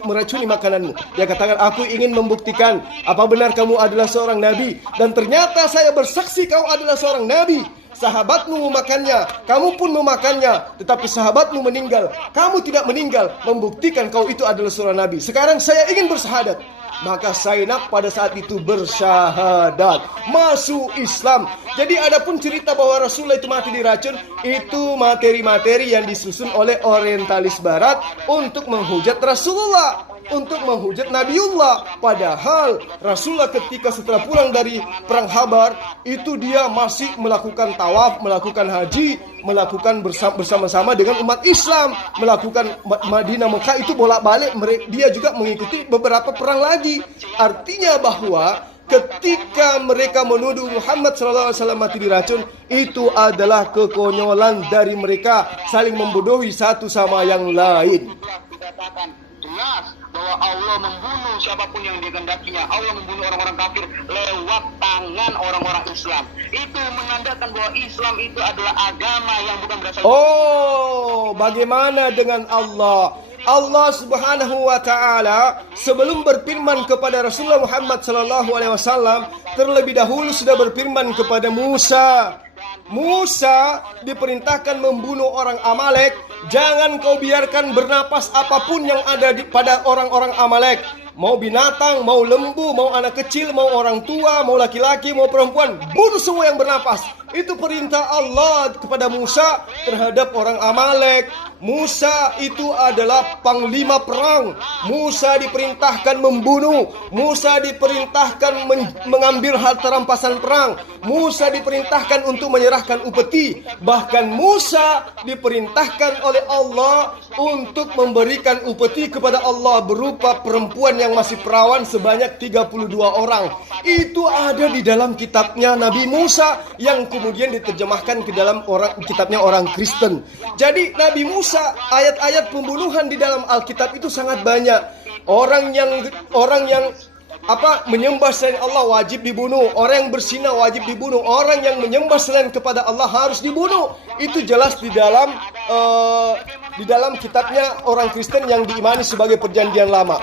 meracuni makananmu? Dia katakan, aku ingin membuktikan apa benar kamu adalah seorang nabi. Dan ternyata saya bersaksi kau adalah seorang nabi. Sahabatmu memakannya, kamu pun memakannya, tetapi sahabatmu meninggal. Kamu tidak meninggal, membuktikan kau itu adalah seorang nabi. Sekarang saya ingin bersyahadat. Maka Zainab pada saat itu bersyahadat, masuk Islam. Jadi adapun cerita bahwa Rasulullah itu mati diracun, itu materi-materi yang disusun oleh orientalis barat untuk menghujat Rasulullah, untuk menghujat Nabiullah. Padahal Rasulullah ketika setelah pulang dari perang Khabar, itu dia masih melakukan tawaf, melakukan haji, melakukan bersama-sama dengan umat Islam, melakukan Madinah Mekah itu bolak-balik. Dia juga mengikuti beberapa perang lagi. Artinya bahwa ketika mereka menuduh Muhammad SAW mati diracun, itu adalah kekonyolan dari mereka, saling membodohi satu sama yang lain. Dikatakan jelas bahwa Allah membunuh siapapun yang dikehendakinya. Allah membunuh orang-orang kafir lewat tangan orang-orang Islam. Itu menandakan bahwa Islam itu adalah agama yang bukan berasal. Oh, bagaimana dengan Allah? Allah Subhanahu wa taala sebelum berfirman kepada Rasulullah Muhammad sallallahu alaihi wasallam, terlebih dahulu sudah berfirman kepada Musa. Musa diperintahkan membunuh orang Amalek. Jangan kau biarkan bernapas apapun yang ada pada orang-orang Amalek. Mau binatang, mau lembu, mau anak kecil, mau orang tua, mau laki-laki, mau perempuan, bunuh semua yang bernapas. Itu perintah Allah kepada Musa terhadap orang Amalek. Musa itu adalah panglima perang. Musa diperintahkan membunuh. Musa diperintahkan mengambil harta rampasan perang. Musa diperintahkan untuk menyerahkan upeti. Bahkan Musa diperintahkan oleh Allah untuk memberikan upeti kepada Allah berupa perempuan yang masih perawan sebanyak 32 orang. Itu ada di dalam kitabnya Nabi Musa yang kemudian diterjemahkan ke dalam kitabnya orang Kristen. Jadi Nabi Musa, ayat-ayat pembunuhan di dalam Alkitab itu sangat banyak. Orang yang menyembah selain Allah wajib dibunuh. Orang yang berzina wajib dibunuh. Orang yang menyembah selain kepada Allah harus dibunuh. Itu jelas di dalam kitabnya orang Kristen yang diimani sebagai perjanjian lama.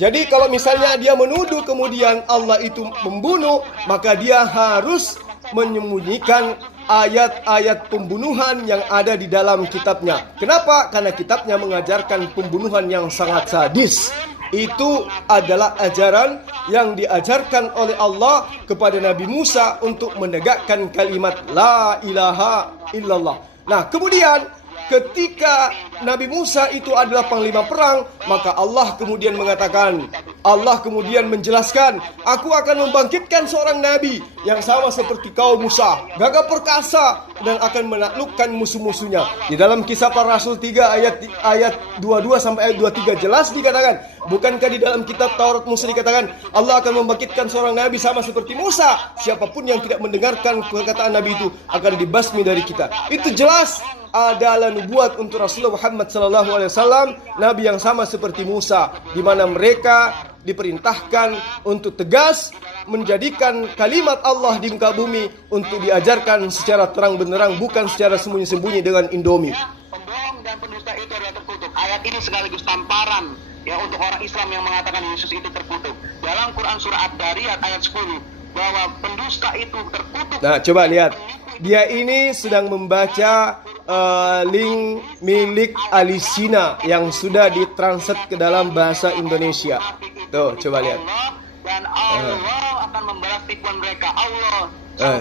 Jadi kalau misalnya dia menuduh kemudian Allah itu membunuh, maka dia harus menyembunyikan ayat-ayat pembunuhan yang ada di dalam kitabnya. Kenapa? Karena kitabnya mengajarkan pembunuhan yang sangat sadis. Itu adalah ajaran yang diajarkan oleh Allah kepada Nabi Musa untuk menegakkan kalimat La ilaha illallah. Nah, kemudian ketika Nabi Musa itu adalah panglima perang, maka Allah kemudian mengatakan, Allah kemudian menjelaskan, aku akan membangkitkan seorang nabi yang sama seperti kau Musa, gagah perkasa dan akan menaklukkan musuh-musuhnya. Di dalam Kisah Para Rasul 3 ayat 22 sampai ayat 23 jelas dikatakan, bukankah di dalam kitab Taurat Musa dikatakan Allah akan membangkitkan seorang nabi sama seperti Musa. Siapapun yang tidak mendengarkan perkataan nabi itu akan dibasmi dari kita. Itu jelas adalah nubuat untuk Rasulullah Muhammad SAW, nabi yang sama seperti Musa, di mana mereka diperintahkan untuk tegas menjadikan kalimat Allah di muka bumi untuk diajarkan secara terang benderang, bukan secara sembunyi-sembunyi dengan Indomie. Pembohong dan pendusta itu adalah terkutuk. Ayat ini sekaligus tamparan ya untuk orang Islam yang mengatakan Yesus itu terkutuk. Dalam Quran surah Ad-Dariyat ayat 10 bahwa pendusta itu terkutuk. Nah, coba lihat. Dia ini sedang membaca link milik Alisina yang sudah ditranslate ke dalam bahasa Indonesia. Tuh, coba lihat. dan Allah akan membalas tipuan mereka. Allah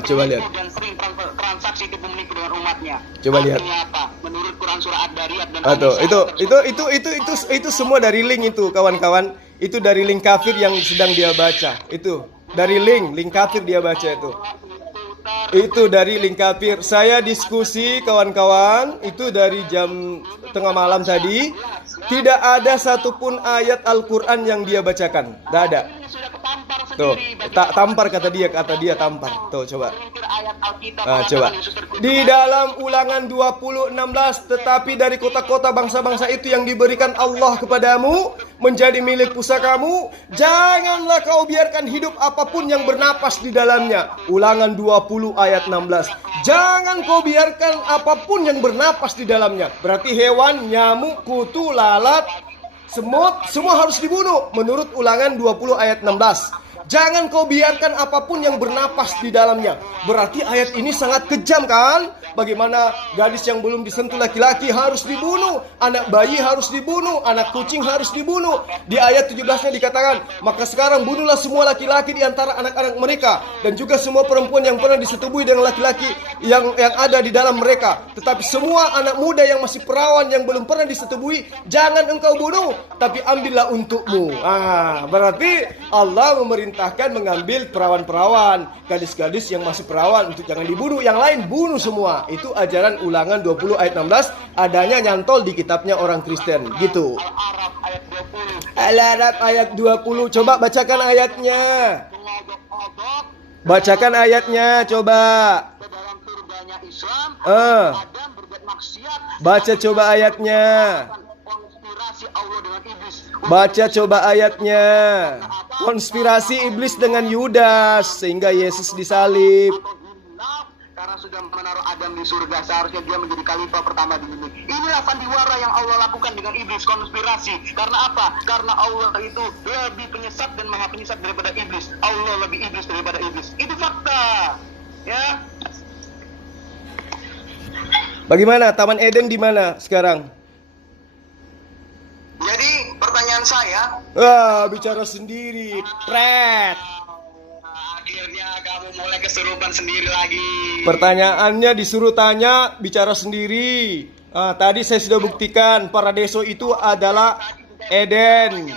coba lihat. dan sering transaksi tipu menipu dengan umatnya. Coba lihat. Artinya apa? Menurut Quran surah Ad-Dariyat dan Itu semua dari link itu, kawan-kawan. Itu dari link kafir yang sedang dia baca. Itu dari link kafir dia baca itu. Itu dari link kafir. Saya diskusi kawan-kawan itu dari jam tengah malam tadi. Tidak ada satupun ayat Al-Quran yang dia bacakan. Tidak ada. Tuh, tak tampar kata dia tampar. Tuh, coba. Coba. Di dalam Ulangan 20:16, tetapi dari kota-kota bangsa-bangsa itu yang diberikan Allah kepadamu menjadi milik pusakamu, janganlah kau biarkan hidup apapun yang bernapas di dalamnya. Ulangan 20 ayat 16. Jangan kau biarkan apapun yang bernapas di dalamnya. Berarti hewan, nyamuk, kutu, lalat, semut, semua harus dibunuh menurut Ulangan 20 ayat 16. Jangan kau biarkan apapun yang bernapas di dalamnya. Berarti ayat ini sangat kejam kan? Bagaimana gadis yang belum disentuh laki-laki harus dibunuh, anak bayi harus dibunuh, anak kucing harus dibunuh. Di ayat 17-nya dikatakan, maka sekarang bunuhlah semua laki-laki di antara anak-anak mereka, dan juga semua perempuan yang pernah disetubui dengan laki-laki yang ada di dalam mereka. Tetapi semua anak muda yang masih perawan yang belum pernah disetubui, jangan engkau bunuh, tapi ambillah untukmu. Berarti Allah memerintahkan mengambil perawan-perawan, gadis-gadis yang masih perawan untuk jangan dibunuh, yang lain bunuh semua. Itu ajaran Ulangan 20 ayat 16, adanya nyantol di kitabnya orang Kristen gitu. Al-Araf ayat 20. Coba bacakan ayatnya. Bacakan ayatnya coba. Baca coba ayatnya. Baca coba ayatnya. Konspirasi iblis dengan Yudas sehingga Yesus disalib. Karena sudah menaruh Adam di surga, seharusnya dia menjadi khalifah pertama di bumi. Inilah sandiwara yang Allah lakukan dengan iblis, konspirasi. Karena apa? Karena Allah itu lebih penyesat dan maha penyesat daripada iblis. Allah lebih iblis daripada iblis. Itu fakta. Ya. Bagaimana? Taman Eden di mana sekarang? Jadi pertanyaan saya. Bicara sendiri. Pret. Akhirnya kamu mulai kesurupan sendiri lagi. Pertanyaannya disuruh tanya, bicara sendiri. Tadi saya sudah buktikan Paradiso itu adalah Eden.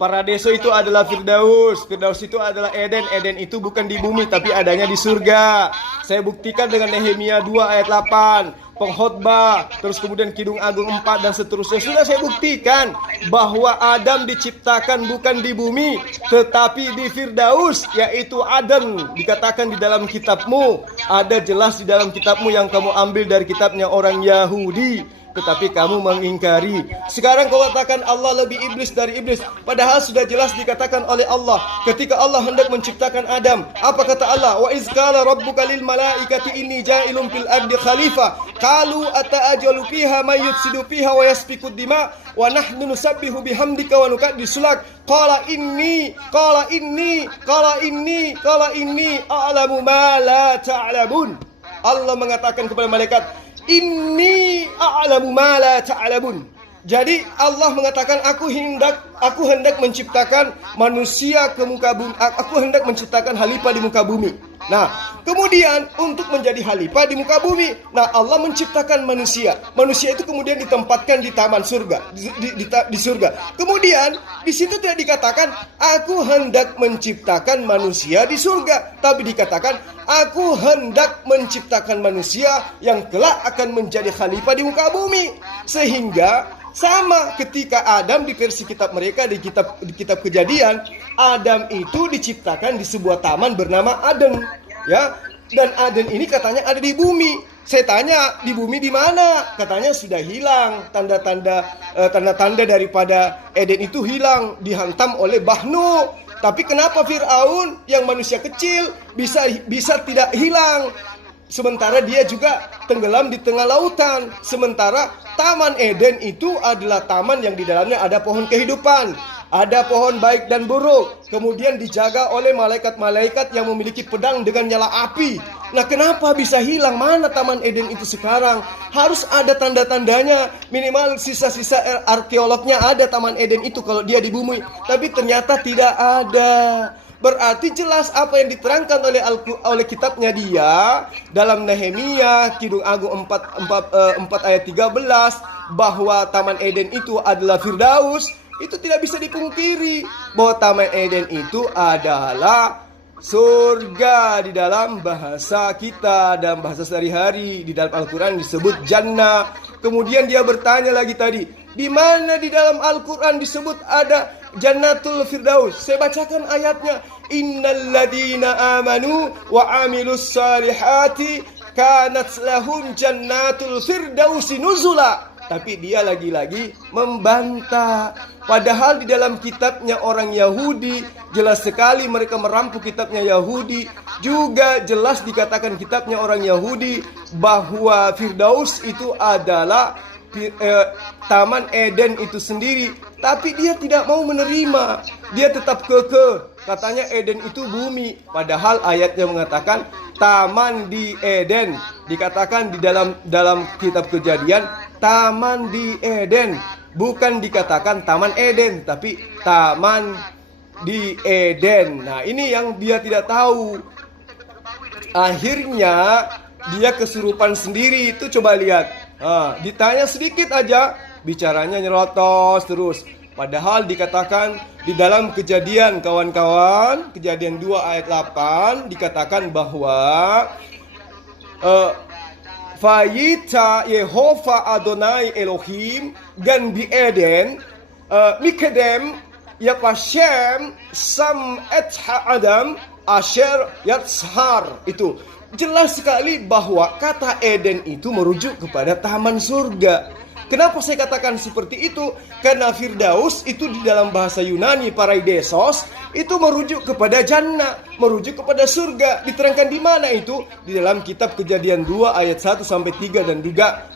Paradiso itu adalah Firdaus. Firdaus itu adalah Eden. Eden itu bukan di bumi tapi adanya di surga. Saya buktikan dengan Nehemia 2 ayat 8, Pengkhotbah, terus kemudian Kidung Agung 4 dan seterusnya. Sudah saya buktikan bahwa Adam diciptakan bukan di bumi tetapi di Firdaus, yaitu Aden. Dikatakan di dalam kitabmu, ada jelas di dalam kitabmu yang kamu ambil dari kitabnya orang Yahudi, tetapi kamu mengingkari. Sekarang kau katakan Allah lebih iblis dari iblis, padahal sudah jelas dikatakan oleh Allah ketika Allah hendak menciptakan Adam. Apa kata Allah? Wa iz qala rabbuka lil malaikati inni ja'ilun fil ardi khalifah qalu ata'ajalu fiha may yufsidu fiha wa yasfiku dima wa nahnu nusabbihu bihamdika wa nuqaddisu lak qala inni a'lamu ma la ta'lamun. Allah mengatakan kepada malaikat, inni a'lamu ma la ta'lamun. Jadi Allah mengatakan aku hendak menciptakan manusia ke muka bumi. Aku hendak menciptakan khalifah di muka bumi. Nah, kemudian untuk menjadi khalifah di muka bumi, nah Allah menciptakan manusia. Manusia itu kemudian ditempatkan di taman surga, di surga. Kemudian di situ tidak dikatakan aku hendak menciptakan manusia di surga, tapi dikatakan aku hendak menciptakan manusia yang kelak akan menjadi khalifah di muka bumi. Sehingga sama ketika Adam di versi kitab mereka, di kitab Kejadian, Adam itu diciptakan di sebuah taman bernama Aden, ya. Dan Aden ini katanya ada di bumi. Saya tanya, di bumi di mana? Katanya sudah hilang, tanda-tanda daripada Eden itu hilang, dihantam oleh Bahnu. Tapi kenapa Fir'aun yang manusia kecil bisa tidak hilang? Sementara dia juga tenggelam di tengah lautan. Sementara Taman Eden itu adalah taman yang di dalamnya ada pohon kehidupan, ada pohon baik dan buruk. Kemudian dijaga oleh malaikat-malaikat yang memiliki pedang dengan nyala api. Nah, kenapa bisa hilang? Mana Taman Eden itu sekarang? Harus ada tanda-tandanya. Minimal sisa-sisa arkeolognya ada Taman Eden itu kalau dia di bumi. Tapi ternyata tidak ada. Berarti jelas apa yang diterangkan oleh kitabnya dia dalam Nehemia Kidung Agung 4 ayat 13 bahwa Taman Eden itu adalah Firdaus, itu tidak bisa dipungkiri bahwa Taman Eden itu adalah surga di dalam bahasa kita, dalam bahasa sehari-hari. Di dalam Al-Quran disebut jannah. Kemudian dia bertanya lagi tadi, di mana di dalam Al-Quran disebut ada Jannatul Firdaus? Saya bacakan ayatnya. Innal ladina amanu wa amilus salihati kanat lahum jannatul firdausi nuzula. Tapi dia lagi-lagi membantah. Padahal di dalam kitabnya orang Yahudi jelas sekali mereka merampok kitabnya Yahudi. Juga jelas dikatakan kitabnya orang Yahudi bahwa Firdaus itu adalah Taman Eden itu sendiri. Tapi dia tidak mau menerima. Dia tetap kekeh. Katanya Eden itu bumi. Padahal ayatnya mengatakan taman di Eden. Dikatakan di dalam kitab Kejadian taman di Eden. Bukan dikatakan taman Eden, tapi taman di Eden. Nah, ini yang dia tidak tahu. Akhirnya dia kesurupan sendiri. Itu coba lihat. Ditanya sedikit aja, bicaranya nyerotos terus. Padahal dikatakan di dalam Kejadian, kawan-kawan, Kejadian 2 ayat 8 dikatakan bahwa Fayita Yehova Adonai Elohim gan bi Eden Mikedem Yapashem Sam Etha Adam Asher Yatshar. Itu jelas sekali bahwa kata Eden itu merujuk kepada taman surga. Kenapa saya katakan seperti itu? Karena Firdaus itu di dalam bahasa Yunani Paradeisos itu merujuk kepada jannah, merujuk kepada surga. Diterangkan di mana itu? Di dalam kitab Kejadian 2 ayat 1 sampai 3 dan juga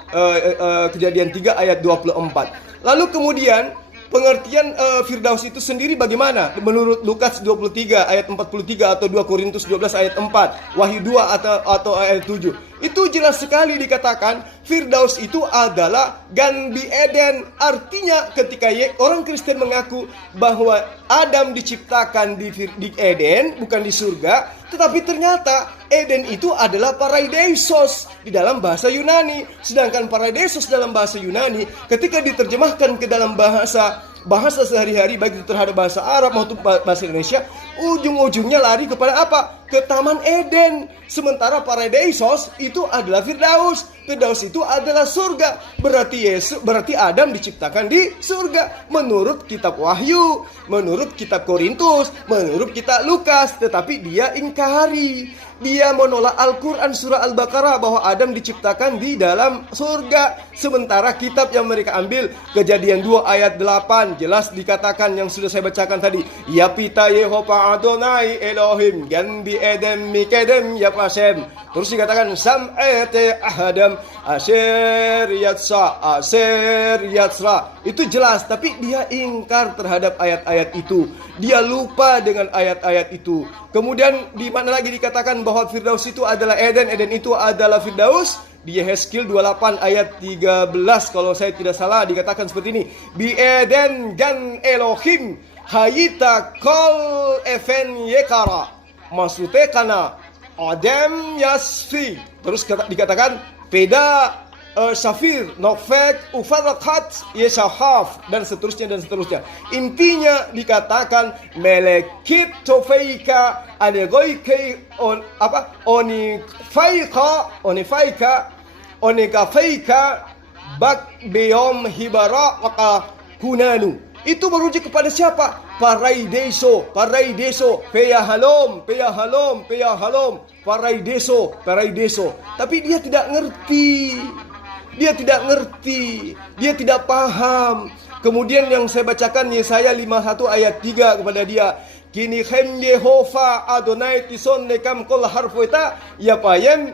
Kejadian 3 ayat 24. Lalu kemudian pengertian Firdaus itu sendiri bagaimana? Menurut Lukas 23 ayat 43 atau 2 Korintus 12 ayat 4, Wahyu 2 atau ayat 7. Itu jelas sekali dikatakan Firdaus itu adalah Gan bi Eden. Artinya ketika orang Kristen mengaku bahwa Adam diciptakan di Eden, bukan di surga, tetapi ternyata Eden itu adalah Paradeisos di dalam bahasa Yunani. Sedangkan Paradeisos dalam bahasa Yunani ketika diterjemahkan ke dalam bahasa sehari-hari, baik itu terhadap bahasa Arab maupun bahasa Indonesia, ujung-ujungnya lari kepada apa? Ke Taman Eden. Sementara Paradeisos itu adalah Firdaus. Firdaus itu adalah surga. Berarti Adam diciptakan di surga menurut kitab Wahyu, menurut kitab Korintus, menurut kitab Lukas. Tetapi dia ingkari. Dia menolak Al-Quran surah Al-Baqarah bahwa Adam diciptakan di dalam surga. Sementara kitab yang mereka ambil Kejadian 2 ayat 8 jelas dikatakan yang sudah saya bacakan tadi. Ya pita Yehova Adonai Elohim gan bi Eden mikedem ya pasem. Terus dikatakan sam'ete ahadam asher yatsra. Itu jelas, tapi dia ingkar terhadap ayat-ayat itu. Dia lupa dengan ayat-ayat itu. Kemudian di mana lagi dikatakan bahwa Firdaus itu adalah Eden, Eden itu adalah Firdaus? Di Yehezkiel 28 ayat 13 kalau saya tidak salah dikatakan seperti ini. Bi Eden gan Elohim hayita kol even yekara. Maksudnya karena Adam Yasfi. Terus dikatakan Peda Safir Nofet Ufarakat Yeshahaf dan seterusnya. Intinya dikatakan Melekit Tofeika Anegoike Onigafeika Bak Beom Hibara Waka Kunanu. Itu merujuk kepada siapa? Paraideso. Peya halom. Paraideso. Tapi dia tidak ngerti. Dia tidak paham. Kemudian yang saya bacakan Yesaya 51 ayat 3 kepada dia. Kini hem Yehova Adonai tison nekam kol harfoita yapayem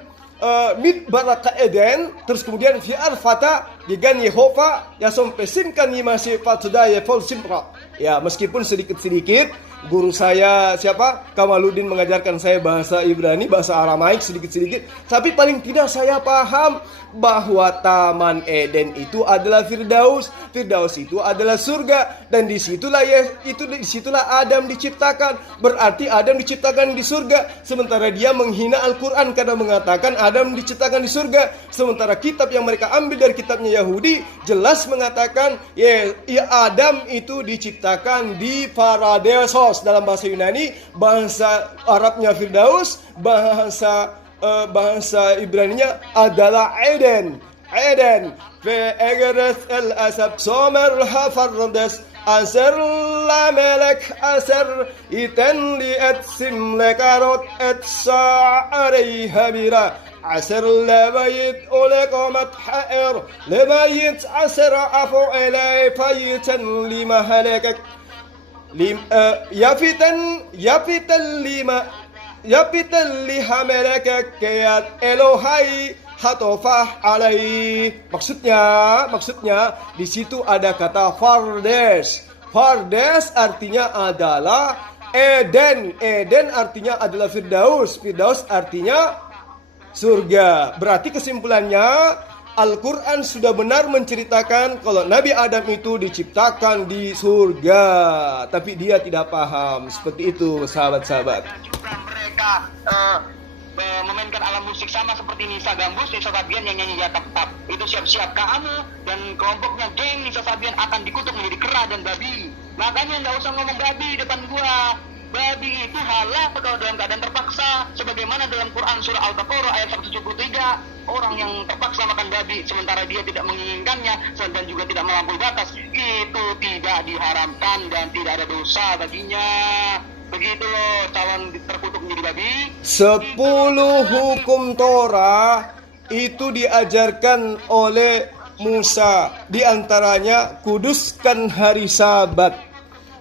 mit baraka Eden. Terus kemudian fi alfata digan Yehova yasom pesimkan yimasi fatudaya fol simpra. Ya, meskipun sedikit-sedikit guru saya siapa? Kamaluddin mengajarkan saya bahasa Ibrani, bahasa Aramaik sedikit-sedikit. Tapi paling tidak saya paham bahwa Taman Eden itu adalah Firdaus. Firdaus itu adalah surga, dan disitulah Adam diciptakan. Berarti Adam diciptakan di surga. Sementara dia menghina Al-Quran karena mengatakan Adam diciptakan di surga. Sementara kitab yang mereka ambil dari kitabnya Yahudi jelas mengatakan ya Adam itu diciptakan di Paradisos. Dalam bahasa Yunani, bahasa Arabnya Firdaus, bahasa Ibraninya adalah Eden. Eden. Fi agras al-asab somer hafardes asar la melek asar itan li atsim lekarot etsa'arei habira asar labayit olekomat ha'ir labayit asar afu elay fayitan lima halekek yafitan liha melekek kayat Elohai hatofah alai. Maksudnya di situ ada kata Fardes. Fardes artinya adalah Eden. Eden artinya adalah Firdaus. Firdaus artinya surga. Berarti kesimpulannya Al-Quran sudah benar menceritakan kalau Nabi Adam itu diciptakan di surga. Tapi dia tidak paham. Seperti itu sahabat-sahabat. Juga mereka memainkan alat musik sama seperti Nisa Gambus, Nisa Sabian yang nyanyi ya tetap. Itu siap-siap kamu dan kelompoknya geng Nisa Sabian akan dikutuk menjadi kera dan babi. Makanya nggak usah ngomong babi di depan gua. Babi itu halal kalau dalam keadaan terpaksa, sebagaimana dalam Quran surah Al-Baqarah ayat 173, orang yang terpaksa makan babi sementara dia tidak menginginkannya dan juga tidak melampaui batas, itu tidak diharamkan dan tidak ada dosa baginya. Begitu loh calon terkutuk menjadi babi. 10 hukum Torah itu diajarkan oleh Musa. Di antaranya kuduskan hari Sabat.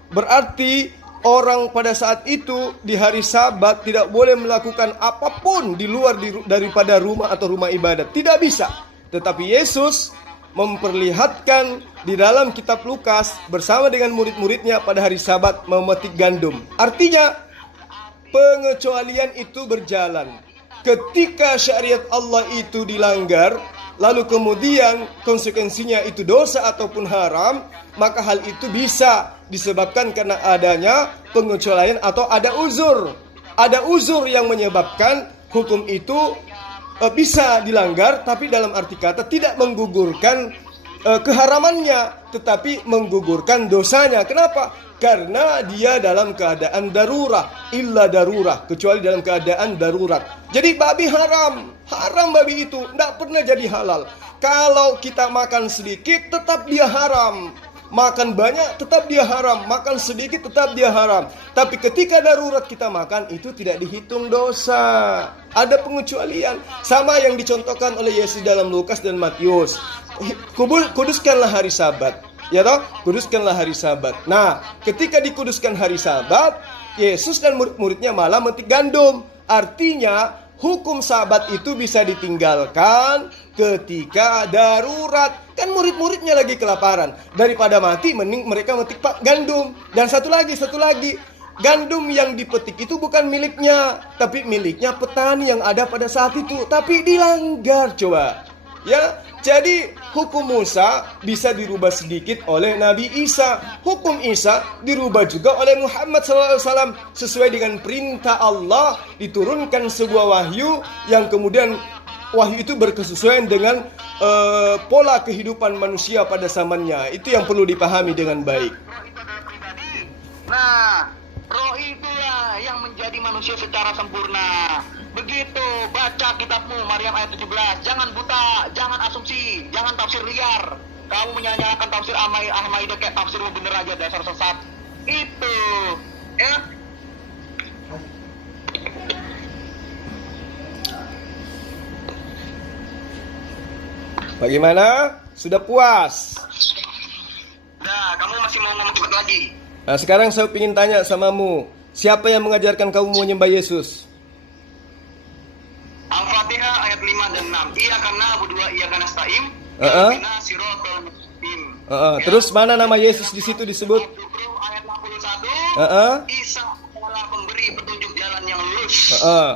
Berarti orang pada saat itu di hari Sabat tidak boleh melakukan apapun di luar daripada rumah atau rumah ibadat. Tidak bisa. Tetapi Yesus memperlihatkan di dalam kitab Lukas bersama dengan murid-muridnya pada hari Sabat memetik gandum. Artinya pengecualian itu berjalan. Ketika syariat Allah itu dilanggar, lalu kemudian konsekuensinya itu dosa ataupun haram, maka hal itu bisa disebabkan karena adanya pengecualian atau ada uzur. Ada uzur yang menyebabkan hukum itu bisa dilanggar, tapi dalam arti kata tidak menggugurkan keharamannya, tetapi menggugurkan dosanya. Kenapa? Karena dia dalam keadaan darurat, illa darurah, kecuali dalam keadaan darurat. Jadi babi haram babi itu, tidak pernah jadi halal. Kalau kita makan sedikit, tetap dia haram. Makan banyak, tetap dia haram. Makan sedikit, tetap dia haram. Tapi ketika darurat kita makan, itu tidak dihitung dosa. Ada pengecualian. Sama yang dicontohkan oleh Yesus dalam Lukas dan Matius. Kuduskanlah hari Sabat. Ya toh? Kuduskanlah hari Sabat. Nah, ketika dikuduskan hari Sabat, Yesus dan murid-muridnya malah memetik gandum. Artinya, hukum Sabat itu bisa ditinggalkan ketika darurat. Kan murid-muridnya lagi kelaparan. Daripada mati, mending mereka memetik gandum. Dan satu lagi. Gandum yang dipetik itu bukan miliknya, tapi miliknya petani yang ada pada saat itu. Tapi dilanggar coba. Ya, jadi hukum Musa bisa dirubah sedikit oleh Nabi Isa. Hukum Isa dirubah juga oleh Muhammad SAW. Sesuai dengan perintah Allah, diturunkan sebuah wahyu yang kemudian wahyu itu berkesesuaian dengan pola kehidupan manusia pada zamannya. Itu yang perlu dipahami dengan baik. Nah, roh itulah yang menjadi manusia secara sempurna. Begitu, baca kitabmu Maryam ayat 17. Jangan buta, jangan asumsi, jangan tafsir liar. Kamu menyanyikan tafsir Al-Maidah kayak tafsirmu bener aja, dasar sesat. Itu, ya. Bagaimana? Sudah puas? Nah, kamu masih mau ngomong cepat lagi? Nah, sekarang saya ingin tanya samamu. Siapa yang mengajarkan kamu menyembah Yesus? Al-Fatihah ayat 5 dan 6. Iya karena berdua iya karena nasta'im. Terus mana nama Yesus di situ disebut? Ayat 61 Heeh. Isa adalah pemberi petunjuk jalan yang lurus. Heeh.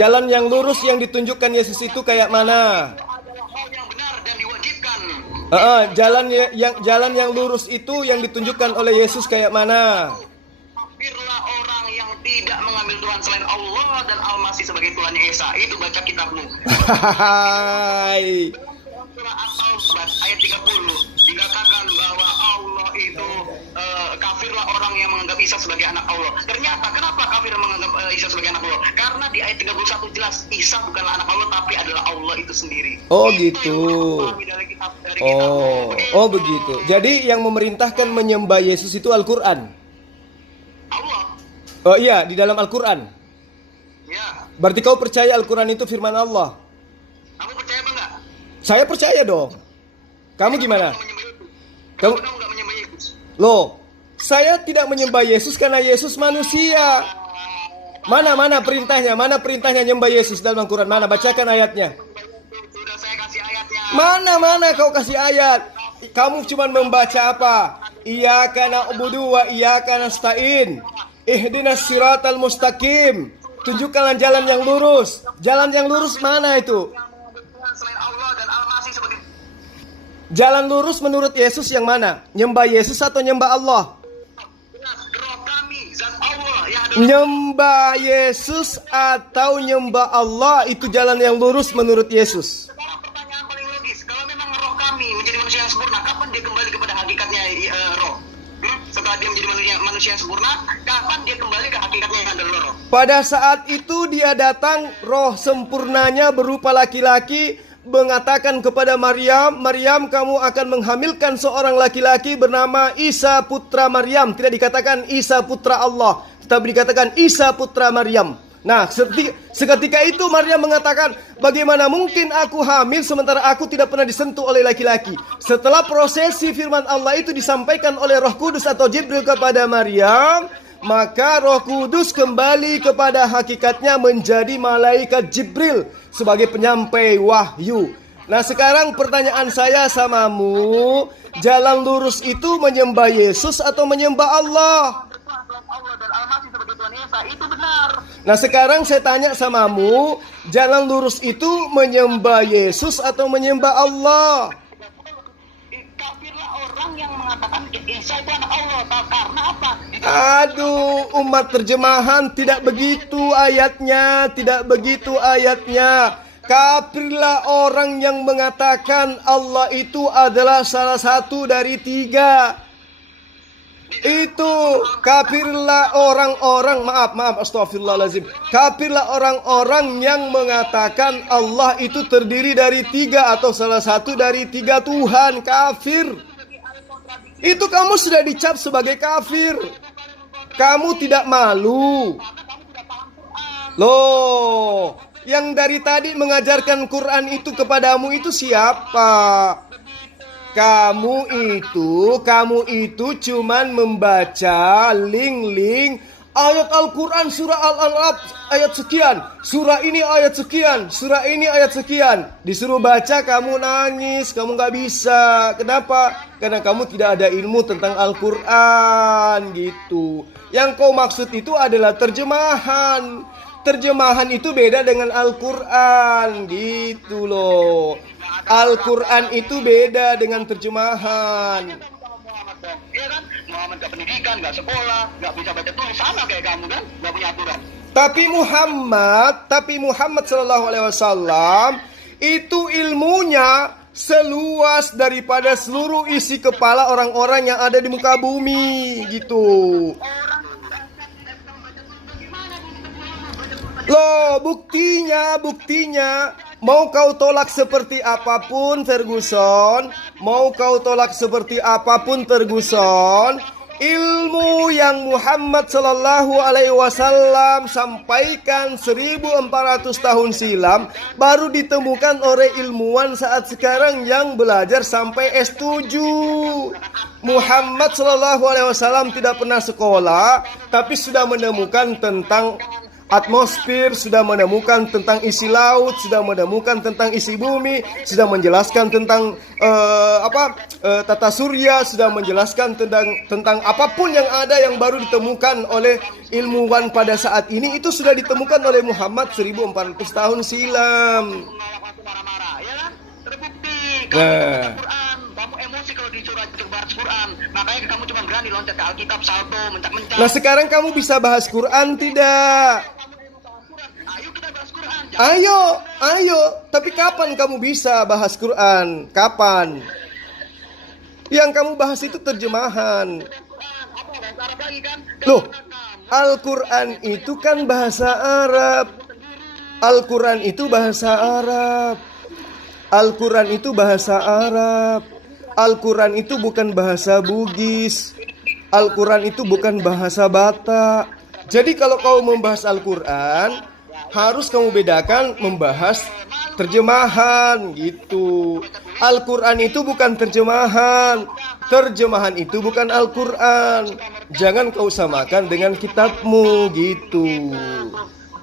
Jalan yang lurus yang ditunjukkan Yesus itu kayak mana? Itu adalah hal yang benar dan diwajibkan. Jalan yang lurus itu yang ditunjukkan oleh Yesus kayak mana? Kafirlah orang yang tidak mengambil Tuhan selain Allah dan Al-Masih sebagai Tuhannya Esa. Itu baca kitabmu. Hai. Surah At-Taubah ayat 30 dikatakan bahwa Allah itu kafirlah orang yang menganggap Isa sebagai anak Allah. Ternyata kenapa kafir menganggap Isa sebagai anak Allah? Karena di ayat 31 jelas Isa bukanlah anak Allah tapi adalah Allah itu sendiri. Oh Itu gitu. yang orang dari kitabmu. Oh begitu. Jadi yang memerintahkan menyembah Yesus itu Al-Quran. Allah. Oh iya, di dalam Al-Quran. Ya. Berarti kau percaya Al-Quran itu firman Allah? Kamu percaya apa enggak? Saya percaya dong. Kamu gimana? Kamu enggak menyembah Yesus? Loh, saya tidak menyembah Yesus karena Yesus manusia. Mana perintahnya? Mana perintahnya nyembah Yesus dalam Al-Quran? Mana? Bacakan ayatnya. Sudah saya kasih ayatnya. Mana kau kasih ayat? Kamu cuma membaca apa? Iyyaka na'budu wa iyyaka nasta'in. Ihdinas siratal mustaqim. Tunjukkanlah jalan yang lurus. Jalan yang lurus mana itu? Selain Allah dan Al-Masih sebagai Jalan lurus menurut Yesus yang mana? Nyembah Yesus atau nyembah Allah? roh kami, zat Allah yang ada. Nyembah Yesus atau nyembah Allah itu jalan yang lurus menurut Yesus. Sekarang pertanyaan paling logis, kalau memang roh kami menjadi manusia yang sempurna, kapan dia kembali kepada hakikatnya roh? Setelah dia menjadi manusia yang sempurna, kapan dia kembali ke hakikatnya yang adalah roh? Pada saat itu dia datang, roh sempurnanya berupa laki-laki, mengatakan kepada Maryam, Maryam kamu akan menghamilkan seorang laki-laki bernama Isa putra Maryam. Tidak dikatakan Isa putra Allah, tetapi dikatakan Isa putra Maryam. Nah, seketika itu Maryam mengatakan, bagaimana mungkin aku hamil sementara aku tidak pernah disentuh oleh laki-laki. Setelah prosesi firman Allah itu disampaikan oleh Roh Kudus atau Jibril kepada Maryam, maka Roh Kudus kembali kepada hakikatnya menjadi malaikat Jibril sebagai penyampai wahyu. Nah, sekarang pertanyaan saya samamu, jalan lurus itu menyembah Yesus atau menyembah Allah? Allah dan Al-Masih sebagai Tuhan Esa, itu benar. Nah, sekarang saya tanya samamu, jalan lurus itu menyembah Yesus atau menyembah Allah? Kafirlah orang yang mengatakan Isa itu anak Allah. Karena apa? Aduh, umat terjemahan tidak begitu ayatnya, tidak begitu ayatnya. Kafirlah orang yang mengatakan Allah itu adalah salah satu dari tiga. Itu kafirlah orang-orang, maaf, astagfirullahaladzim. Kafirlah orang-orang yang mengatakan Allah itu terdiri dari tiga atau salah satu dari tiga Tuhan. Kafir. Itu kamu sudah dicap sebagai kafir. Kamu tidak malu. Loh, yang dari tadi mengajarkan Quran itu kepadamu itu siapa? Kamu itu cuman membaca link-link ayat Al-Quran surah Al-An'am ayat sekian, surah ini ayat sekian, surah ini ayat sekian. Disuruh baca kamu nangis, kamu gak bisa. Kenapa? Karena kamu tidak ada ilmu tentang Al-Quran gitu. Yang kau maksud itu adalah terjemahan. Terjemahan itu beda dengan Al-Quran gitu loh. Al-Quran itu beda dengan terjemahan. Iya kan? Muhammad gak pendidikan, gak sekolah, gak bisa baca tulis, sama kayak kamu kan? Gak punya aturan. Tapi Muhammad Sallallahu Alaihi Wasallam itu ilmunya seluas daripada seluruh isi kepala orang-orang yang ada di muka bumi gitu. Loh, buktinya. Mau kau tolak seperti apapun Ferguson, ilmu yang Muhammad Sallallahu Alaihi Wasallam sampaikan 1400 tahun silam baru ditemukan oleh ilmuwan saat sekarang yang belajar sampai S7. Muhammad Sallallahu Alaihi Wasallam tidak pernah sekolah, tapi sudah menemukan tentang atmosfer, sudah menemukan tentang isi laut, sudah menemukan tentang isi bumi, sudah menjelaskan tentang tata surya, sudah menjelaskan tentang apapun yang ada yang baru ditemukan oleh ilmuwan pada saat ini, itu sudah ditemukan oleh Muhammad 1400 tahun silam. Marah-marah, ya kan? Terbukti. Nah. Quran, kamu emosi kalau disuruh bahas Quran. Makanya kamu cuma berani loncat ke Alkitab, salto, mencak-mencak. Nah, sekarang kamu bisa bahas Quran tidak? Ayo kita bahas Quran. Ayo. Tapi kapan kamu bisa bahas Quran? Kapan? Yang kamu bahas itu terjemahan. Loh, Al-Quran itu kan bahasa Arab. Al-Quran itu bahasa Arab. Al-Quran itu bahasa Arab. Al-Quran itu bukan bahasa Bugis. Al-Quran itu bukan bahasa Batak. Jadi kalau kau membahas Al-Quran, harus kamu bedakan membahas terjemahan gitu. Al-Quran itu bukan terjemahan. Terjemahan itu bukan Al-Quran. Jangan kau samakan dengan kitabmu gitu.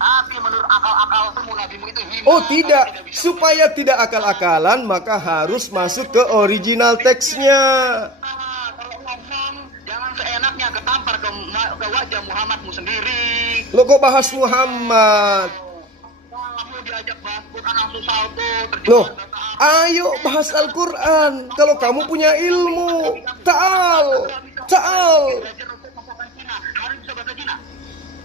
Tapi menurut akal-akalmu nabimu itu hina. Oh tidak, supaya tidak akal-akalan maka harus masuk ke original teksnya. Kalau ngomong jangan seenaknya ketampar ke wajah Muhammadmu sendiri. Lo kok bahas Muhammad? Kamu diajak bahas Quran langsung salto. Loh, ayo bahas Al-Quran. Kalau kamu punya ilmu, ta'al. Belajar resep masakan Cina harus bisa bahasa Cina.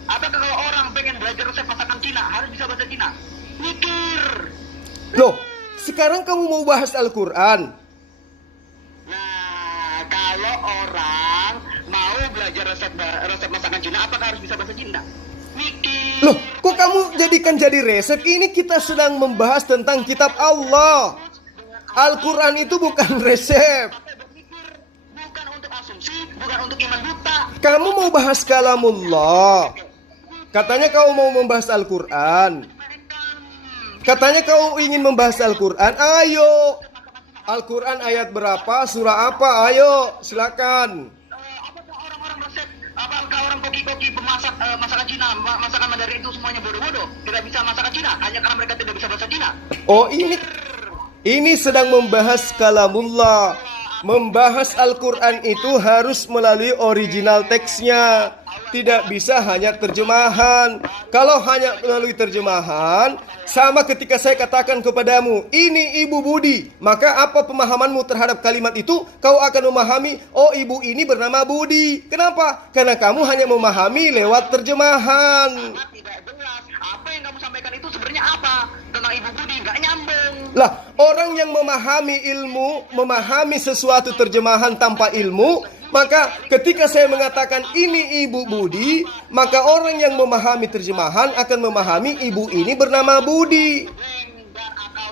Apakah kalau orang pengen belajar resep masakan Cina harus bisa bahasa Cina? Mikir. Loh, sekarang kamu mau bahas Al-Quran? Nah, kalau orang mau belajar resep masakan Cina, apakah harus bisa bahasa Cina? Mikir. Loh, kok kamu jadikan jadi resep? Ini kita sedang membahas tentang kitab Allah. Al-Quran itu bukan resep. Berpikir bukan untuk asumsi, bukan untuk iman buta. Kamu mau bahas kalamullah. Katanya kau mau membahas Al-Quran. Katanya kau ingin membahas Al-Quran. Ayo. Al-Quran ayat berapa? Surah apa? Ayo, silakan. Apakah orang-orang resep, apakah orang koki-koki pemasak masakan Cina, masakan Mandarin itu semuanya bodoh-bodoh? Tidak bisa masakan Cina hanya karena mereka tidak bisa bahasa Cina. Oh, ini sedang membahas kalamullah. Membahas Al-Quran itu harus melalui original teksnya. Tidak bisa hanya terjemahan. Kalau hanya melalui terjemahan, sama ketika saya katakan kepadamu, ini Ibu Budi, maka apa pemahamanmu terhadap kalimat itu? Kau akan memahami, oh ibu ini bernama Budi. Kenapa? Karena kamu hanya memahami lewat terjemahan. Tidak jelas. Apa yang kamu sampaikan itu sebenarnya apa? Tentang Ibu Budi, nggak nyambung. Lah, orang yang memahami ilmu, memahami sesuatu terjemahan tanpa ilmu, maka ketika saya mengatakan ini Ibu Budi, maka orang yang memahami terjemahan akan memahami ibu ini bernama Budi.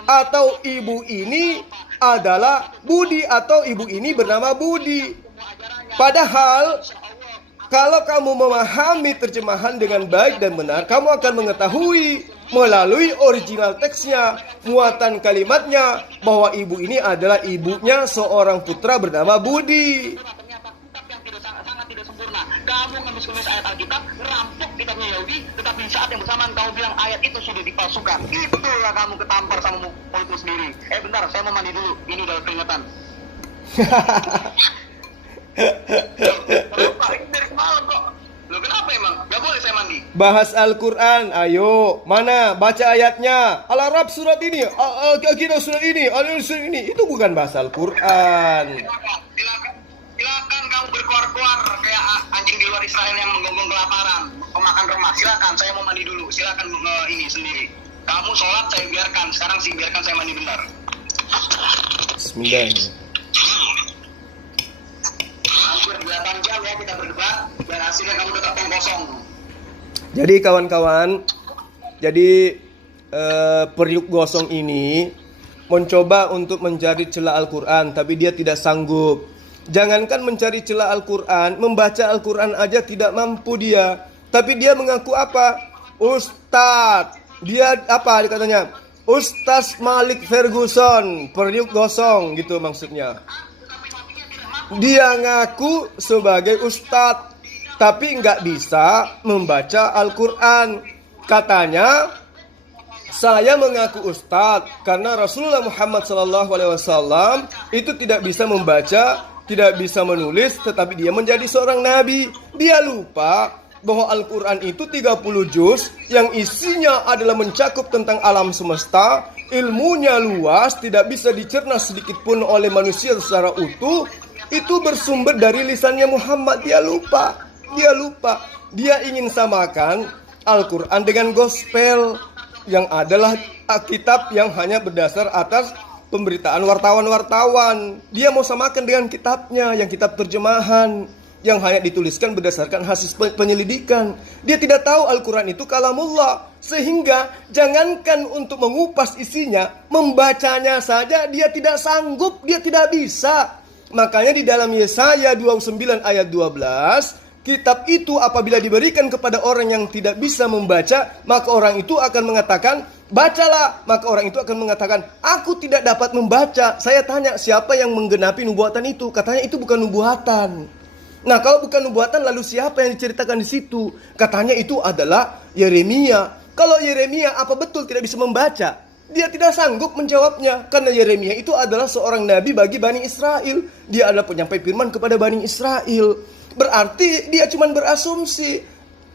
Atau ibu ini adalah Budi, atau ibu ini bernama Budi. Padahal kalau kamu memahami terjemahan dengan baik dan benar, kamu akan mengetahui melalui original teksnya, muatan kalimatnya, bahwa ibu ini adalah ibunya seorang putra bernama Budi. Sangat tidak sempurna. Kamu ngemis-ngemis ayat Alkitab, ngerampok kitabnya Yahudi, tetapi saat yang bersamaan kamu bilang ayat itu sudah dipalsukan. Itulah kamu ketampar sama mulutmu sendiri. Bentar, saya mau mandi dulu. Ini udah keringetan. Lupa, ini dari semalam kok. Loh kenapa emang? Gak boleh saya mandi? Bahas Al-Quran, ayo. Mana? Baca ayatnya. Al-Arab surat ini, Al-Aqidah surat ini, Al-Aqidah surat ini. Itu bukan bahasa Al-Quran. Silakan kamu berkuar-kuar kayak anjing di luar Israel yang menggonggong kelaparan, pemakan remah. Silakan, saya mau mandi dulu. Silakan ini sendiri. Kamu sholat saya biarkan. Sekarang sih biarkan saya mandi bentar. Bismillah. Hampir 8 jam ya kita berdebat dan hasilnya kamu tetap kosong. Jadi kawan-kawan, periuk gosong ini mencoba untuk mencari celah Al-Quran, tapi dia tidak sanggup. Jangankan mencari celah Al-Quran, membaca Al-Quran aja tidak mampu dia. Tapi dia mengaku apa? Ustadz. Dia apa katanya? Ustadz Malik Ferguson, periuk gosong gitu maksudnya. Dia ngaku sebagai ustadz, tapi nggak bisa membaca Al-Quran. Katanya, saya mengaku ustadz karena Rasulullah Muhammad SAW itu tidak bisa membaca, tidak bisa menulis, tetapi dia menjadi seorang nabi. Dia lupa bahwa Al-Quran itu 30 juz yang isinya adalah mencakup tentang alam semesta. Ilmunya luas, tidak bisa dicerna sedikit pun oleh manusia secara utuh. Itu bersumber dari lisannya Muhammad. Dia lupa. Dia ingin samakan Al-Quran dengan gospel, yang adalah kitab yang hanya berdasar atas pemberitaan wartawan-wartawan. Dia mau samakan dengan kitabnya, yang kitab terjemahan, yang hanya dituliskan berdasarkan hasil penyelidikan. Dia tidak tahu Al-Quran itu kalamullah, sehingga jangankan untuk mengupas isinya, membacanya saja dia tidak sanggup, dia tidak bisa. Makanya di dalam Yesaya 29 ayat 12, kitab itu apabila diberikan kepada orang yang tidak bisa membaca, maka orang itu akan mengatakan, bacalah. Maka orang itu akan mengatakan, aku tidak dapat membaca. Saya tanya, siapa yang menggenapi nubuatan itu? Katanya itu bukan nubuatan. Nah, kalau bukan nubuatan, lalu siapa yang diceritakan di situ? Katanya itu adalah Yeremia. Kalau Yeremia apa betul tidak bisa membaca? Dia tidak sanggup menjawabnya, karena Yeremia itu adalah seorang nabi bagi Bani Israel. Dia adalah penyampai firman kepada Bani Israel. Berarti dia cuma berasumsi.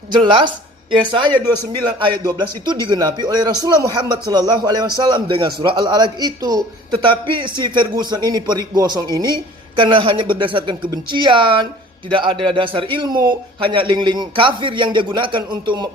Jelas Yesaya 29 ayat 12 itu digenapi oleh Rasulullah Muhammad SAW dengan surah Al-Alaq itu. Tetapi si Ferguson ini, perik gosong ini, karena hanya berdasarkan kebencian, tidak ada dasar ilmu, hanya link-link kafir yang dia gunakan untuk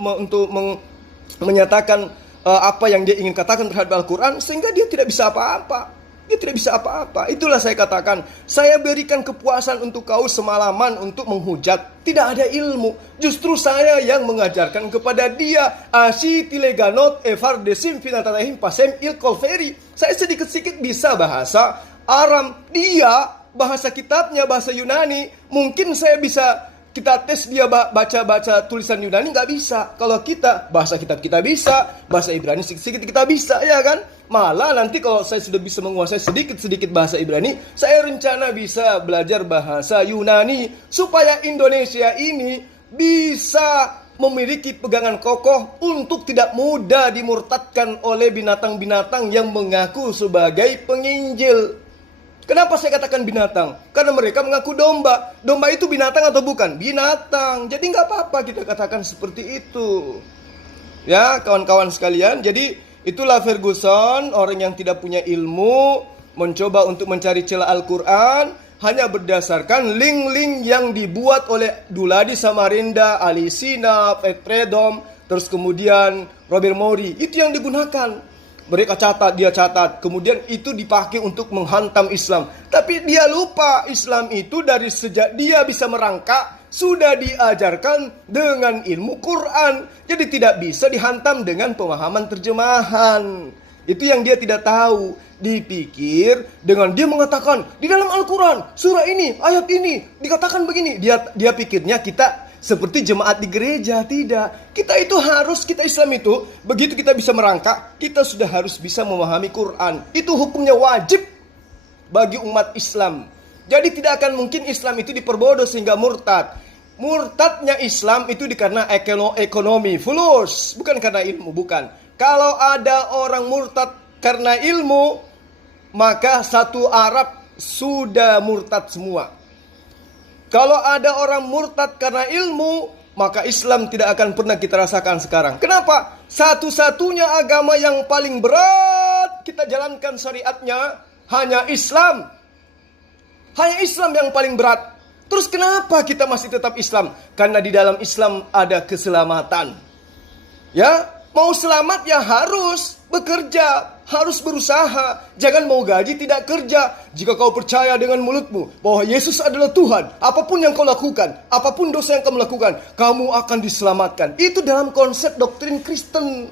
menyatakan apa yang dia ingin katakan terhadap Al-Quran, sehingga dia tidak bisa apa-apa. Itulah saya katakan, saya berikan kepuasan untuk kau semalaman untuk menghujat. Tidak ada ilmu. Justru saya yang mengajarkan kepada dia. Asitileganot evardesim finatatahim pasem il kolferi. Saya sedikit-sedikit bisa bahasa Aram. Dia bahasa kitabnya bahasa Yunani. Mungkin saya bisa, kita tes dia baca tulisan Yunani, nggak bisa. Kalau kita, bahasa kitab kita bisa, bahasa Ibrani sedikit-sedikit kita bisa, ya kan? Malah nanti kalau saya sudah bisa menguasai sedikit-sedikit bahasa Ibrani, saya rencana bisa belajar bahasa Yunani, supaya Indonesia ini bisa memiliki pegangan kokoh untuk tidak mudah dimurtadkan oleh binatang-binatang yang mengaku sebagai penginjil. Kenapa saya katakan binatang? Karena mereka mengaku domba. Domba itu binatang atau bukan? Binatang. Jadi nggak apa-apa kita katakan seperti itu. Ya, kawan-kawan sekalian. Jadi itulah Ferguson, orang yang tidak punya ilmu, mencoba untuk mencari celah Al-Quran hanya berdasarkan link-link yang dibuat oleh Duladi Samarinda, Ali Sinaf, Ed Predom, terus kemudian Robert Mori. Itu yang digunakan. Mereka catat, dia catat. Kemudian itu dipakai untuk menghantam Islam. Tapi dia lupa Islam itu dari sejak dia bisa merangkak sudah diajarkan dengan ilmu Quran. Jadi tidak bisa dihantam dengan pemahaman terjemahan. Itu yang dia tidak tahu. Dipikir dengan dia mengatakan di dalam Al-Quran surah ini, ayat ini dikatakan begini. Dia pikirnya kita seperti jemaat di gereja. Tidak. Kita Islam itu, begitu kita bisa merangkak, kita sudah harus bisa memahami Quran. Itu hukumnya wajib bagi umat Islam. Jadi tidak akan mungkin Islam itu diperbodoh sehingga murtad. Murtadnya Islam itu karena ekonomi, fulus, bukan karena ilmu, bukan. Kalau ada orang murtad karena ilmu, maka satu Arab sudah murtad semua. Kalau ada orang murtad karena ilmu, maka Islam tidak akan pernah kita rasakan sekarang. Kenapa? Satu-satunya agama yang paling berat kita jalankan syariatnya hanya Islam. Hanya Islam yang paling berat. Terus kenapa kita masih tetap Islam? Karena di dalam Islam ada keselamatan. Ya, mau selamat ya harus bekerja, harus berusaha. Jangan mau gaji tidak kerja. Jika kau percaya dengan mulutmu bahwa Yesus adalah Tuhan, apapun yang kau lakukan, apapun dosa yang kau lakukan, kamu akan diselamatkan. Itu dalam konsep doktrin Kristen.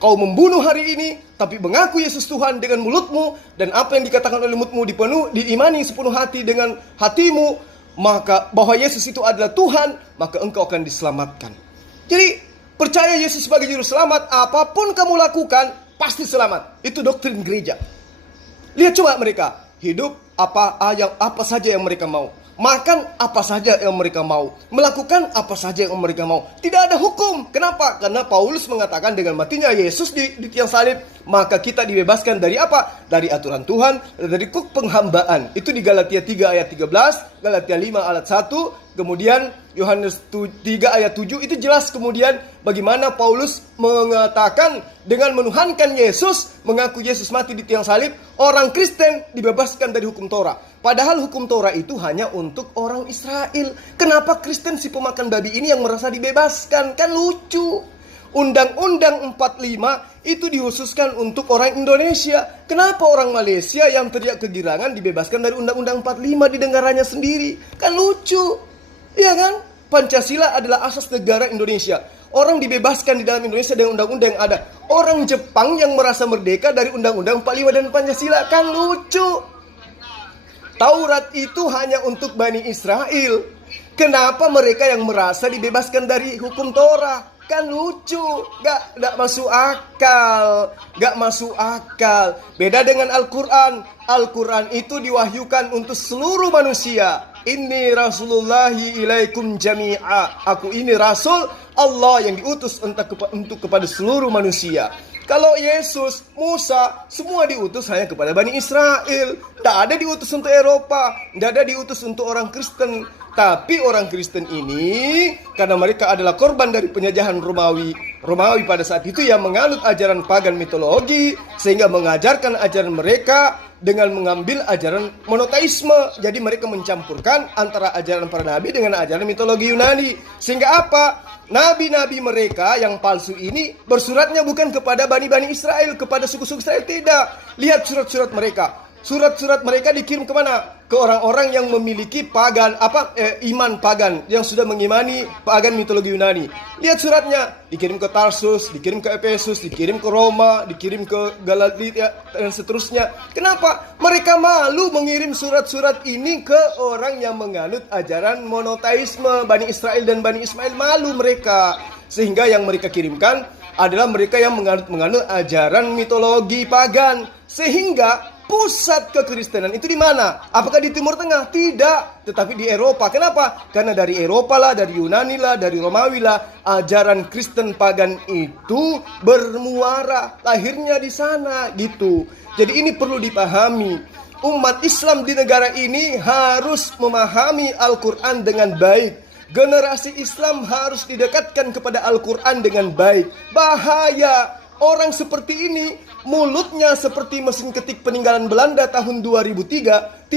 Kau membunuh hari ini, tapi mengaku Yesus Tuhan dengan mulutmu, dan apa yang dikatakan oleh mulutmu diimani sepenuh hati dengan hatimu, maka bahwa Yesus itu adalah Tuhan, maka engkau akan diselamatkan. Jadi percaya Yesus sebagai juru selamat, apapun kamu lakukan pasti selamat. Itu doktrin gereja. Lihat coba mereka hidup apa saja yang mereka mau. makan apa saja yang mereka mau, melakukan apa saja yang mereka mau. Tidak ada hukum. Kenapa? Karena Paulus mengatakan dengan matinya Yesus di tiang salib, maka kita dibebaskan dari apa? Dari aturan Tuhan, dari kuk penghambaan. Itu di Galatia 3 ayat 13, Galatia 5 ayat 1, kemudian Yohanes 3 ayat 7. Itu jelas kemudian bagaimana Paulus mengatakan dengan menuhankan Yesus, mengaku Yesus mati di tiang salib, orang Kristen dibebaskan dari hukum Torah. Padahal hukum Torah itu hanya untuk orang Israel. Kenapa Kristen si pemakan babi ini yang merasa dibebaskan? Kan lucu. Undang-Undang 45 itu dikhususkan untuk orang Indonesia. Kenapa orang Malaysia yang teriak kegirangan dibebaskan dari Undang-Undang 45 di negaranya sendiri? Kan lucu. Iya kan? Pancasila adalah asas negara Indonesia. Orang dibebaskan di dalam Indonesia dengan undang-undang yang ada. Orang Jepang yang merasa merdeka dari Undang-Undang 45 dan Pancasila. Kan lucu. Taurat itu hanya untuk Bani Israel. Kenapa mereka yang merasa dibebaskan dari hukum Torah? Kan lucu, gak masuk akal. Gak masuk akal. Beda dengan Al-Quran. Al-Quran itu diwahyukan untuk seluruh manusia. Inni rasulullahi ilaikum jami'a. Aku ini rasul Allah yang diutus untuk kepada seluruh manusia. Kalau Yesus, Musa, semua diutus hanya kepada Bani Israel. Tak ada diutus untuk Eropa. Tidak ada diutus untuk orang Kristen. Tapi orang Kristen ini, karena mereka adalah korban dari penjajahan Romawi. Romawi pada saat itu yang menganut ajaran pagan mitologi. Sehingga mengajarkan ajaran mereka dengan mengambil ajaran monoteisme. Jadi mereka mencampurkan antara ajaran para nabi dengan ajaran mitologi Yunani. Sehingga apa? Nabi-nabi mereka yang palsu ini bersuratnya bukan kepada Bani Israel, kepada suku-suku Israel, tidak. Lihat surat-surat mereka. Surat-surat mereka dikirim kemana? Ke orang-orang yang memiliki iman pagan, yang sudah mengimani pagan mitologi Yunani. Lihat suratnya, dikirim ke Tarsus, dikirim ke Efesus, dikirim ke Roma, dikirim ke Galatia, dan seterusnya. Kenapa? Mereka malu mengirim surat-surat ini ke orang yang menganut ajaran monoteisme. Bani Israel dan Bani Ismail malu mereka. Sehingga yang mereka kirimkan adalah mereka yang menganut ajaran mitologi pagan. Sehingga pusat kekristenan itu di mana? Apakah di Timur Tengah? Tidak, tetapi di Eropa. Kenapa? Karena dari Eropa lah, dari Yunani lah, dari Romawi lah, ajaran Kristen pagan itu bermuara, lahirnya di sana gitu. Jadi ini perlu dipahami. Umat Islam di negara ini harus memahami Al-Quran dengan baik. Generasi Islam harus didekatkan kepada Al-Quran dengan baik. Bahaya. Orang seperti ini, mulutnya seperti mesin ketik peninggalan Belanda tahun 2003,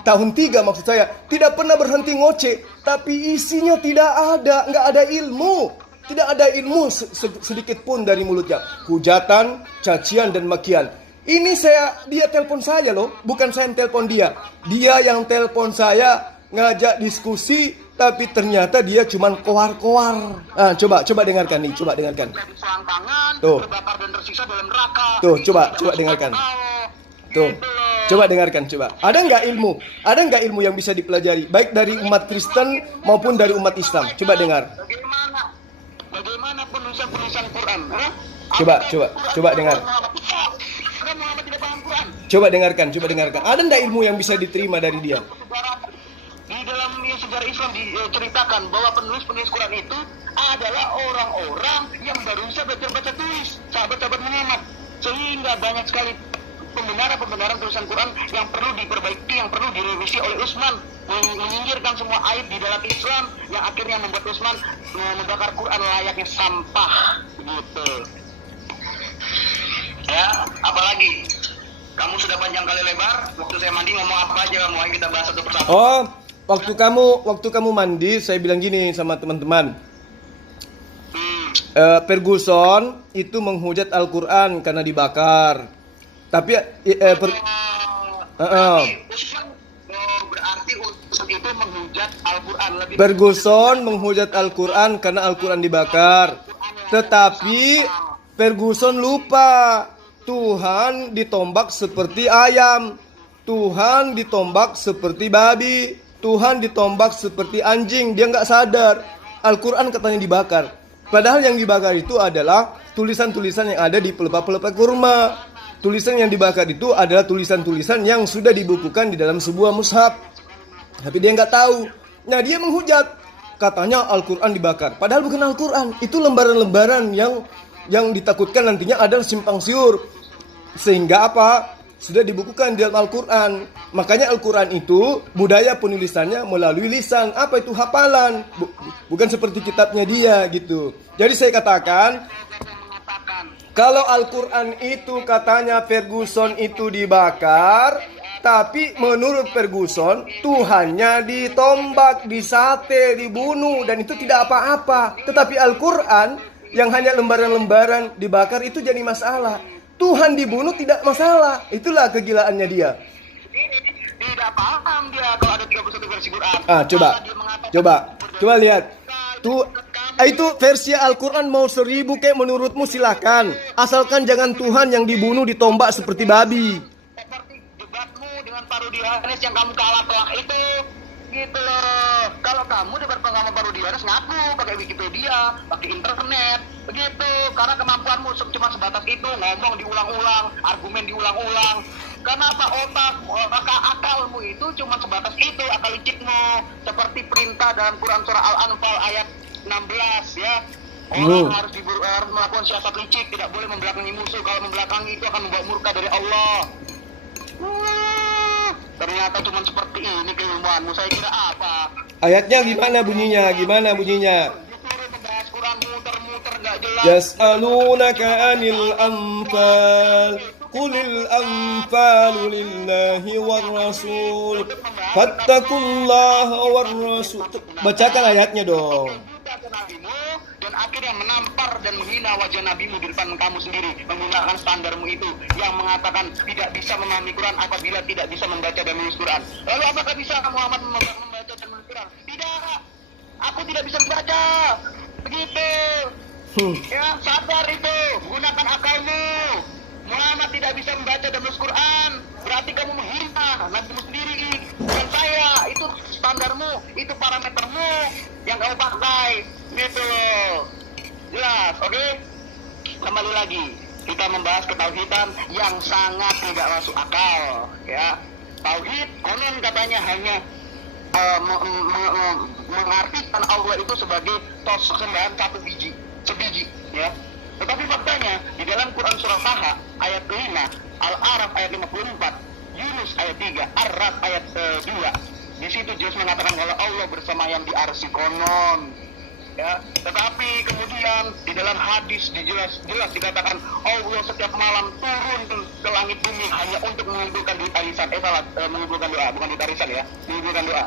tahun 3 maksud saya, tidak pernah berhenti ngoceh, tapi isinya tidak ada, nggak ada ilmu. Tidak ada ilmu sedikit pun dari mulutnya. Hujatan, cacian, dan makian. Ini dia telepon saya loh, bukan saya yang telepon dia. Dia yang telepon saya, ngajak diskusi, tapi ternyata dia cuman koar-koar. Coba dengarkan nih, coba dengarkan. Tuh. Tuh, coba dengarkan. Tuh. Coba dengarkan, coba. Ada nggak ilmu? Ada nggak ilmu yang bisa dipelajari baik dari umat Kristen maupun dari umat Islam? Coba dengar. Bagaimana penulisan Quran? Coba dengar. Coba dengarkan. Ada nggak ilmu yang bisa diterima dari dia? Di dalam sejarah Islam diceritakan bahwa penulis Quran itu adalah orang-orang yang baru bisa baca tulis, sahabat-sahabat Muhammad. Sehingga banyak sekali pembenaran tulisan Quran yang perlu diperbaiki, yang perlu direvisi oleh Utsman, menyingkirkan semua aib di dalam Islam yang akhirnya membuat Utsman membakar Quran layaknya sampah gitu. Ya, apalagi kamu sudah panjang kali lebar. Waktu saya mandi ngomong apa aja kamu, ayo kita bahas satu persatu. Oh, waktu kamu mandi, saya bilang gini sama teman-teman. Ferguson itu menghujat Al-Quran karena dibakar. Tapi berarti itu menghujat Al-Quran lebih. Ferguson menghujat Al-Quran karena Al-Quran dibakar. Tetapi Ferguson lupa Tuhan ditombak seperti ayam, Tuhan ditombak seperti babi, Tuhan ditombak seperti anjing. Dia nggak sadar Al-Quran katanya dibakar. Padahal yang dibakar itu adalah tulisan-tulisan yang ada di pelepah-pelepah kurma. Tulisan yang dibakar itu adalah tulisan-tulisan yang sudah dibukukan di dalam sebuah mushaf. Tapi dia nggak tahu. Nah, dia menghujat. Katanya Al-Quran dibakar. Padahal bukan Al-Quran. Itu lembaran-lembaran yang ditakutkan nantinya adalah simpang siur. Sehingga apa? Sudah dibukukan di dalam Al-Quran. Makanya Al-Quran itu budaya penulisannya melalui lisan. Apa itu? Hafalan. Bukan seperti kitabnya dia gitu. Jadi saya katakan, kalau Al-Quran itu katanya Ferguson itu dibakar, tapi menurut Ferguson Tuhannya ditombak, disate, dibunuh, dan itu tidak apa-apa. Tetapi Al-Quran yang hanya lembaran-lembaran dibakar itu jadi masalah. Tuhan dibunuh tidak masalah. Itulah kegilaannya dia. Tidak paham dia kalau ada 31 versi Quran. Coba lihat. Itu versi Al-Quran mau 1000 kayak menurutmu silakan. Asalkan jangan Tuhan yang dibunuh ditombak seperti babi. Seperti debatmu dengan Parodianes yang kamu kalah telak itu. Gitu loh. Kalau kamu debat sama Parodianes ngaku pakai Wikipedia, pakai internet, begitu. Karena kemampuanmu cuma sebatas itu, ngomong diulang-ulang, argumen diulang-ulang. Kenapa akalmu itu cuma sebatas itu, akal licikmu. Seperti perintah dalam Quran surah Al-Anfal ayat 16 ya. Orang harus melakukan siasat licik, tidak boleh membelakangi musuh. Kalau membelakangi itu akan membawa murka dari Allah. Ternyata cuma seperti ini keilmuanmu. Saya kira apa? Ayatnya gimana bunyinya? Disuruh membahas Quran muter-muter gak jelas. Yas'alunaka 'anil anfal. Qulil anfalu lillahi war rasul. Fattaqullaha war rasul. Bacakan ayatnya dong. Dan akhirnya menampar dan menghina wajah nabimu di depan kamu sendiri menggunakan standarmu itu yang mengatakan tidak bisa memahami Quran apabila tidak bisa membaca dan menulis Quran. Lalu apakah bisa Muhammad membaca dan menulis Quran? Tidak. Aku tidak bisa membaca. Begitu. Ya, sadar itu. Gunakan akalmu. Muhammad tidak bisa membaca dan menulis Quran. Berarti kamu menghina nabimu sendiri. Bukan saya. Itu standarmu. Itu parametermu yang kamu pakai. Gitu loh. Jelas, oke? Kembali lagi. Kita membahas ketauhidan yang sangat tidak masuk akal. Ya. Tauhid, konon katanya hanya mengartikan Allah itu sebagai sembahan sebiji, ya. Tetapi faktanya di dalam Quran surah Taha ayat 5, Al-A'raf ayat 54, Yunus ayat 3, Ar-Ra'd ayat 2. Di situ jelas mengatakan kalau Allah bersemayam di arsy konon. Ya, tetapi kemudian di dalam hadis jelas dikatakan Allah setiap malam turun ke langit bumi hanya untuk mengumpulkan duit arisan. Mengumpulkan doa, bukan duit arisan ya, mengumpulkan doa.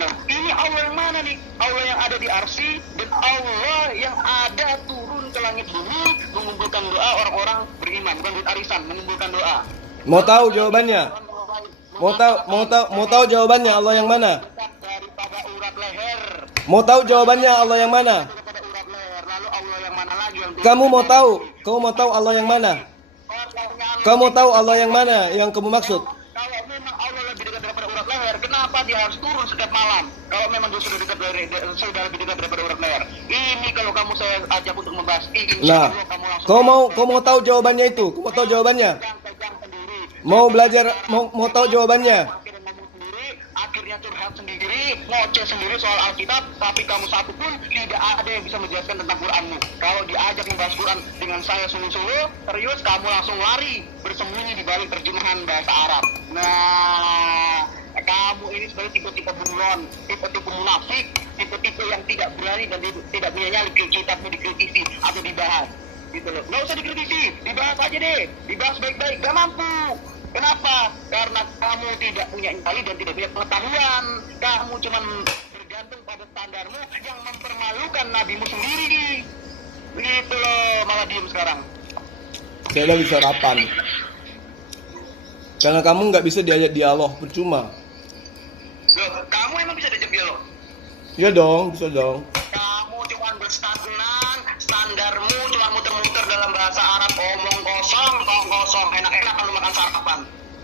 Nah, ini Allah yang mana nih? Allah yang ada di arsy dan Allah yang ada turun ke langit bumi mengumpulkan doa orang-orang beriman, bukan duit arisan, mengumpulkan doa. Mau tahu jawabannya? Mau tahu jawabannya Allah yang mana? Daripada urat leher. Mau tahu jawabannya Allah yang mana? Daripada urat leher. Lalu Allah yang mana lagi yang Kamu mau tahu Allah yang mana? Kamu mau tahu Allah yang mana yang kamu maksud? Kalau memang Allah lebih dekat daripada urat leher, kenapa dia harus turun setiap malam? Kalau memang dia sudah lebih dekat daripada urat leher. Ini kalau kamu saya ajak untuk membahas ini, Nah, kau mau tahu jawabannya itu? Kau mau tahu jawabannya? Mau belajar? Mau tahu jawabannya? Akhirnya curhat sendiri, ngoceh sendiri soal Alkitab, tapi kamu satu pun tidak ada yang bisa menjelaskan tentang Quranmu. Kalau diajak membahas Quran dengan saya sungguh-sungguh, serius kamu langsung lari, bersembunyi di balik terjemahan bahasa Arab. Nah, kamu ini sebenarnya tipe-tipe bunglon, tipe-tipe munafik, tipe-tipe yang tidak berani dan tidak punya nyali kitabmu dikritisi atau dibahas. Gitu loh. Nggak usah dikritisi, dibahas aja deh, dibahas baik-baik, gak mampu. Kenapa? Karena kamu tidak punya nyali dan tidak punya pengetahuan. Kamu cuma bergantung pada standarmu yang mempermalukan nabimu sendiri. Begitu loh, malah diem sekarang. Saya lagi sarapan. Karena kamu nggak bisa diajak dialog, percuma. Loh, kamu emang bisa diajak dialog? Iya dong, bisa dong. Kamu cuma berstagnan, standarmu cuma muter-muter dalam bahasa Arab, omong kosong, enak-enak kalau makan sarapan.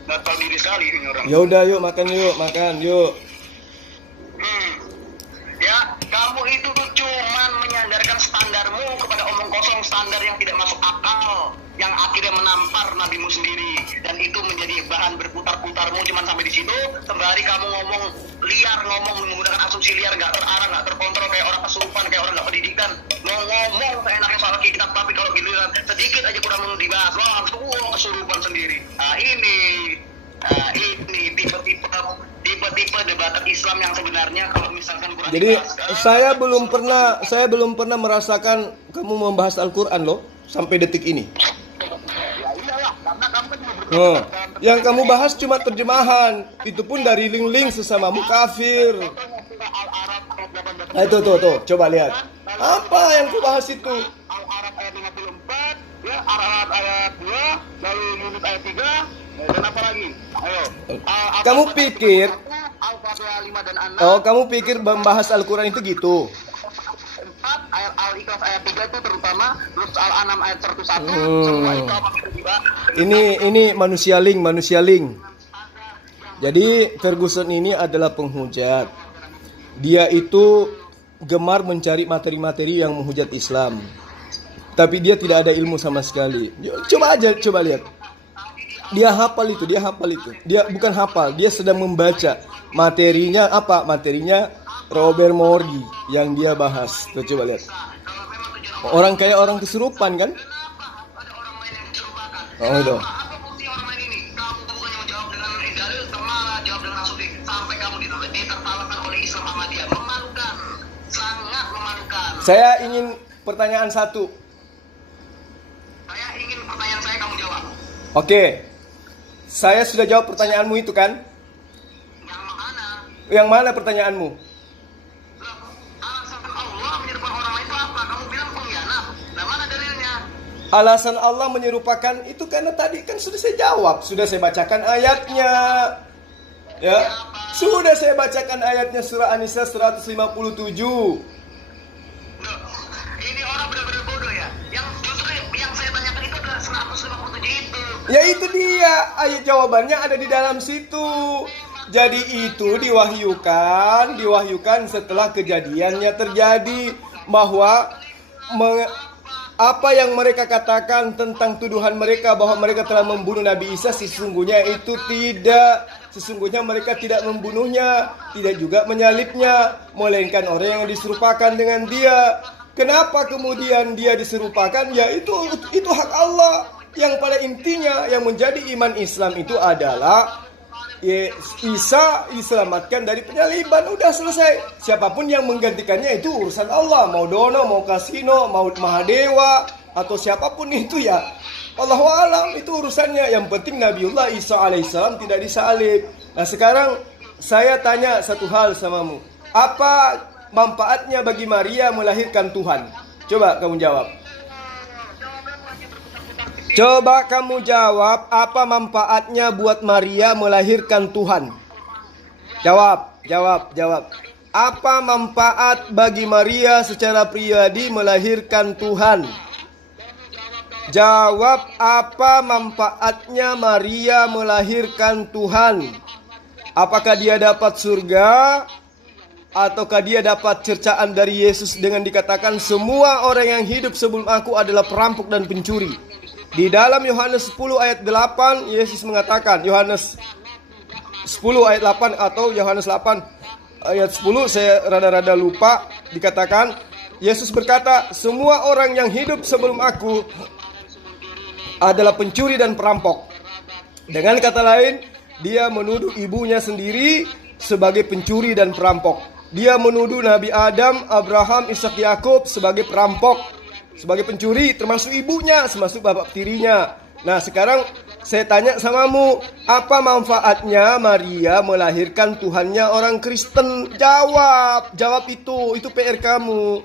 Nggak tahu diri sekali ini orang. Ya udah, yuk makan yuk. Ya, kamu itu cuman menyandarkan standarmu kepada omong kosong, standar yang tidak masuk akal, yang akhirnya menampar nabimu sendiri, dan itu menjadi bahan berputar-putarmu. Cuman sampai di situ, sembari kamu ngomong liar, ngomong menggunakan asumsi liar, nggak terarah, nggak terkontrol, kayak orang kesurupan, kayak orang nggak pendidikan, ngomong seenaknya soal kitab, tapi kalau giliran sedikit aja kurang mau dibahas, langsung kesurupan sendiri. Ini tipe-tipe debatan Islam yang sebenarnya kalau misalkan Quran Jadi dibahas, saya belum pernah merasakan kamu membahas Al-Qur'an loh sampai detik ini. ya iyalah, karena kamu kan cuma Oh, yang kamu bahas cuma terjemahan, itu pun dari link-link sesamamu kafir. Al-Arab ayat 18. Nah, tuh, coba lihat. Apa yang ku bahas itu? Al-Arab ayat 54, ya, Al-Arab ayat 2, lalu Yunus ayat 3, dan apa lagi? Ayo. Kamu pikir, Al-Fatihah 5 dan 6. oh kamu pikir membahas Al-Qur'an itu gitu? 4, ayat Al-Ikhlas ayat 3 itu terutama, terus Al-An'am ayat 101, Hmm. semua itu apa kita dibahas. Ini manusia link. Jadi Ferguson ini adalah penghujat. Dia itu gemar mencari materi-materi yang menghujat Islam. Tapi dia tidak ada ilmu sama sekali. Coba lihat. Dia hafal itu. Dia bukan hafal, dia sedang membaca. Materinya apa? Materinya Robert Morgi yang dia bahas. Tuh coba lihat. Orang kayak orang kesurupan kan? Ada orang lain yang diserupakan. Oh itu. Apa bukti orang lain ini? Kamu bukannya menjawab dengan dalil, malah jawab dengan asumsi. Sampai kamu ditertawakan oleh Islam Ahmadiyah. Memalukan, sangat memalukan. Saya ingin pertanyaan satu. Saya ingin pertanyaan saya kamu jawab. Oke. Saya sudah jawab pertanyaanmu itu kan? Yang mana? Yang mana pertanyaanmu? Loh, alasan Allah menyerupakan orang lain itu apa? Kamu bilang pengkhianat. Nah, mana dalilnya? Alasan Allah menyerupakan itu karena tadi kan sudah saya jawab, sudah saya bacakan ayatnya. Ya. Sudah saya bacakan ayatnya surah An-Nisa 157. Loh, ini orang benar-benar bodoh ya. Yang justru yang saya tanyakan itu adalah 157 itu. Ya itu dia, ayat jawabannya ada di dalam situ. Jadi itu diwahyukan setelah kejadiannya terjadi, bahwa apa yang mereka katakan tentang tuduhan mereka bahwa mereka telah membunuh Nabi Isa, sesungguhnya itu tidak. Sesungguhnya mereka tidak membunuhnya, tidak juga menyalibnya, melainkan orang yang diserupakan dengan dia. Kenapa kemudian dia diserupakan? Ya itu hak Allah. Yang pada intinya yang menjadi iman Islam itu adalah Isa diselamatkan dari penyaliban. Udah selesai. Siapapun yang menggantikannya itu urusan Allah. Mau Dono, mau Kasino, mau Mahadewa, atau siapapun itu ya Allahu a'lam, itu urusannya. Yang penting Nabiullah Isa alaihissalam tidak disalib. Nah sekarang saya tanya satu hal samamu. Apa manfaatnya bagi Maria melahirkan Tuhan? Coba kamu jawab. Coba kamu jawab, apa manfaatnya buat Maria melahirkan Tuhan? Jawab. Apa manfaat bagi Maria secara pribadi melahirkan Tuhan? Jawab, apa manfaatnya Maria melahirkan Tuhan? Apakah dia dapat surga? Ataukah dia dapat cercaan dari Yesus dengan dikatakan semua orang yang hidup sebelum aku adalah perampok dan pencuri? Di dalam Yohanes 10 ayat 8 Yesus mengatakan, Yohanes 10 ayat 8 atau Yohanes 8 ayat 10, saya rada-rada lupa, dikatakan Yesus berkata, semua orang yang hidup sebelum aku adalah pencuri dan perampok. Dengan kata lain, dia menuduh ibunya sendiri sebagai pencuri dan perampok. Dia menuduh Nabi Adam, Abraham, Ishak, Yakub sebagai perampok, sebagai pencuri, termasuk ibunya, termasuk bapak tirinya. Nah sekarang saya tanya samamu, apa manfaatnya Maria melahirkan Tuhannya orang Kristen? Jawab itu PR kamu.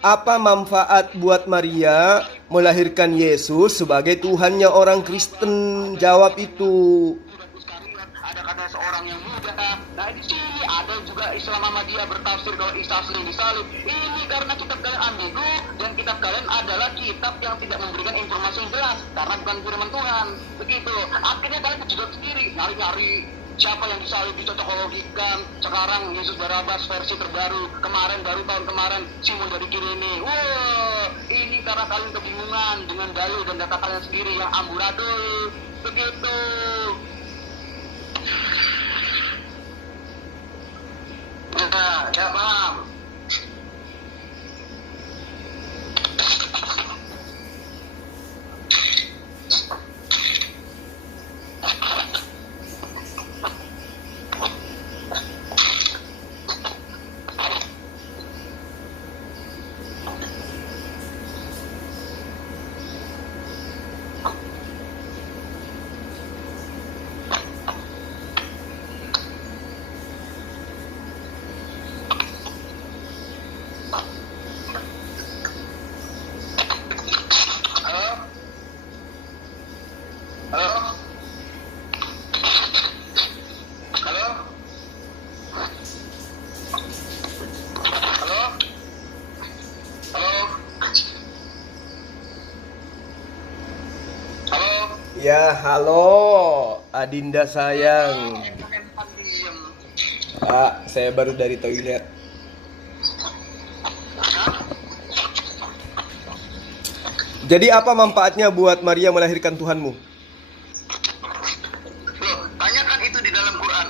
Apa manfaat buat Maria melahirkan Yesus sebagai Tuhannya orang Kristen? Jawab itu. Ada kata seorang yang muda. Nah di sini ada juga Islam Ahmadiyah bertafsir kalau Isa sering disalib. Ini karena kitab kalian ambigu dan kitab kalian adalah kitab yang tidak memberikan informasi yang jelas karena bukan firman Tuhan. Begitu. Akhirnya kalian juga sendiri nyari-nyari siapa yang disalib, dicocokologikan. Sekarang Yesus Barabas versi terbaru. Kemarin baru tahun kemarin Simon dari Kirene. Wah, kalian kebingungan dengan dalil dan data kalian sendiri yang amburadul. Begitu. Nah, ya paham. Ya, halo, Adinda sayang. Pak, saya baru dari toilet. Jadi apa manfaatnya buat Maria melahirkan Tuhanmu? Loh, tanyakan itu di dalam Quran.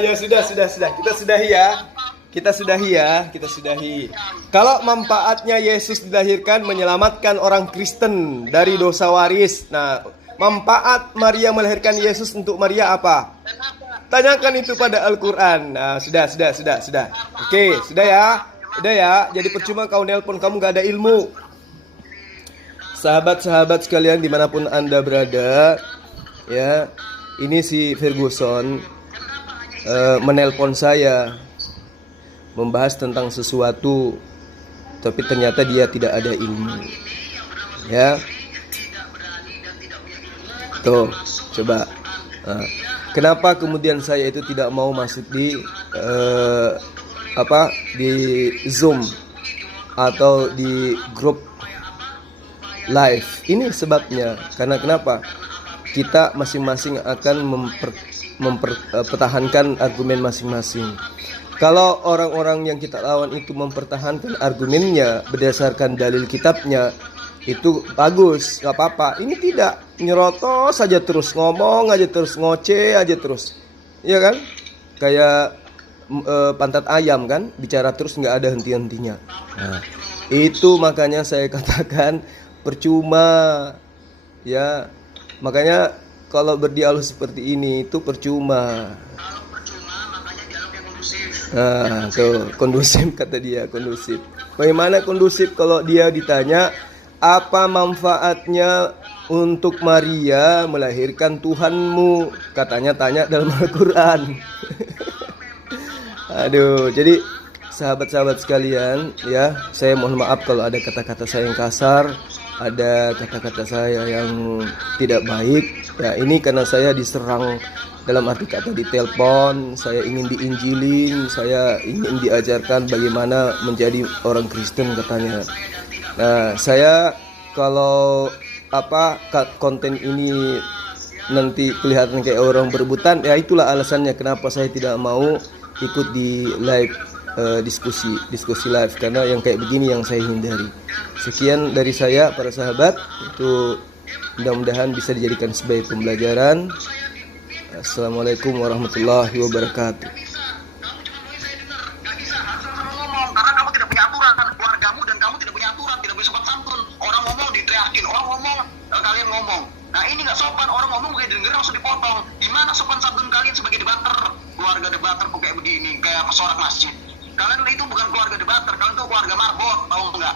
Ya sudah. Kita sudahi. Kalau manfaatnya Yesus dilahirkan menyelamatkan orang Kristen dari dosa waris. Nah, manfaat Maria melahirkan Yesus untuk Maria apa? Tanyakan itu pada Al-Quran. Nah, sudah. Oke, sudah ya. Jadi percuma kau nelpon, kamu gak ada ilmu. Sahabat-sahabat sekalian dimanapun Anda berada, ya, ini si Ferguson menelpon saya membahas tentang sesuatu, tapi ternyata dia tidak ada ilmu. Ya, tuh, coba. Kenapa kemudian saya itu tidak mau masuk di di Zoom atau di grup live? Ini sebabnya. Karena kenapa? Kita masing-masing akan mempertahankan argumen masing-masing. Kalau orang-orang yang kita lawan itu mempertahankan argumennya berdasarkan dalil kitabnya, itu bagus, gak apa-apa. Ini tidak, nyerotos saja terus, ngomong aja terus, ngoceh aja terus, iya kan? Kayak pantat ayam kan, bicara terus gak ada henti-hentinya. Nah, itu makanya saya katakan percuma, ya. Makanya kalau berdialog seperti ini itu percuma. Nah, tuh, kondusif kata dia, kondusif. Bagaimana kondusif kalau dia ditanya apa manfaatnya untuk Maria melahirkan Tuhanmu? Katanya tanya dalam Al-Quran. Aduh, jadi sahabat-sahabat sekalian, ya, saya mohon maaf kalau ada kata-kata saya yang kasar, ada kata-kata saya yang tidak baik. Ya, ini karena saya diserang dalam arti kata ditelepon, saya ingin diinjilin, saya ingin diajarkan bagaimana menjadi orang Kristen katanya. Nah, saya kalau konten ini nanti kelihatan kayak orang berebutan, ya itulah alasannya kenapa saya tidak mau ikut di live diskusi live, karena yang kayak begini yang saya hindari. Sekian dari saya para sahabat, itu mudah-mudahan bisa dijadikan sebagai pembelajaran. Assalamualaikum warahmatullahi wabarakatuh. Karena kamu tidak punya aturan, keluargamu dan kamu tidak punya aturan, tidak punya sopan santun. Orang ngomong diteriakin, orang ngomong kalian ngomong. Nah, ini nggak sopan. Orang ngomong kayak denger langsung dipotong. Gimana sopan santun kalian sebagai debater? Keluarga debater kok kayak begini, kayak pesorak masjid. Kalian itu bukan keluarga debater, kalian itu keluarga marbot, tahu nggak?